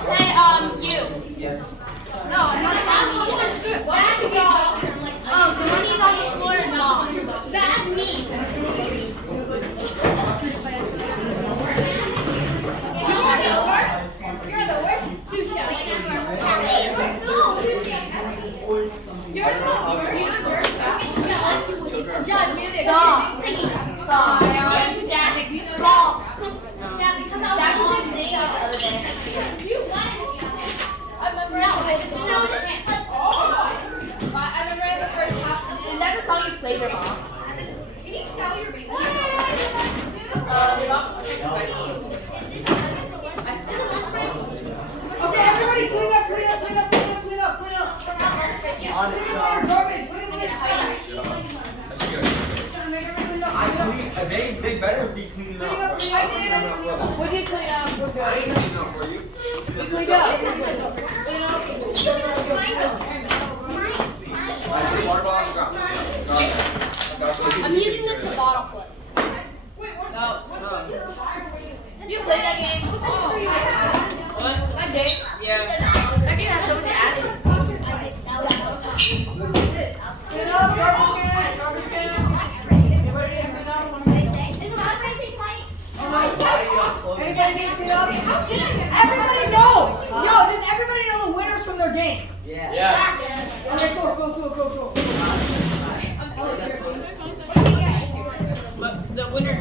Hey, you. Yes. No, I'm not happy. What? Oh, the money's on the floor is gone. That's me. You're the worst sushi chef. You're Judge, music. Stop. Stop. Dad, stop. Dad, because I was saying the other day. You won. I remember the first half. Is that the song you played your mom? Can you sell your baby? Okay, everybody clean up, clean up, clean up, clean up, clean up, clean up. On it, Sean. Garbage, put it in the They better be cleaning up. What did you clean up? I ain't cleaning up for you. We cleaned up. I put water bottle on the ground. I'm using this to bottle flip. You played that game? Oh, what? That game? Yeah. That game has so many ads. Clean up, garbage can, garbage can. Everybody clean up? Anybody need to clean up? Everybody know! Yo, does everybody know the winners from their game? Yeah. Yes. Okay, cool. But the winner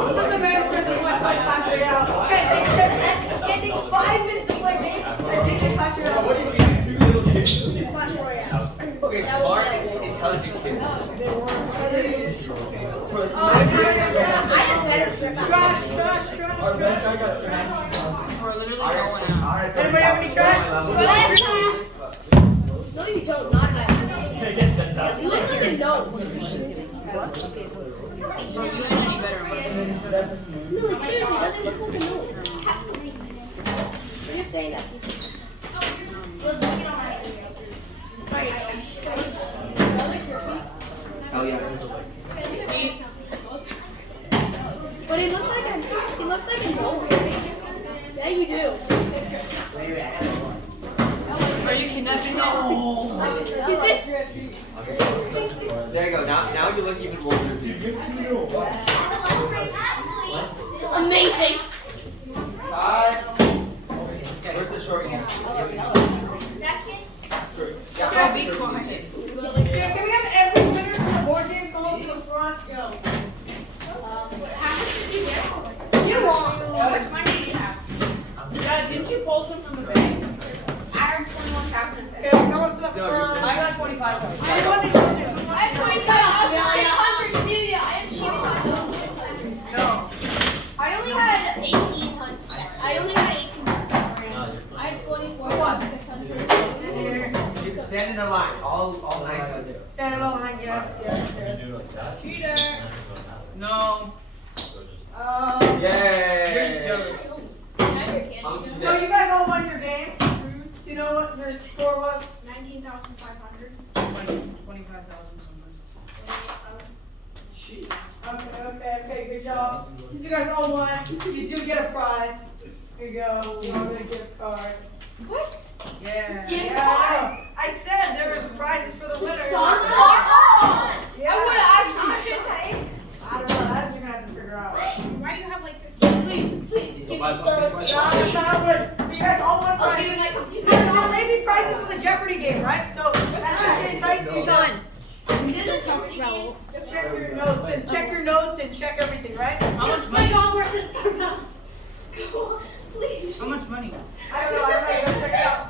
Some of the management is what class it out. Okay, it takes 5 minutes to play games. I think they class it out. Okay, smart, intelligent kids. Trash. We're literally going out. Anybody have any trash? No, you don't. Not that. You look like a gnome. Bro, you ain't any better. No, seriously, doesn't look like a gnome. You're just saying that. Hell yeah. But he looks like a gnome. Yeah, you do. Are you kidnapping me? There you go. Now you look even more drippy. Amazing. Where's the short game? Okay, be quiet. Can we have every winner from the board game come up to the front? You won. How much money do you have? Didn't you pull some from the bank? I have 21 cash in the bank. Okay, come up to the front. I got 25. I wanted to do. I have 600. Amelia, I have cheaper. No. I only had 1,800. I only had 1,800. I had 24,600. You can stand in a line, all nice. Stand in a line, yes. Cheater. No. Yay! You're just jealous. So you guys all won your game. Do you know what your score was? 19,500. 25,000 something. Okay, good job. Since you guys all won, you do get a prize. Here you go. You're all gonna gift card. What? Yeah. Gift card? I said there was prizes for the winners. Yeah. I would have actually just said. I don't know. That you're gonna have to figure out. Why do you have like 15? Please, give me That's not how it works. You guys all won prizes. There may be prizes for the Jeopardy game, right? So that's just to entice you. Check your notes and check everything, right? How much money? My dog works at Starbucks. Go on, please. How much money? I don't know. Go check it out.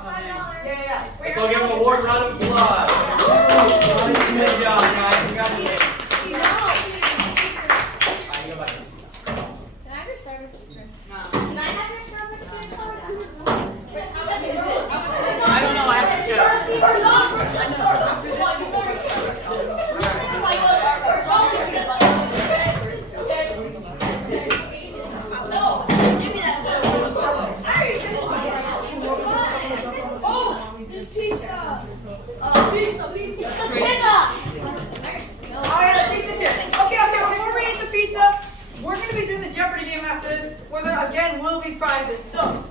Yeah. Let's all give him a warm round of applause. Good job, guys. Congratulations. Can I have your Starbucks sticker? No. Can I have your Starbucks sticker? I don't know. I have to check. Will be prizes. So,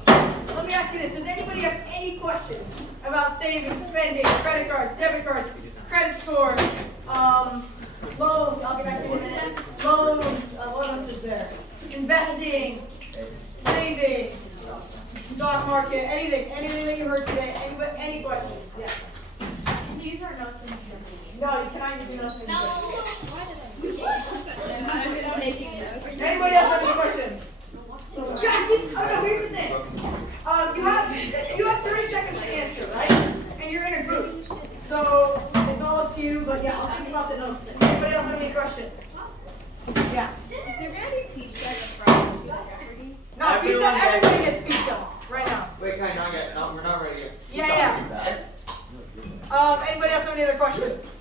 let me ask you this. Does anybody have any questions about saving, spending, credit cards, debit cards, credit score, loans, I'll get back to you in a minute. Loans, what else is there? Investing, saving, stock market, anything that you heard today. Any questions? Yeah. These are notes in No, you cannot use your notes. No. I'm taking notes. Anybody else have any questions? Jackson, oh no, here's the thing. You have 30 seconds to answer, right? And you're in a group. So it's all up to you, but yeah, I'll think about the notes. Anybody else have any questions? Yeah. Is there gonna be pizza at the fries for Jeopardy? No, pizza, everybody gets pizza right now. Wait, can I not get? No, we're not ready yet. Yeah. Anybody else have any other questions?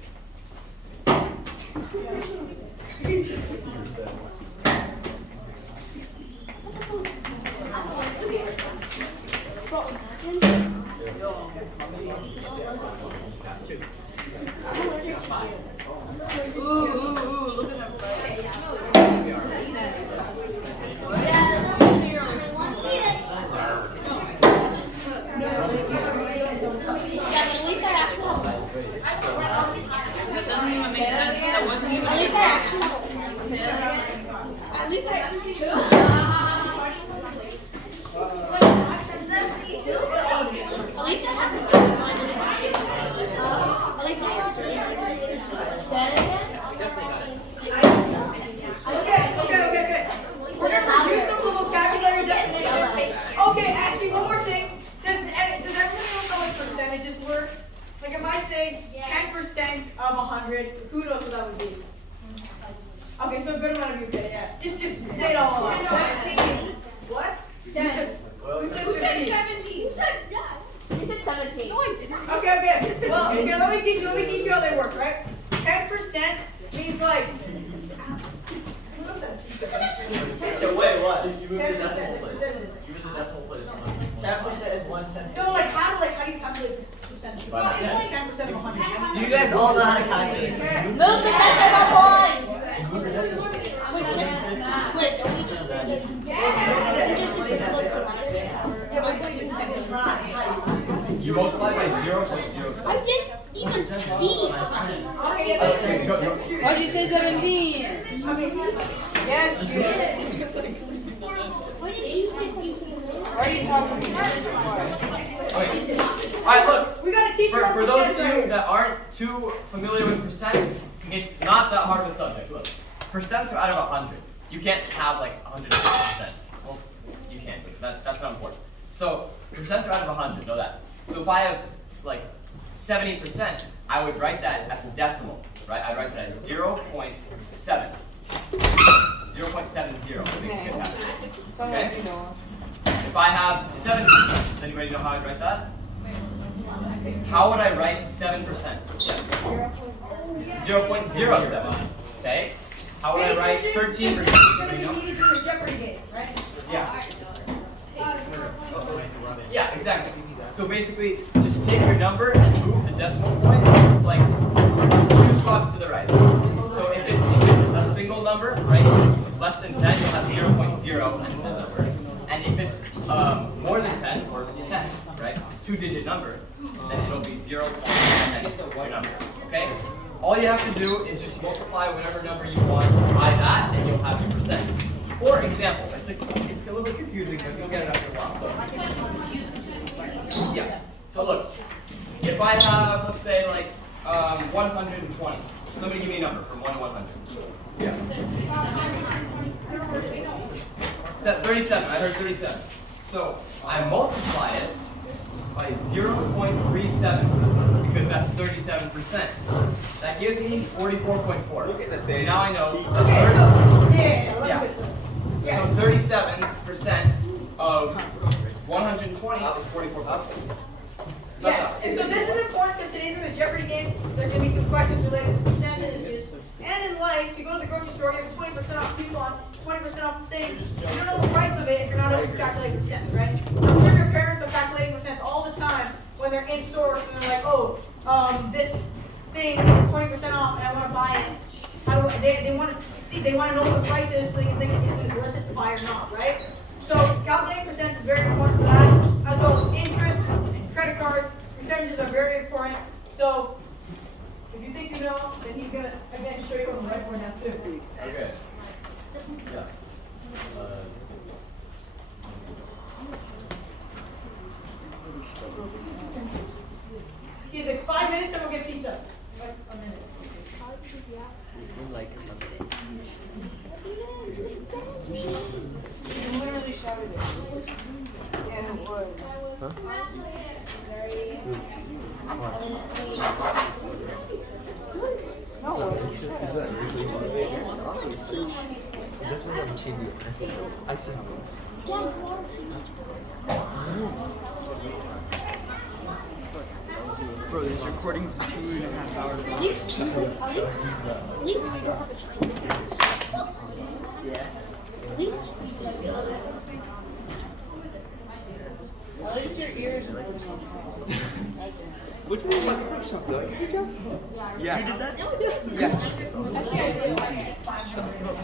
Ooh, look at that. That doesn't even make sense. That wasn't even. At least I actually have At least I Okay. We're gonna review some of the vocabulary definitions. Okay, actually, one more thing. Does everybody know how like percentages work? Like if I say 10% of 100, who knows what that would be? Okay, so a good amount of you get it. Yeah. Just say it all aloud. 17. What? 10. Who said 17? Who said that? You said 17. No, I didn't. Okay. Well, okay, let me teach you how they work, right? 10% means like. So wait, what? You moved the decimal place. You moved the decimal place. 10% is 1/10. No, how do you calculate percentage? By the 10% of 100. Do you guys all know how to calculate? Move the decimal points. You multiply by 0.06. I didn't even speak. Why'd you say 17? Yes, you did. Why did you say 17? Why are you talking to me? Alright, look. We gotta teach you For those of you that aren't too familiar with percents, it's not that hard of a subject. Look, percents are out of 100. You can't have like 150%. Well, you can't, but that's not important. So, percents are out of 100, know that. So if I have like 70%, I would write that as a decimal, right? I'd write that as 0.7. 0.70. Okay? If I have 70, does anybody know how I'd write that? How would I write 7%? Yes. 0.07. Okay? How would I write 13%? Anybody know? Yeah. Yeah, exactly. So basically, just take your number and move the decimal point like 2 spots to the right. So if it's a single number, right, less than 10, you'll have 0.0 and the number. And if it's more than 10, or if it's 10, right, it's a 2-digit number, then it'll be 0. Your number. Okay? All you have to do is just multiply whatever number you want by that, and you'll have your percent. For example, it's a little bit confusing, but you'll get it after a while. Yeah. So look, if I have, let's say, like 120. Somebody give me a number from 1 to 100. Yeah. 37. I heard 37. So I multiply it by 0.37 because that's 37%. That gives me 44.4. Look at so now I know. Okay, so So 37% of 120 is 44. Yes, and so this is important because today's in the Jeopardy game. There's going to be some questions related to percentages. And in life, you go to the grocery store, you have a 20% off coupon, 20% off thing. You don't know the price of it if you're not always calculating cents, right? I'm sure your parents are calculating cents all the time when they're in stores and they're like, oh, this thing is 20% off and I want to buy it. How do they want to see? They want to know what the price is so they can think is it worth it to buy or not, right? So calculating percents is very important for that, as well as interest and credit cards. Percentages are very important. So if you think you know, then he's gonna again show you on the whiteboard now too. Okay. Yeah. Give it 5 minutes, then we'll get pizza. Like a minute. You literally shouted it. Yeah, it was. Huh? No, Is that really hard? This was on TV. I see how it Bro, these recordings 2.5 hours long. Yeah. At least your ears are Which is like Photoshop though? You did that? Yeah. You did that? Yeah.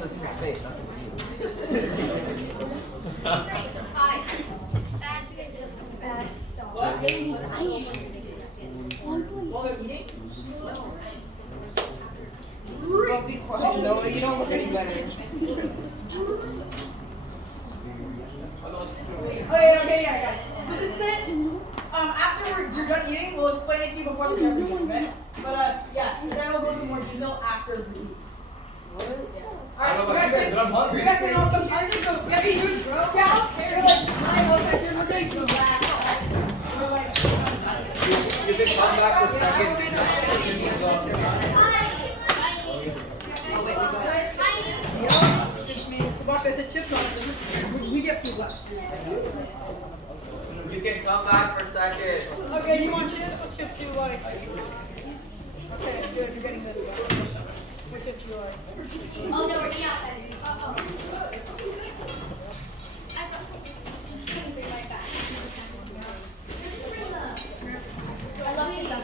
That's his face, not While they're eating? No, you don't look any better. Okay, yeah, guys. So this is it. After you're done eating, we'll explain it to you before the Jeopardy game, okay? But yeah, and then we'll go into more detail after we eat. I don't know about you guys, but I'm hungry. You guys can all come here. Yeah, you scout. You're like, we're going to relax. You can come back for a second. There's a chip on it. We get food left. You can come back for a second. Okay, you want chips? What chips do you like? Okay, good. You're getting this. What chips do you like? Oh, no, we're eating outside. I love pizza. I love pizza.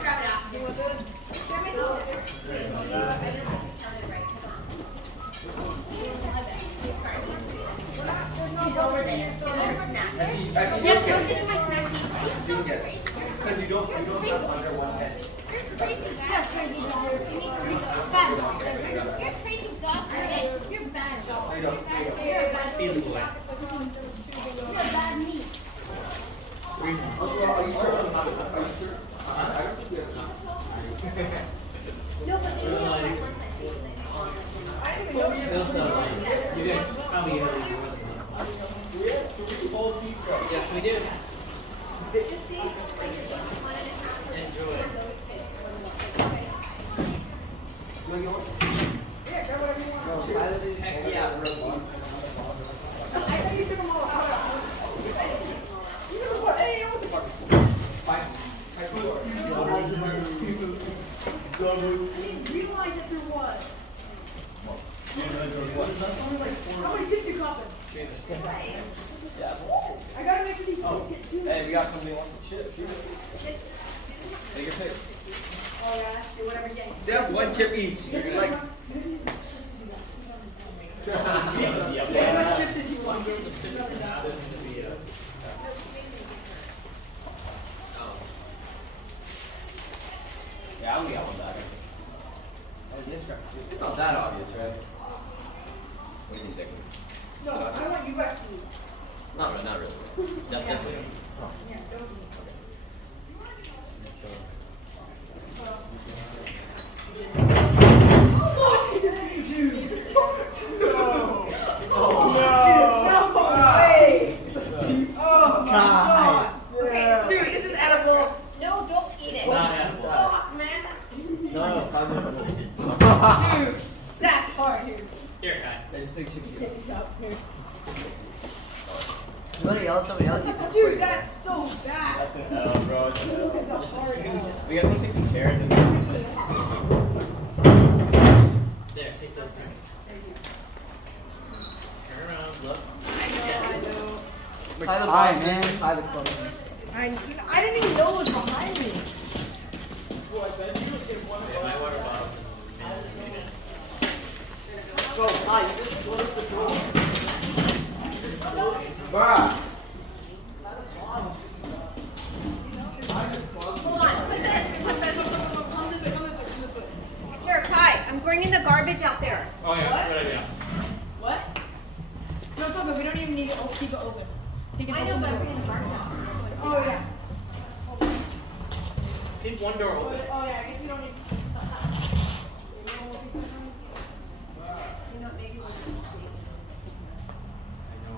Grab it out. You want this? Grab it out. Wait, I don't think it sounded right. He's over there. Get another snack. Yes, go get my snack. She's so crazy. Because you don't have under one head. You're crazy bad. Crazy dog. You're crazy dog. You're bad dog. There you go. You're bad. Feel the way. You're bad meat. Are you sure? Are you sure? I don't think we have enough. No, but you have like one size. You guys probably have Yes, we do. Enjoy. Yeah, grab whatever you want. Heck yeah. I thought you took them all out. You never put any of the fuck. Fine. I didn't realize that there was. How many chips you copping? Yeah. I gotta make sure these Oh. kids get Hey, we got somebody who wants to chip. Take your pick. Oh yeah, do whatever you get. They have one chip each. You're gonna like. How much chips does he want? Yeah, I only got one bag. It's not that obvious, right? What do you think? No, I want you guys to eat. Not really. Definitely. Yeah, don't eat. Dude, that's hard here. Here, Kai. Take a shot here. You wanna yell at somebody else? Dude, that's so bad. That's an L, bro. It's an L. It's a hard L. We guys want to take some chairs and There, take those two. Turn around, look. I know. Tie the Hi, box, man. tie the club. I didn't even know it was behind me. Yeah, my water bottle's in the Bro, Ty, you just closed the door. Bruh. Hold on, put the, Come this way. here, Kai, I'm bringing the garbage out there. Oh yeah, What? good idea. What? No, it's okay. We don't even need to keep it open. He can I know, open but the I'm door. bringing the garbage out. Oh, yeah. Keep one door open. Oh, yeah. I guess we don't need You know, maybe we'll just see. I know.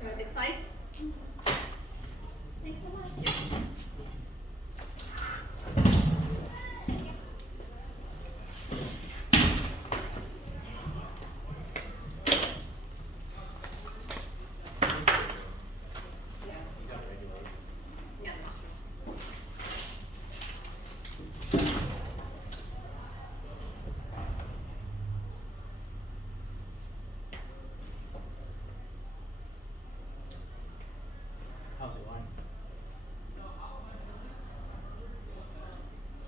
You want a big slice? Thanks so much. You got regulated. Yeah. How's it going?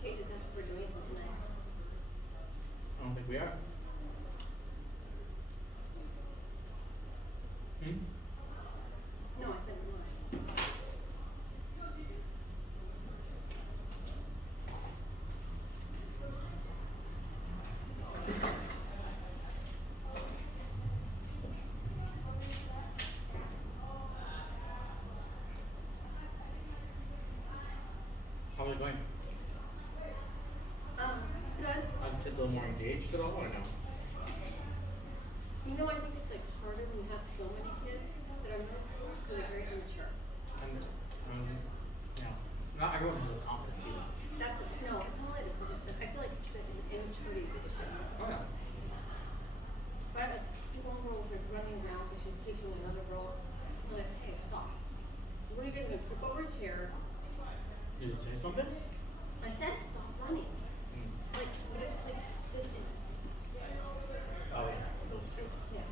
Kate just asked if we're doing it tonight. I don't think we are. Hmm? No, I said we're not. How's it going? Good. Are the kids a little more engaged at all or no? You know, I think it's like harder when you have so many kids that are middle schoolers because they're very immature. And, yeah. Not everyone has a confidence either. That's a, no, it's not like the confidence. I feel like it's like an immaturity is the issue. Oh yeah. But like, one girl was like running around because she's teaching another girl. I'm like, hey, stop. What are you gonna trip over a chair? Did it say something? I said stop running. Like, but it's just like this. Oh yeah, those two. Yeah.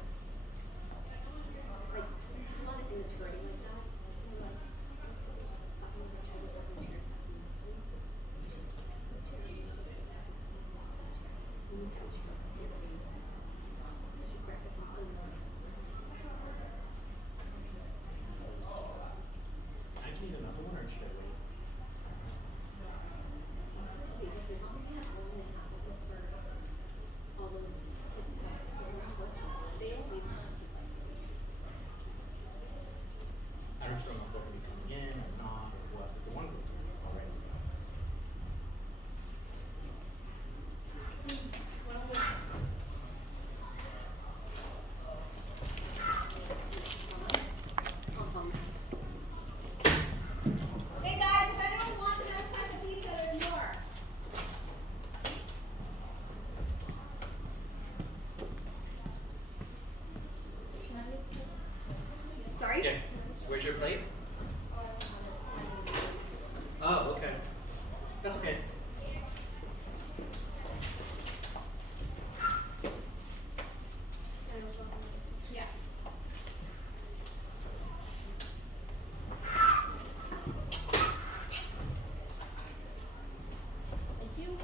Like, just a lot of immaturity like that. And like, I'm so fucking immature with like chairs happening. You should put a chair in the place happening so you walk in the chair. You need that chair. So she grabbed it from under. I can eat another one or should I wait? Because there's only a hour and a half of this for all those kids that have secondary school. They don't even have exercises. I just don't know if they're gonna be coming in or not or what. It's the one group already. Hey guys, if anyone wants another type of pizza, there's more. Sorry? Yeah. Where's your plate? Oh, okay. That's okay. Yeah. Thank you.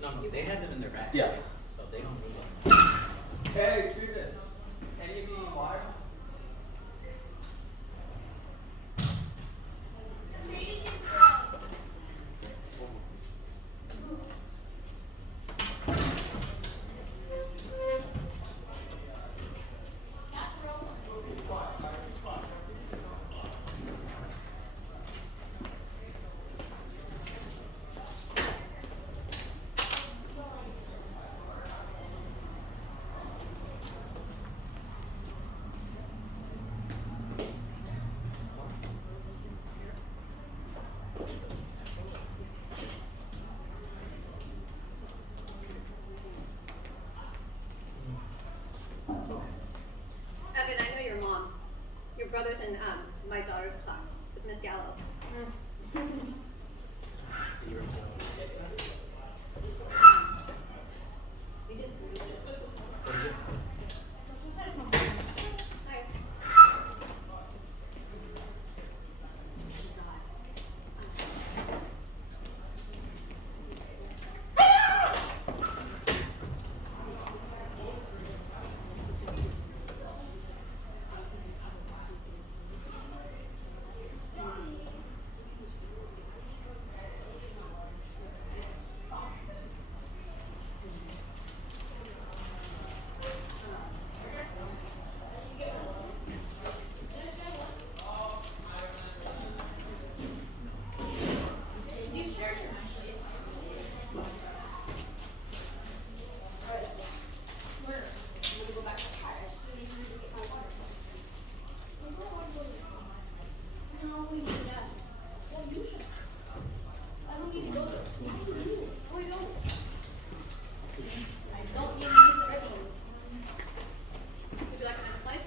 No, they had them in their bag. Yeah. So they don't move them. Hey, Truman. Any of you need water? Evan, I know your mom. Your brother's in my daughter's class with Miss Gallo. We did. Hi. Would you like another slice?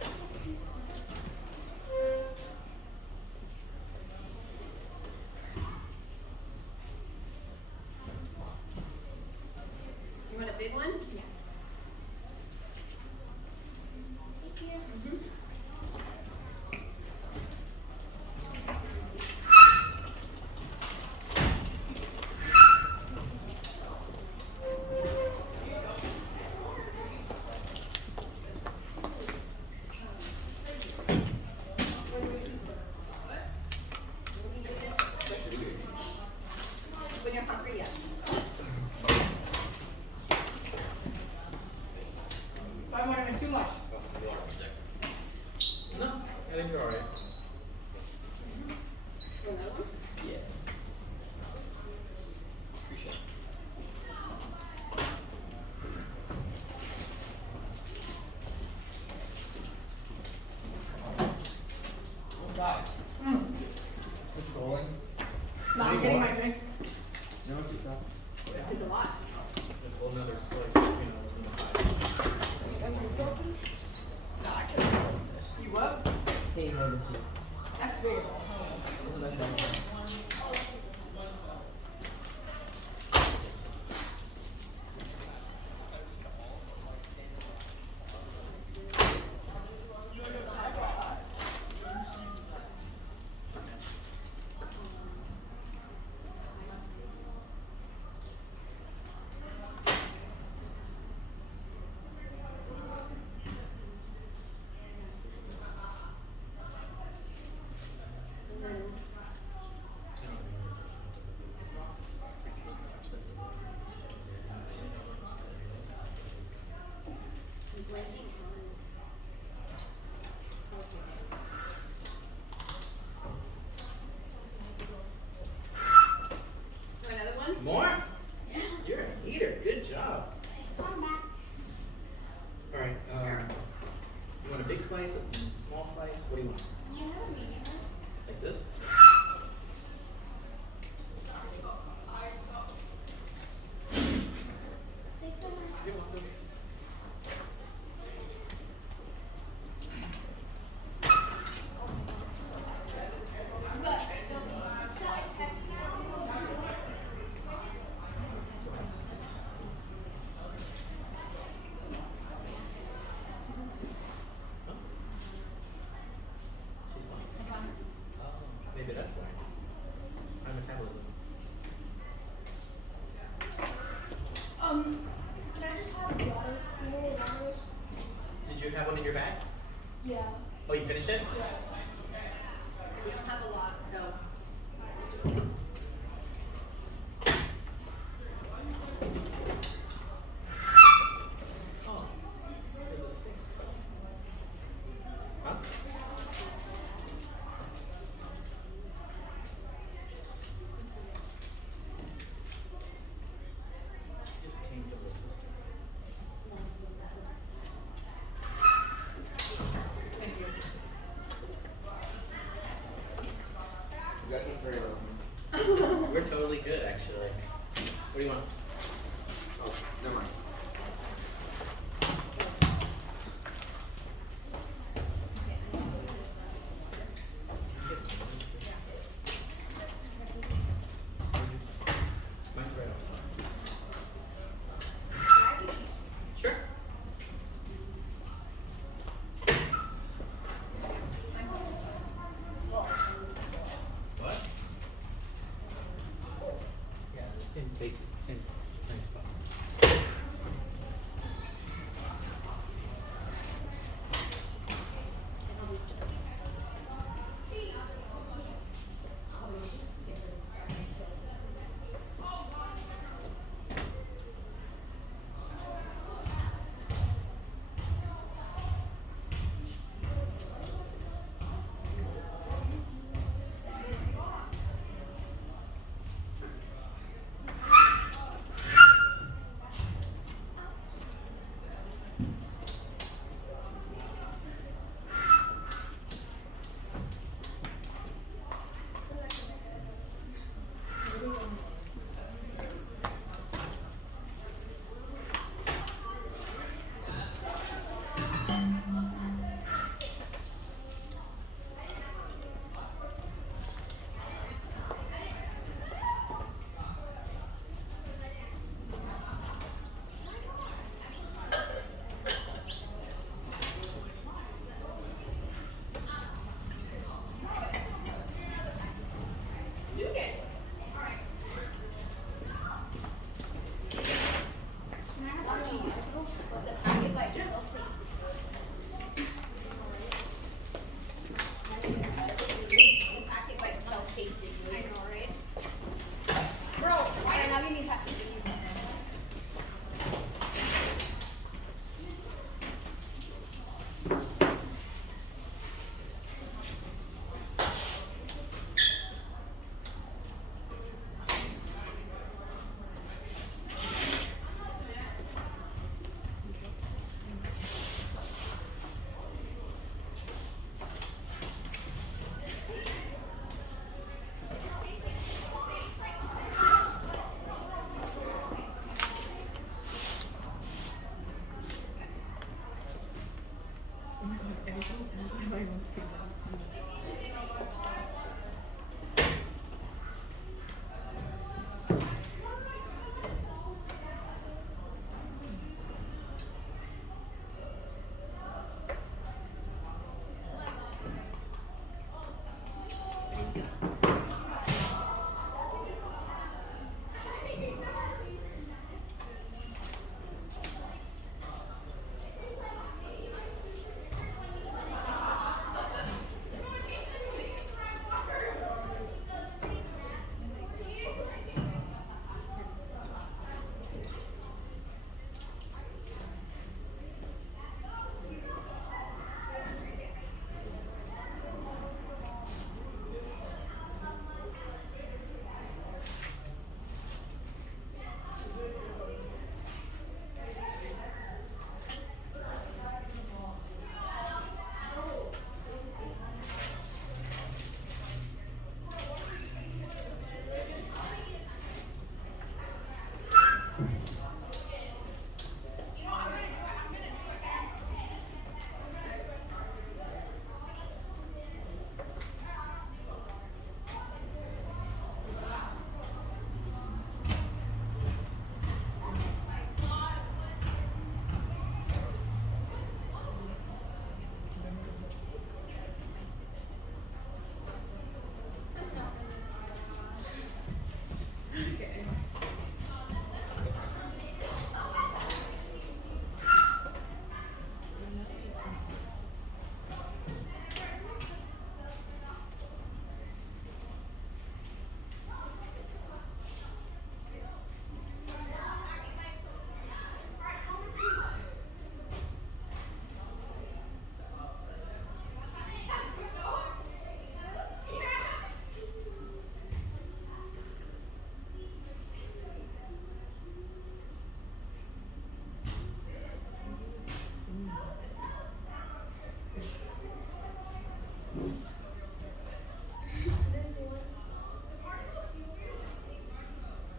You want a big one? Yeah. Thank you. When you're hungry, yes. I might have been too much. No, I think you're alright. Another one? Yeah. Appreciate it. Guys. Controlling. No, I'm getting my drink. No, it's not. There's a lot. Just hold another slice, you know, in the pie. No, I can't handle this. You what? Hey, emergency. That's big as well. Another one? More? You're a eater. Good job. Alright, you want a big slice, a small slice? What do you want? Like this? You're welcome. Can I just have water, cool water? Did you have one in your bag? Yeah. Oh, you finished it? Yeah. We don't have a lot, so. Oh, there's a sink. Huh? Just came to the system. Thank you. You guys are very welcome. We're totally good, actually. What do you want? Oh, never mind. Mine's right off. Sure. What? Yeah, the same basic, same spot.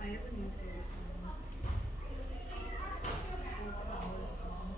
I have a new favorite song. It's called Our Song.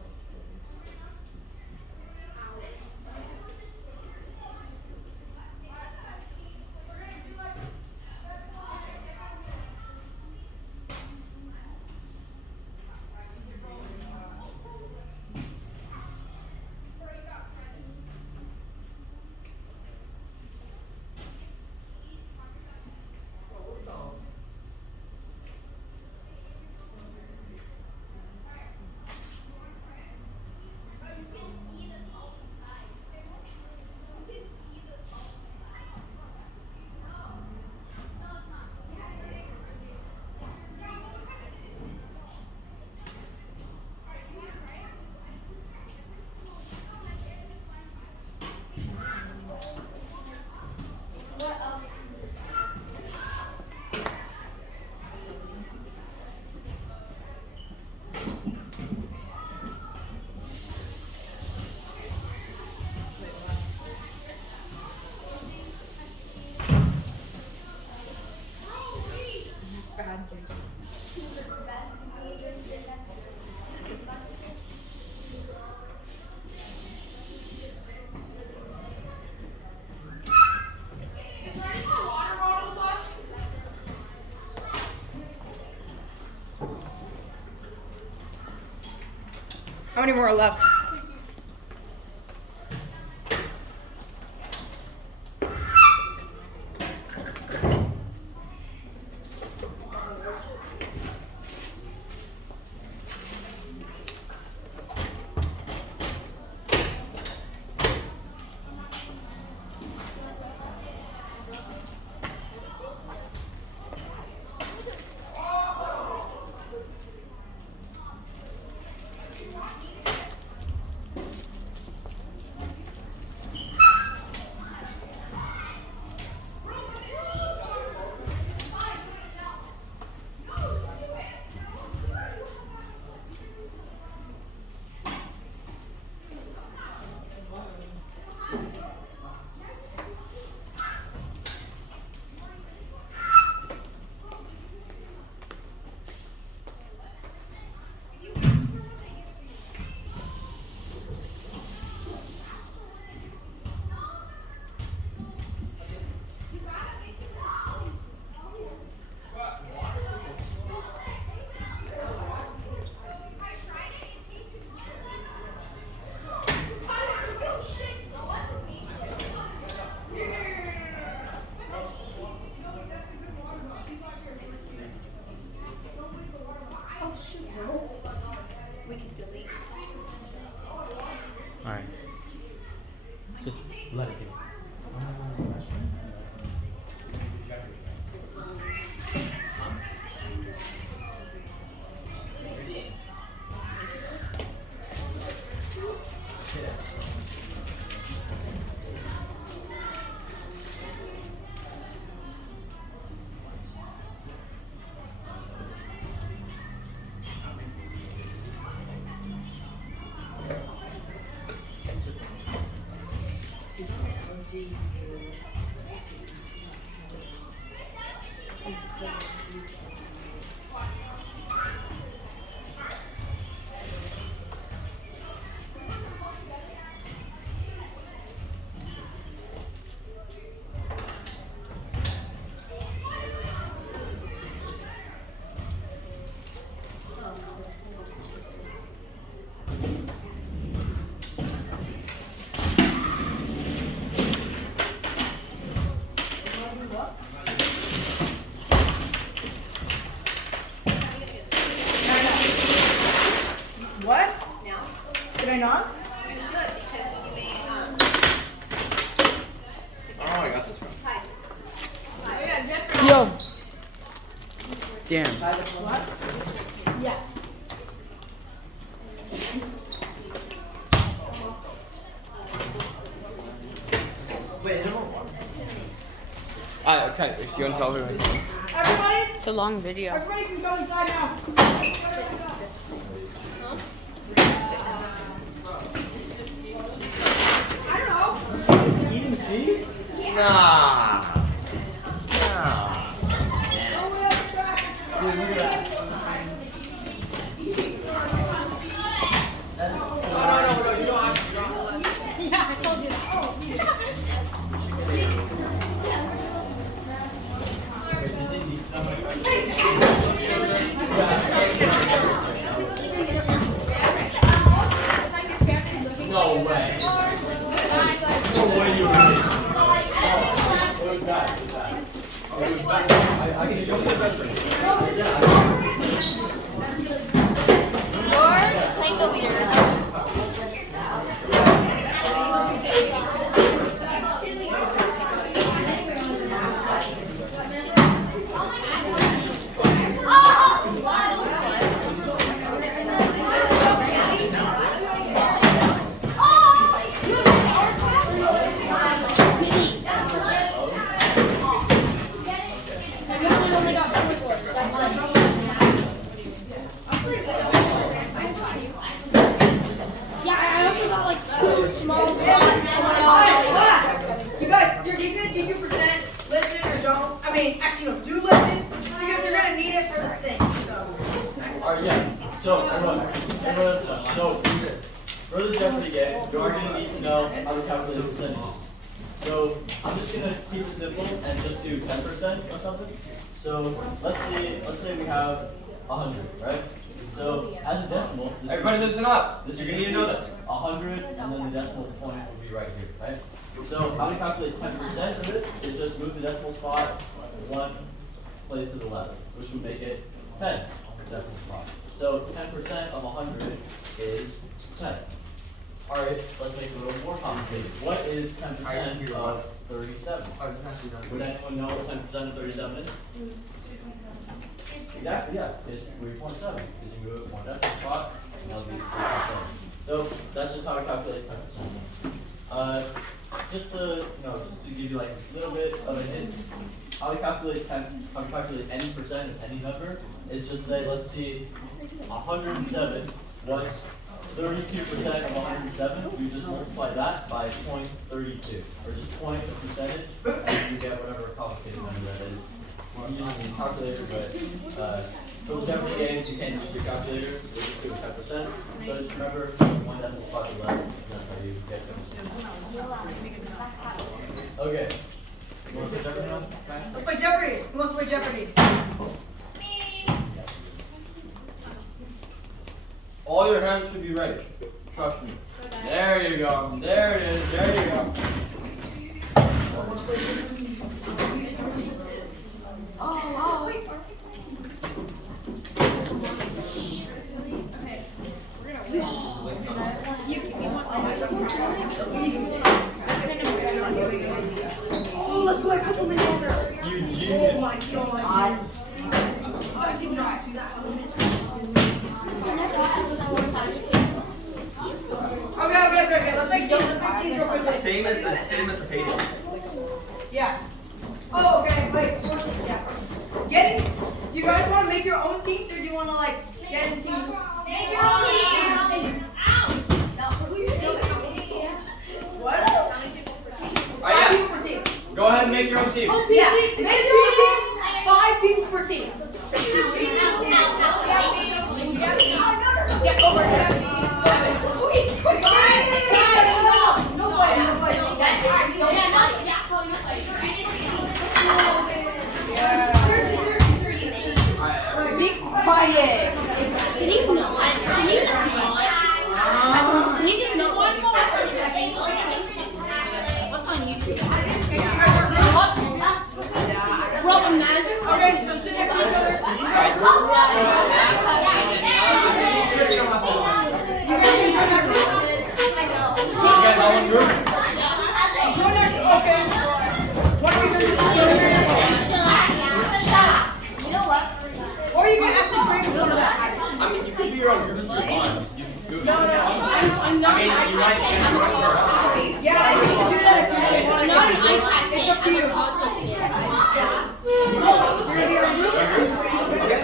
What else can you Bad dream. Is there any more water bottles left? How many more are left? Alright. Just let it go. What? Did I not? You should, because you may, Oh, I got this from. Hi. Oh yeah, Jeff. Yo. Damn. What? Yeah. Wait, is there more water? Okay, if you want to tell her. Everybody? It's a long video. Everybody can go inside now. I don't know. Eating cheese? Nah. Nah. Dude, look at that. No, you don't have to. Yeah, I told you. No way. No way you were kidding. What was that? What was that? Oh, it was back. I can show you the best ring. You're playing the leader. Yeah, I also got like 2 small Alright, class. You guys, he's gonna teach you percent, listen or don't. I mean, actually, no, do listen because you're gonna need it for this thing. So. Alright, yeah. So, everyone listen up. So, for the Jeopardy game, you are going to need to know how to calculate percentages. So, I'm just going to keep it simple and just do 10% or something. So, let's say we have 100, right? So, as a decimal, Everybody listen up. This You're gonna need to know this. 100, and then the decimal point will be right here, right? So, how to calculate 10% of it is just move the decimal spot one place to the left, which would make it 10 decimal spot. So, 10% of 100 is 10. Alright, let's make it a little more complicated. What is 10% of 37? Would anyone know what 10% of 37 is? Exactly, yeah. It's 3.7. Because you move it one decimal spot, and that'll be 3.7. So that's just how I calculate 10%. Just to give you like a little bit of a hint, how we calculate any percent of any number is just say, let's see, 107 was 32% of 107. You just multiply that by 0.32, or just point a percentage, and you get whatever complicated number that is. You use a calculator, but for the Jeopardy games, you can't use your calculator. You just do 10%. But just remember, one decimal spot to left, and that's how you get 10%. Okay. You want to play Jeopardy now? Let's play Jeopardy. Who wants to play Jeopardy? All your hands should be raised. Trust me. There you go. There it is. There you go. Oh, let's go a couple minutes over. You genius. Oh my god. I did not do that. Okay. Let's make these real quick. Same as the page. Yeah. Oh, okay. Wait. Yeah. Do you guys want to make your own teams, or do you want to like get in teams? Make your own team. What? Alright, 5 people per team. Go ahead and make your own team. Yeah. Make your own teams. 5 people per team. Yeah, over here. No fighting. Be quiet. Can you not? Can you just not? Can you just not? What's on YouTube? Robin Magic? Okay, so sit next to each other. You guys all in group? Join next. Okay. What are you going to do? Or you can ask to trade with one of them. I mean, you could be your own group if you want. You can do it. No. I'm not. I mean, you might get your own group. Yeah, you can do that if you want. Not an iPad. It's up to you. You're going to be our group? Okay.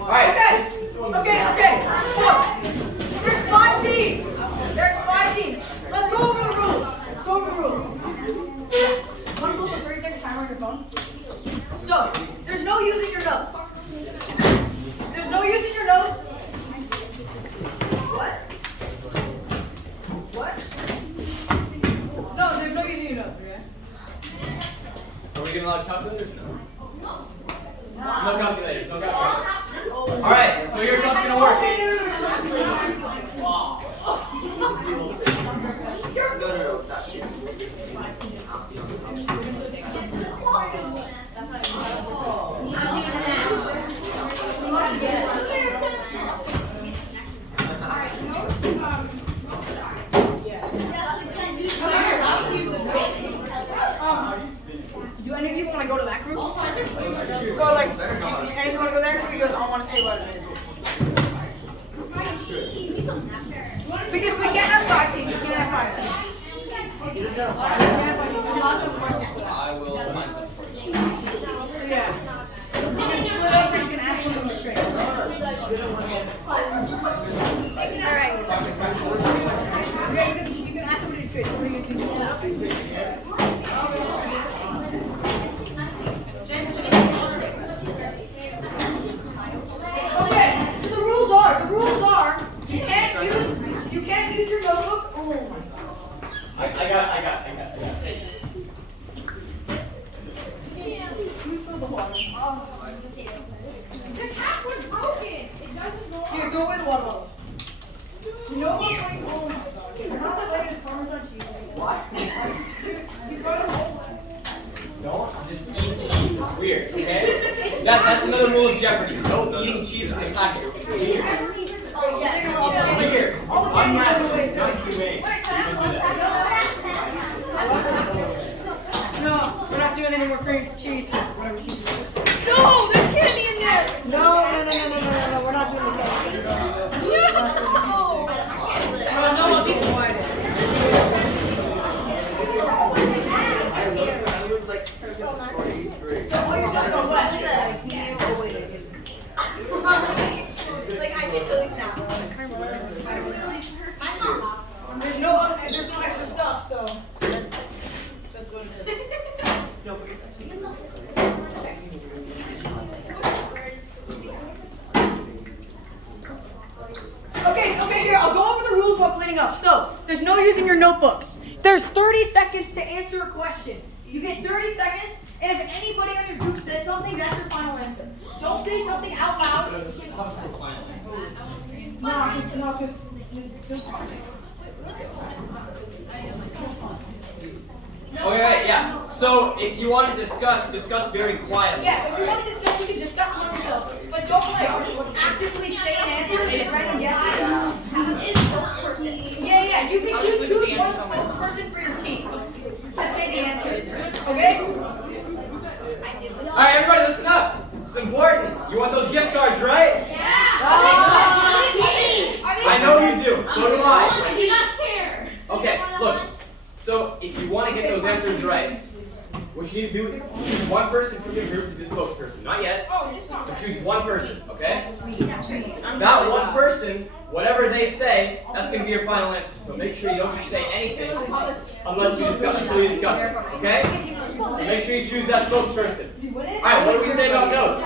Alright. Okay. So, there's 5 teams. Let's go over the rules. So, there's no using your notes. There's no using your notes. What? What? No, there's no using your notes, okay? Are we gonna allow calculators or no? No calculators, no calculators. Alright, so your talk's gonna work. Do any of you want to go to that group? So like, any of you want to go there? Because I want to say what it is. Because we can't have 5 teams. We can't have 5 teams. I will find something for you. Yeah. You can split up or you can ask them to trade. Alright. Yeah, you can ask somebody to trade. Somebody can just split up. Okay, so the rules are you can't use your notebook. Oh my god. I got it. The cap was broken. It doesn't go Here, go with water bottle. You know what? Like, oh my god. You're not playing with Parmesan cheese. What? You got it. Don't just eat cheese. It's weird, okay? That's another rule of Jeopardy. No eating cheese from the packet. It's weird. Oh, yeah. It's weird. It's unnatural. It's not humane. You can do that. No, we're not doing any more cream cheese. Whatever cheese. No, there's candy in there. No, we're not doing the candy. No, be quiet. So all your stuff on what? Like I can tell you now. There's no extra stuff, so that's what it is. Okay, here, I'll go over the rules while cleaning up. So, there's no using your notebooks. There's 30 seconds to answer a question. You get 30 seconds, and if anybody on your group says something, that's your final answer. Don't say something out loud. No, because... Okay, yeah. So if you want to discuss very quietly. Yeah, if you want to discuss, you can discuss among yourselves. But don't like actively say an answer and just random guesses. Yeah, you can choose one spokesperson for your team to say the answers. Okay? Alright, everybody listen up. It's important. You want those gift cards, right? I know you do. So do I. Okay, look. So if you want to get those answers right, what you need to do is choose one person from your group to be the spokesperson. Not yet. But choose one person, okay? That one person, whatever they say, that's going to be your final answer. So make sure you don't just say anything until you discuss it, okay? So make sure you choose that spokesperson. Alright, what do we say about notes?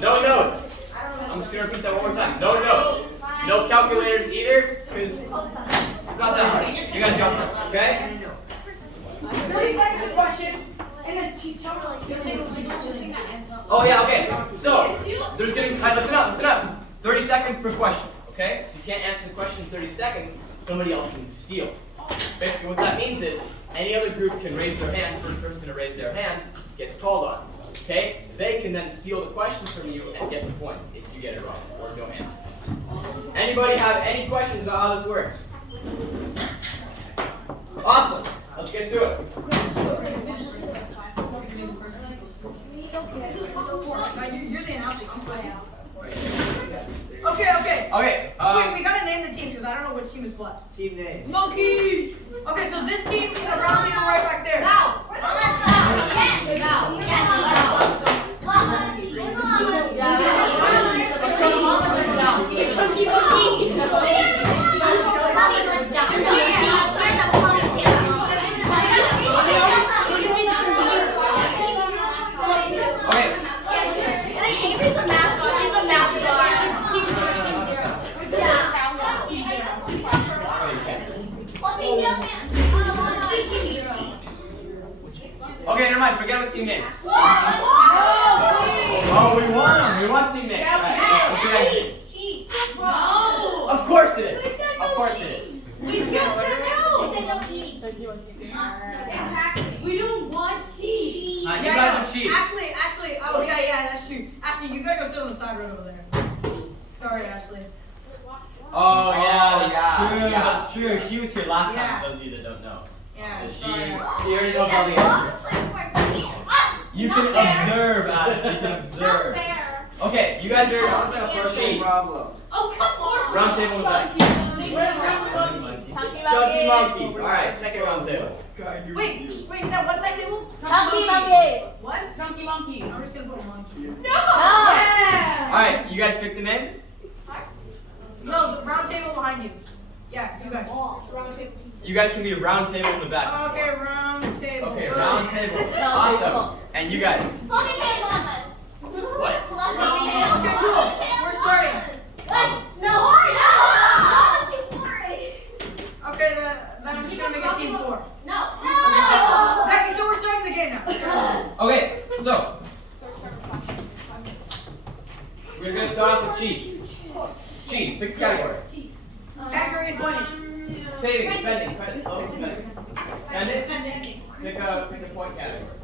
No notes. I'm just going to repeat that one more time. No notes. No calculators either, because it's not that hard. You guys got this, okay? 30 seconds of question, and then Oh yeah, okay. So there's gonna listen up. 30 seconds per question, okay? So you can't answer the question in 30 seconds, somebody else can steal. Basically what that means is any other group can raise their hand, first person to raise their hand gets called on. Okay? They can then steal the question from you and get the points if you get it wrong or don't answer. Anybody have any questions about how this works? Awesome. Let's get to it. You're the announcer. Okay. Okay. Wait, we gotta name the team because I don't know which team is what. Team name. Monkey! Okay, so this team is around you right back there. Now! Okay, never mind. Forget about team names. No. Oh, we won them. We won team names. Alright, what's your guys' name? Cheese. No. Of course it is. We said no Of course it cheese. is. We just said no. We said no eat. Exactly. We don't want cheese. You Yeah, guys no, are cheese. Actually, oh yeah, that's true. Ashley, you gotta go sit on the side right over there. Sorry, Ashley. Oh yeah, that's yeah, true. yeah. That's true. She was here last Yeah. time. For those of you that don't know. Yeah, So she sorry. already knows all the answers. You can observe, Ashley. You can observe. Okay, you guys are cheese. problem. Oh, come on. Round table in the back. Chunky monkeys. All right, second round table. Wait, now what's that table? Chunky monkey. What? Chunky monkey. I'm just gonna put a monkey. No. Yeah. All right, you guys pick the name. No, the round table behind you. Yeah, you guys. Round table. You guys can be round table in the back. Okay, round table. Okay, round table. Awesome. And you guys. What? Okay, cool. We're starting. Okay, then I'm just gonna make a team 4. Exactly, so we're starting the game now. Okay, so we're gonna start off with cheese. Cheese, pick a category. Category and pointage. Saving, spending, credit. Oh, spending. Spending. Pick a point category.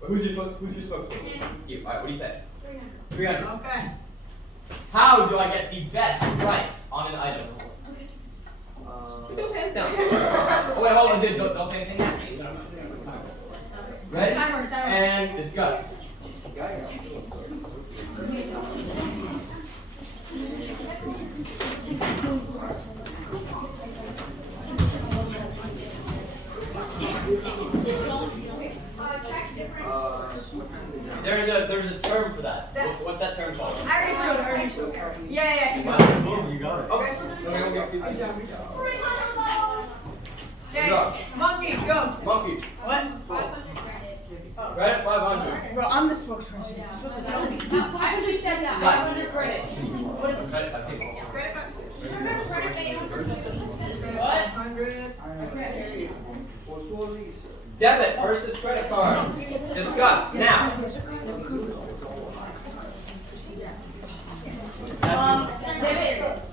Who's your spokesperson? You. All right, what do you say? 300. Okay. How do I get the best price on an item? Put those hands down. Oh wait, hold on, dude. Don't say anything yet. Ready? Timer. And discuss. There's a term for that. What's that term called? I already showed it. Yeah. Boom, you got it. Okay. We'll give you 2 points. Okay, monkey, go. Monkey. What? Credit 500. Bro, I'm the spokesperson. You're supposed to tell me. 500 said that. 500 credit. What is it? Credit. That's good. Credit card. Credit 800. What? 100. Debit versus credit card. Discuss now.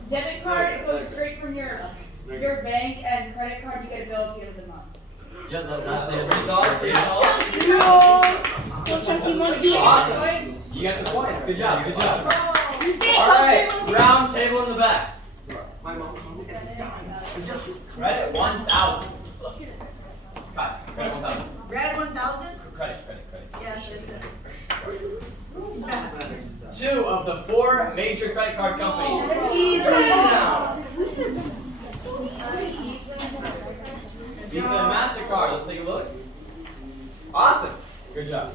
Debit card, it goes straight from your bank, and credit card, you get a bill at the end of the month. Yeah, that's pretty solid. Pretty solid. Go chunky monkey. Awesome. You got the points. Good job. Good job. All right. Round table in the back. Credit 1,000. Cut. Credit 1,000. Red 1,000? Credit. Yeah, sure. 2 of the 4 major credit card companies. That's easy. Now. Visa and MasterCard. Let's take a look. Awesome. Good job.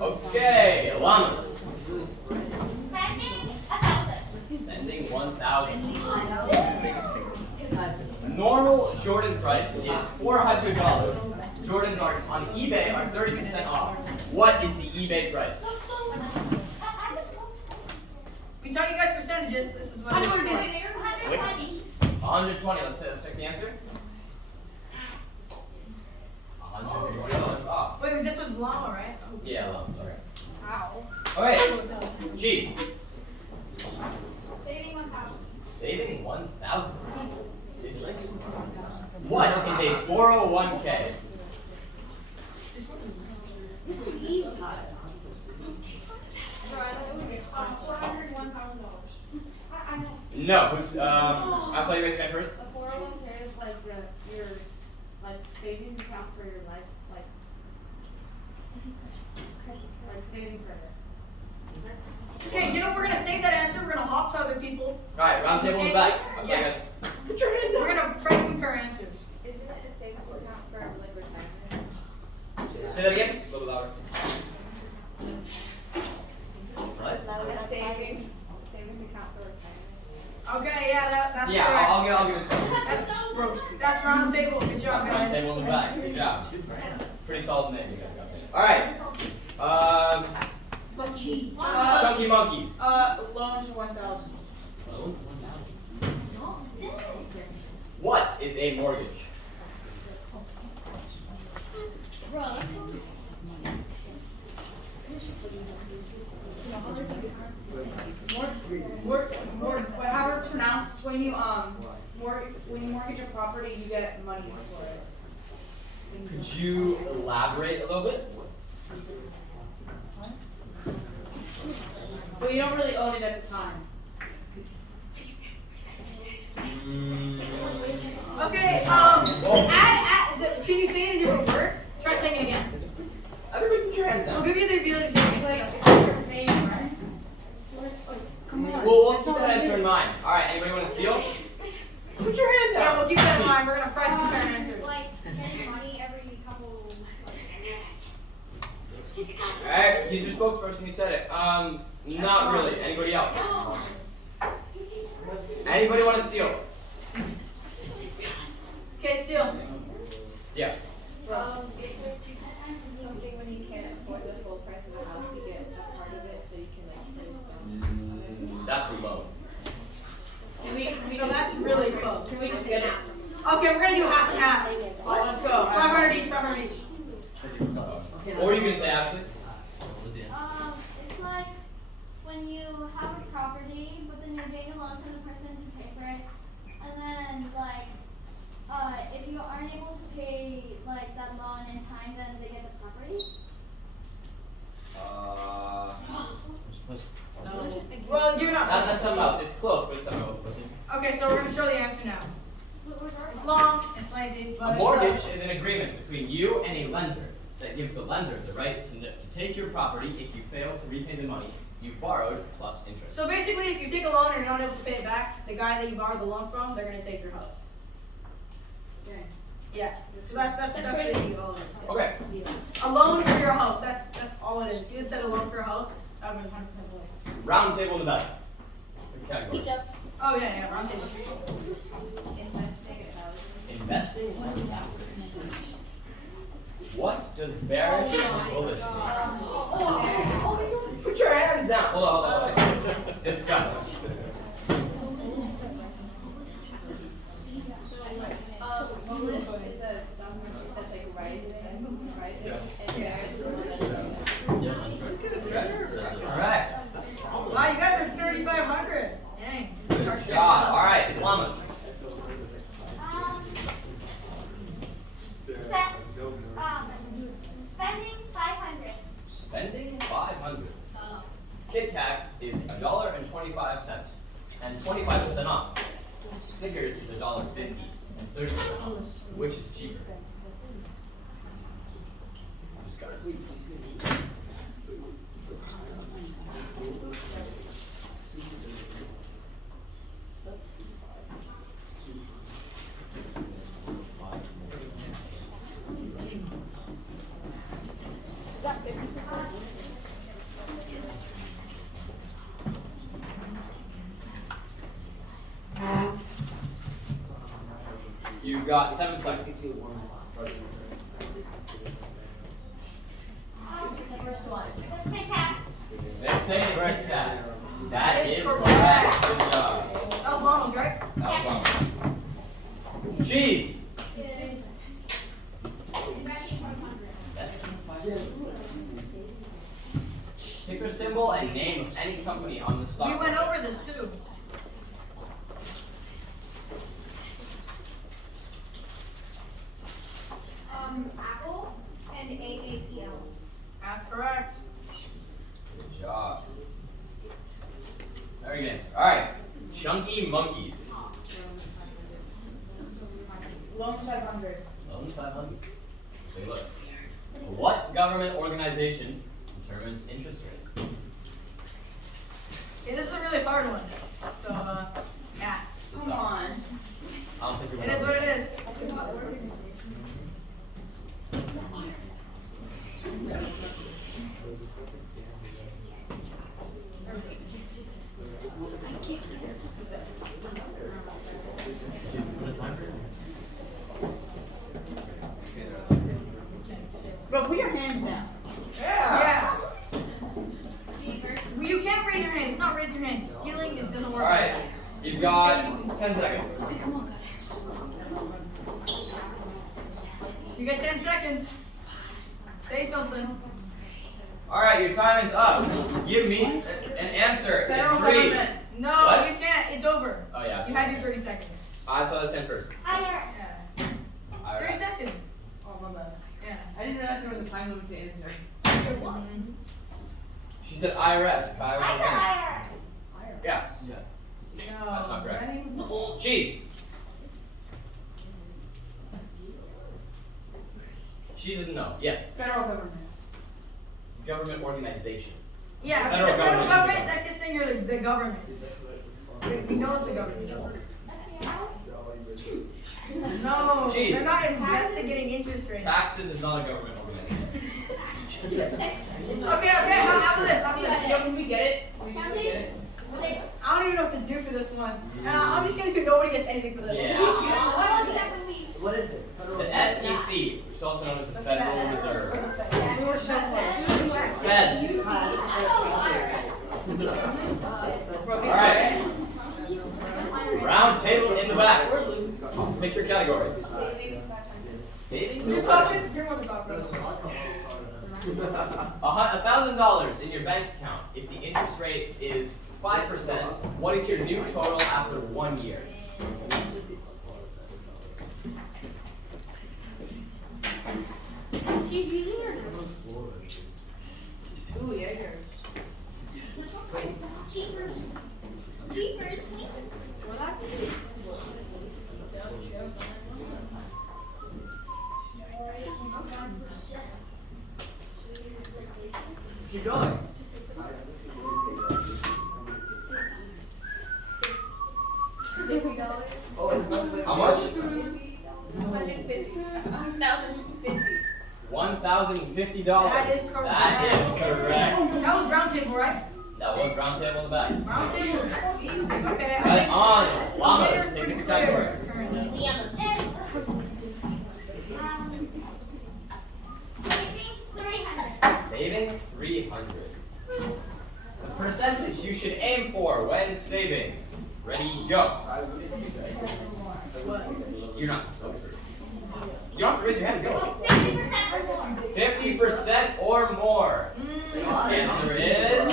Okay, llamas. Spending 1,000. Normal Jordan price is $400. Jordans on eBay are 30% off. What is the eBay price? We tell you guys percentages. This is what it is. 120. Let's check the answer. $120 off. Wait, this was llama, right? Yeah, llamas. Okay. Ow. Okay. Cheese. Saving 1,000. Saving 1,000. What is a 401k? No. Who's I saw you raise your hand first. A 401k is like your savings account for your life, like saving credit. Okay, you know we're gonna save that answer. We're gonna hop to other people. All right, round table in the back. I saw you guys. Put your hand down. We're gonna price compare answers. Isn't it a savings account for like retirement? Say that again. A little louder. What? A savings account for retirement. Okay, yeah, that's Yeah, correct. I'll give it to you. That's round table. Good job, Round guys. table in the back. Good job. Pretty solid name you guys got there. All right. Chunky monkeys. Loans 1,000. What is a a mortgage? Bro, that's so However it's pronounced, when you mortgage a property, you get money for it. Could you elaborate a little bit? But you don't really own it at the time. Okay, can you say it in different words? Try saying it again. Everybody put your hands down. I'll give you the ability to It's like, it's your name, right? We'll keep that answer in mind. Alright, anybody want to steal? Put your hand down. Yeah, we'll keep that in mind. We're gonna price compare answers. Like, getting money every couple, Alright, he's your spokesperson, you said it. Not really. Anybody else? Anybody want to steal? Okay, steal. Yeah. Something when you can't afford the full price of a house, you get a part of it so you can like That's a loan. No, that's really close. Can we just get it? Okay, we're gonna do half and half. Oh, let's go. 500 each, 500 each. What were you going to say, Ashley? It's like when you have a property, but then you're getting a loan from the person to pay for it, and then like, if you aren't able to pay like that loan in time, then they get the property. Well, you're not. That's something else. It's close, but it's something else. Okay, so we're gonna show the answer now. It's long, it's lengthy, but A mortgage is an agreement between you and a lender that gives the lender the right to take your property if you fail to repay the money you've borrowed plus interest. So basically, if you take a loan and you're not able to pay it back, the guy that you borrowed the loan from, they're gonna take your house. Okay. Yeah. So that's basically all it is. Okay. A loan for your house. That's all it is. If you had said a loan for your house, that would be 100% less. Round table in the back. Category. Oh yeah, round table. Investing. What does bearish and bullish mean? Put your hands down. Hold on. Discuss. bullish is a stock market that's like rising, and bearish is one that's Correct. Wow, you guys are 3,500. Dang. Good job. All right, Llamas. Spending 500. Spending 500. Kit Kat is $1.25 and 25% off. Snickers is $1.50 and 30% off. Which is cheaper? Discuss. Is that 50%? You've got 7 seconds. The first one. Kit Kat. They say Kit Kat. That is correct. correct. Good job. That was Llamas, right? That was wrong. Cheese. Ticker symbol and name of any company on the stock We went market. over this too. Apple and AAPL. That's correct. Good job. Very good answer. All right. Chunky monkeys. Loans 500. Loans 500. Take a look. What government organization determines interest rates? Okay, this is a really hard one. So, yeah. Come on. I don't think you're It is what it is. Bro, put your hands down. Yeah. Well, you can't raise your hand. It's not raise your hand. Stealing, it doesn't work. All right. You've got 10 seconds. You get 10 seconds. Say something. All right, your time is up. Give me an answer Federal in 3. government. No, What? you can't. It's over. Oh yeah. You had your 30 seconds. I saw this hand first. Yeah. 30 IRS. seconds. Oh, my bad. Yeah. I didn't realize there was a time limit to answer. She said IRS. Kai, what do you think? Yeah. No. That's not correct. Ready? Cheese. She doesn't know. Yes. Federal government. Government organization. Yeah, okay, Federal the federal government is government, that's just saying you're the government. We know it's the government. No, Jeez. they're not investigating interest rates. Taxes is not a government organization. Okay, how about this? How about this? Yo, can we get it? Can we just get it? I don't even know what to do for this one. I'm just gonna do nobody gets anything for this. Yeah. What is it? The SEC, which is also known as the Federal Reserve. We were so close. Feds. All right. Round table in the back. Pick your category. Savings. You're talking? You're on the top, bro. $1,000 in your bank account. If the interest rate is 5%, what is your new total after 1 year? Ooh, Jaeger. Cheapers. Cheapers. Keep going. How much? $1,050. That is correct. That is correct. That was round table, right? That was round table in the back. Round table. Easy. Okay. Right on. Llamas. Take the category. Saving 300. The percentage you should aim for when saving. Ready, go. You're not the spokesperson. You don't have to raise your hand. Go. 50% or more. Answer is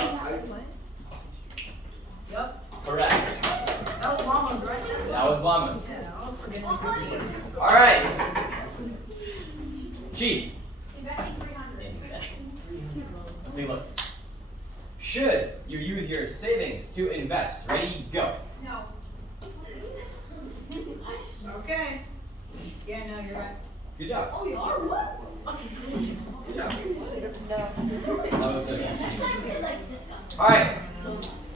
Yep. correct. That was llamas, right? That was llamas. Yeah, I'll forget. All right. Cheese. Investing 300. Invest. Let's take a look. Should you use your savings to invest? Ready, go. No. Okay. Yeah, no, you're right. Good job. Oh, you are? What? Good job. That was it. All right.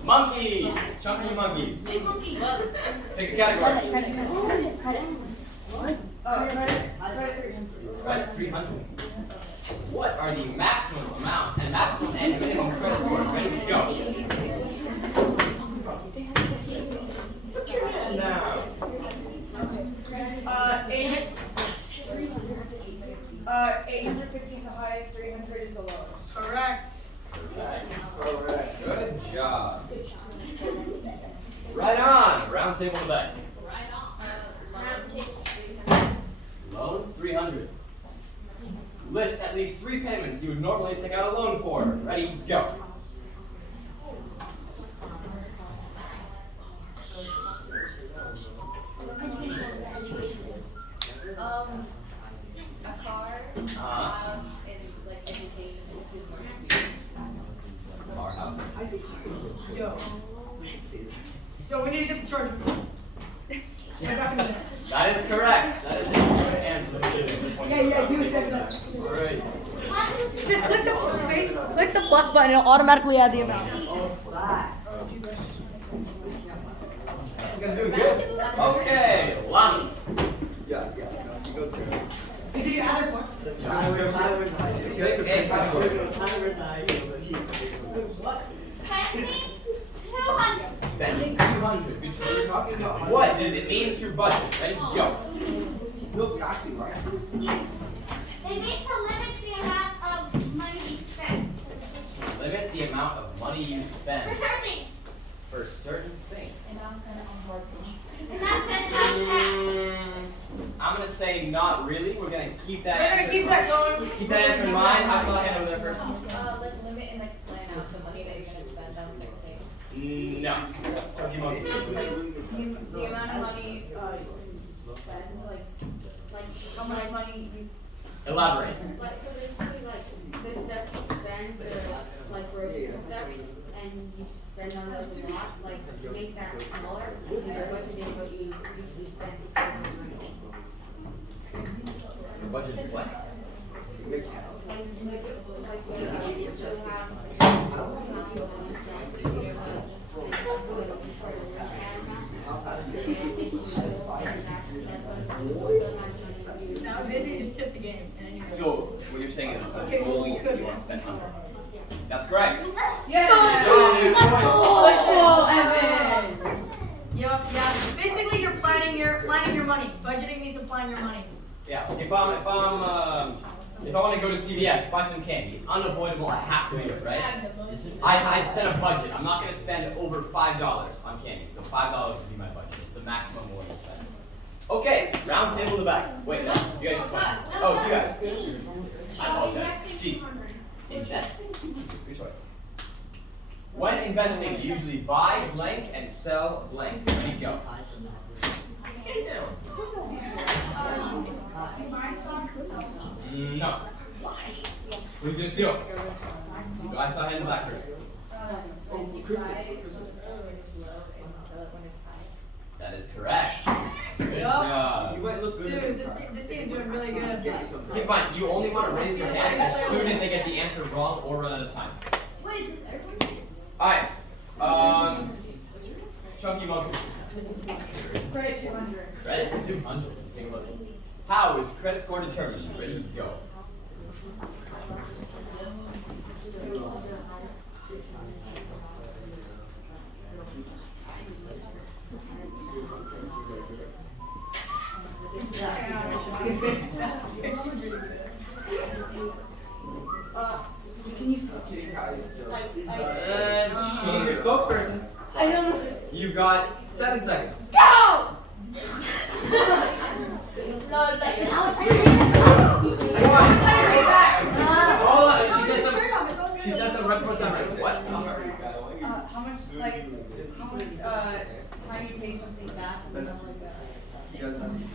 Monkeys. Chunky monkeys. Big monkey. Pick a category. Credit 300. What are the maximum amount and maximum and minimum credit scores? Ready to go. Put your hand down. 850 is the highest, 300 is the lowest. Correct. Good job. Right on. Round table in the back. Loans 300. List at least 3 payments you would normally take out a loan for. Ready, go. A car, house, and like education. Our house. Yo, we need to get the charger. That is correct. That is a good answer. Yeah, do it. Alright. Just click the space, click the plus button, it'll automatically add the amount. You guys doing good? Okay, llamas. Yeah. You go to it. Did you add it more? Spending 200. Good choice. What does it mean to your budget? Ready, go. No, actually, right. It means to limit the amount of money you spend. Limit the amount of money you spend For certain things. for certain things. And that's it, that's tax. I'm gonna say not really. We're gonna keep that We're gonna answer. keep that going. Keep that answer in mind. I saw a hand over there first. Like limit and like plan out the money that you're gonna spend on certain things. No. Turkey monkey. The amount of money you spend, like how much money you. Elaborate. Like so basically like the steps you spend, the like rotating steps, and you spend on those a lot. Like make that smaller, and you're budgeting what you usually spend. Your budget is what? Now Busy just tipped the game. So what you're saying is the goal you want to spend 100. That's correct. Yeah. Let's go. Let's go, Evan. Yup, yeah. Basically, you're planning your money. Budgeting means applying your money. Yeah. If I want to go to CVS, buy some candy, it's unavoidable. I have to do it, right? I'd set a budget. I'm not going to spend over $5 on candy, so $5 would be my budget. It's the maximum I'm willing to spend. Okay, round table to the back. Wait, no, you guys just went. Oh, it's you guys. I apologize. Jeez. Investing? Good choice. When investing, you usually buy blank and sell blank. Ready, go. No. Who's gonna steal? I saw a hand in the back first. That is correct. Good job. You might look good. Dude, this team's doing really good. Keep in mind, you only want to raise your hand as soon as they get the answer wrong or run out of time. Wait, is this everyone? Alright. Chunky monkey. Credit 200. Credit 200. Let's take a look. How is credit score determined? Ready, go. Can you She's your spokesperson. I don't know. You've got 7 seconds. Go! Hold on. She said something right before time. What? How much time you pay something back and stuff like that?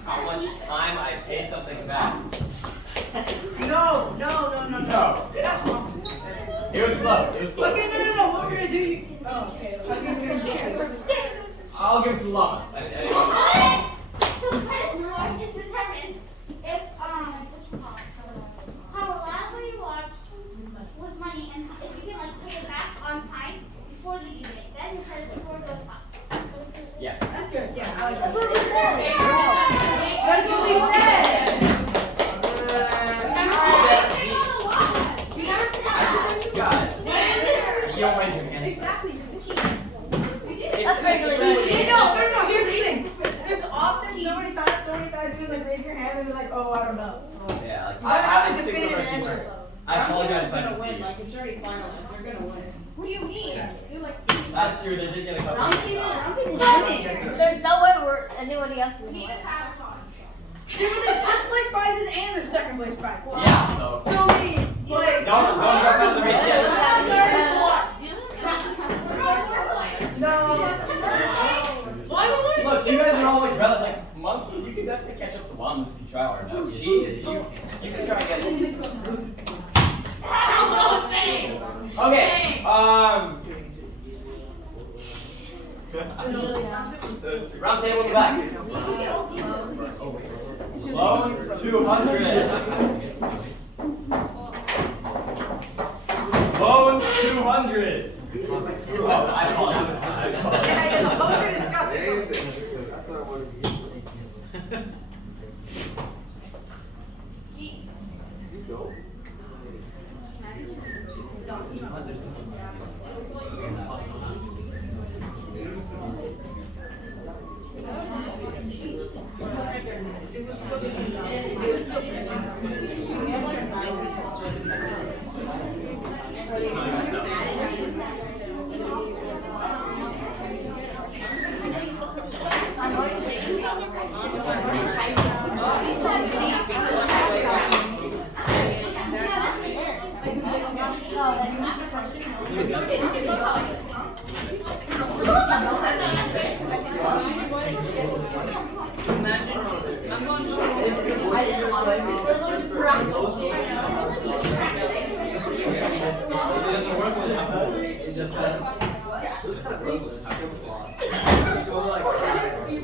How much time I pay something back? No. No. That's wrong. It was close. It was close. Okay, no. What we're gonna do? Oh, okay. I'll give you a chance. I'll give it to the llamas. So credit score is determined if how reliably you watch with money and if you can like pay it back on time before the due date. Then your credit score goes up. Yes. That's good. Yeah. I like That's what we said. That's what we said. You don't raise your hand. Exactly. That's regularly. No. Here's the thing. There's often so many guys who like raise your hand and be like, oh, I don't know. Yeah, like You gotta have a I stick with the definitive rest of you answer. first. I apologize if I Gonna didn't see win. you. Like it's already finalists. They're gonna win. What do you mean? You're like. That's true. They did get a couple. There's no way anybody else is gonna win. Yeah, but there's first place prizes and there's second place prizes. Yeah. So. So we like. Don't drop out of the race yet. No. Look, you guys are all like monkeys. You can definitely catch up to llamas if you try hard enough. Jeez, you can try and get it. Okay. Round table in the back. Loans 200. Loans 200. Oh, I apologize. Yeah, those are disgusting. That's what I wanted to get. You go. I'm going to I'm going to show you. I didn't want to If it doesn't work, we'll just move. It just says. It's kind of close. You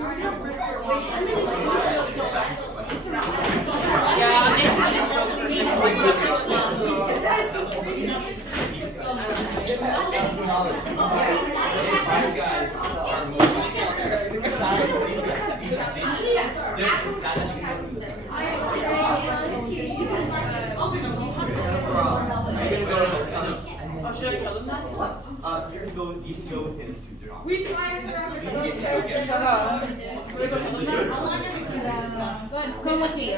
guys are You can go east go within his 2 drops. We fire from Come with me.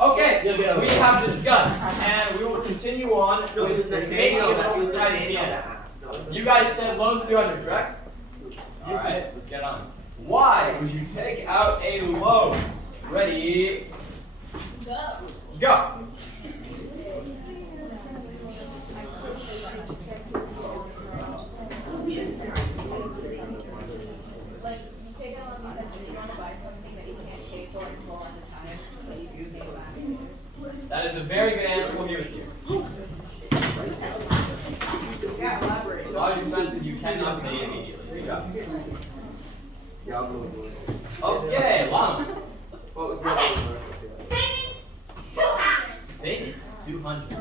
Okay, we have discussed, and we will continue on with the making of the prize at the end. You guys said loans 200, correct? Alright, let's get on. Why would you take out a loan? Ready? Go! Like, you take out a loan because you want to buy something that you can't pay for in full at the time, so you can pay back. That is a very good answer. We'll give it to you. A lot of expenses you cannot pay immediately. Good job. Okay, Llamas. Savings 200.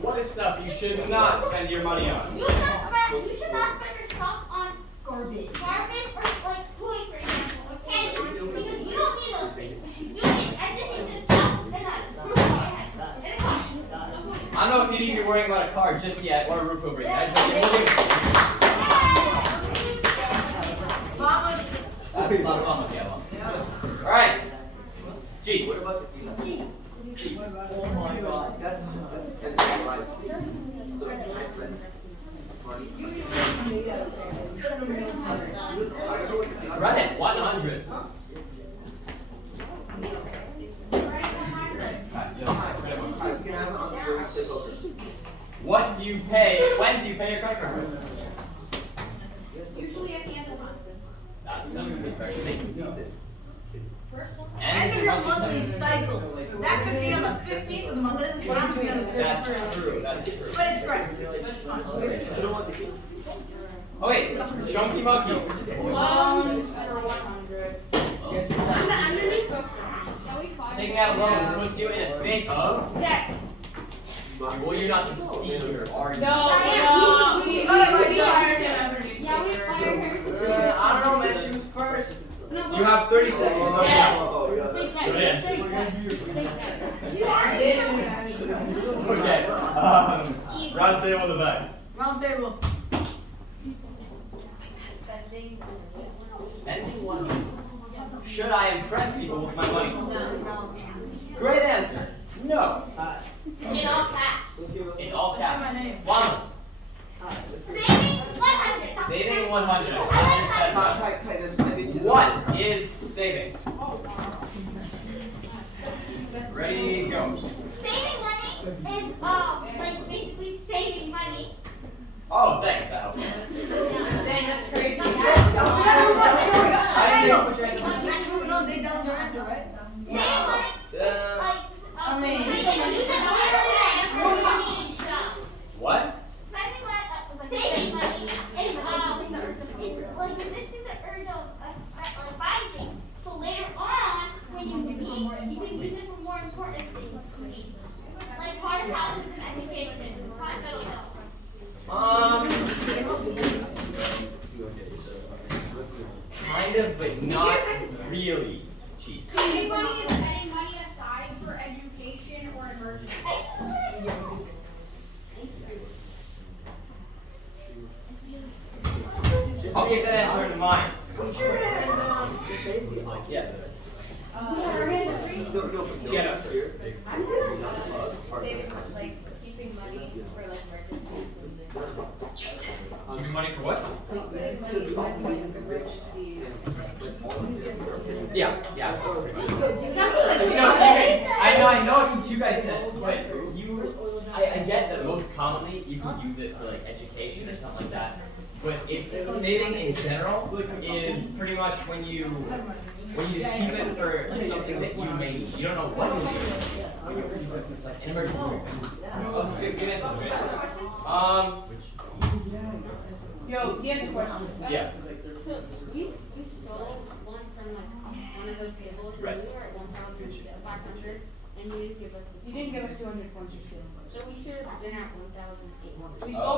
What is stuff you should not spend your money on? You should not spend your stuff on garbage. Garbage or like toys, for example, or candy, because you don't need those things. You need education, stuff, and a roof over your head, and a car. I don't know if you need to be worrying about a car just yet or a roof over your head. That's not llamas, yeah, llamas. Alright. Jeez. What about the Eli? Oh my god, that's life. So I spend money. Run it, 100. What do you pay? When do you pay your credit card? Usually at the end of the month. That sounds pretty fair to me. End of your monthly cycle. That could be on the 15th of the month. That doesn't have to be on the 31st. That's true. That's true. But it's correct. It's fine. Oh wait, chunky monkeys. Loans for 100. I'm the new spokesperson. Yeah, we fire. Taking out a loan puts you in a state of. Debt. Well, you're not the speaker, are you? No, we fired her. Yeah, we fired her. I don't know, man. She was first. You have 30 seconds. You are Okay. Round table in the back. Round table. Spending money. Should I impress people with my money? No. Great answer. No. In all caps. In all caps. Llamas. Saving 100. Saving 100. What is saving? Ready, go. Saving money is like basically saving money. Oh, thanks. That helps. Dang, that's crazy. No, they don't know answer, right? Saving money is like I mean, what? Saving money is like resisting the urge of like buying things. So later on, when you need, you can use it for more important things, like cars, houses, and education, hospital health. Kind of, but not really. Cheese. Saving money is setting money aside for education or emergencies. I'll keep that answer in mind. Yes. Jenna. Saving, like, keeping money for, like, emergencies. Keeping money for what? Putting money aside for emergencies. Yeah, that's pretty much. I know it's what you guys said, but I get that most commonly you can use it for like education or something like that. but it's saving in general is pretty much when you just keep it for something that you may need. You don't know what it is. It's like an emergency. Oh, good answer. Good answer. Yo, he has a question. Yeah. So we stole one from like one of those tables. Right. We were at 1,500, and you didn't give us. You didn't give us 200 points, you said. So we should have been at 1,800. We stole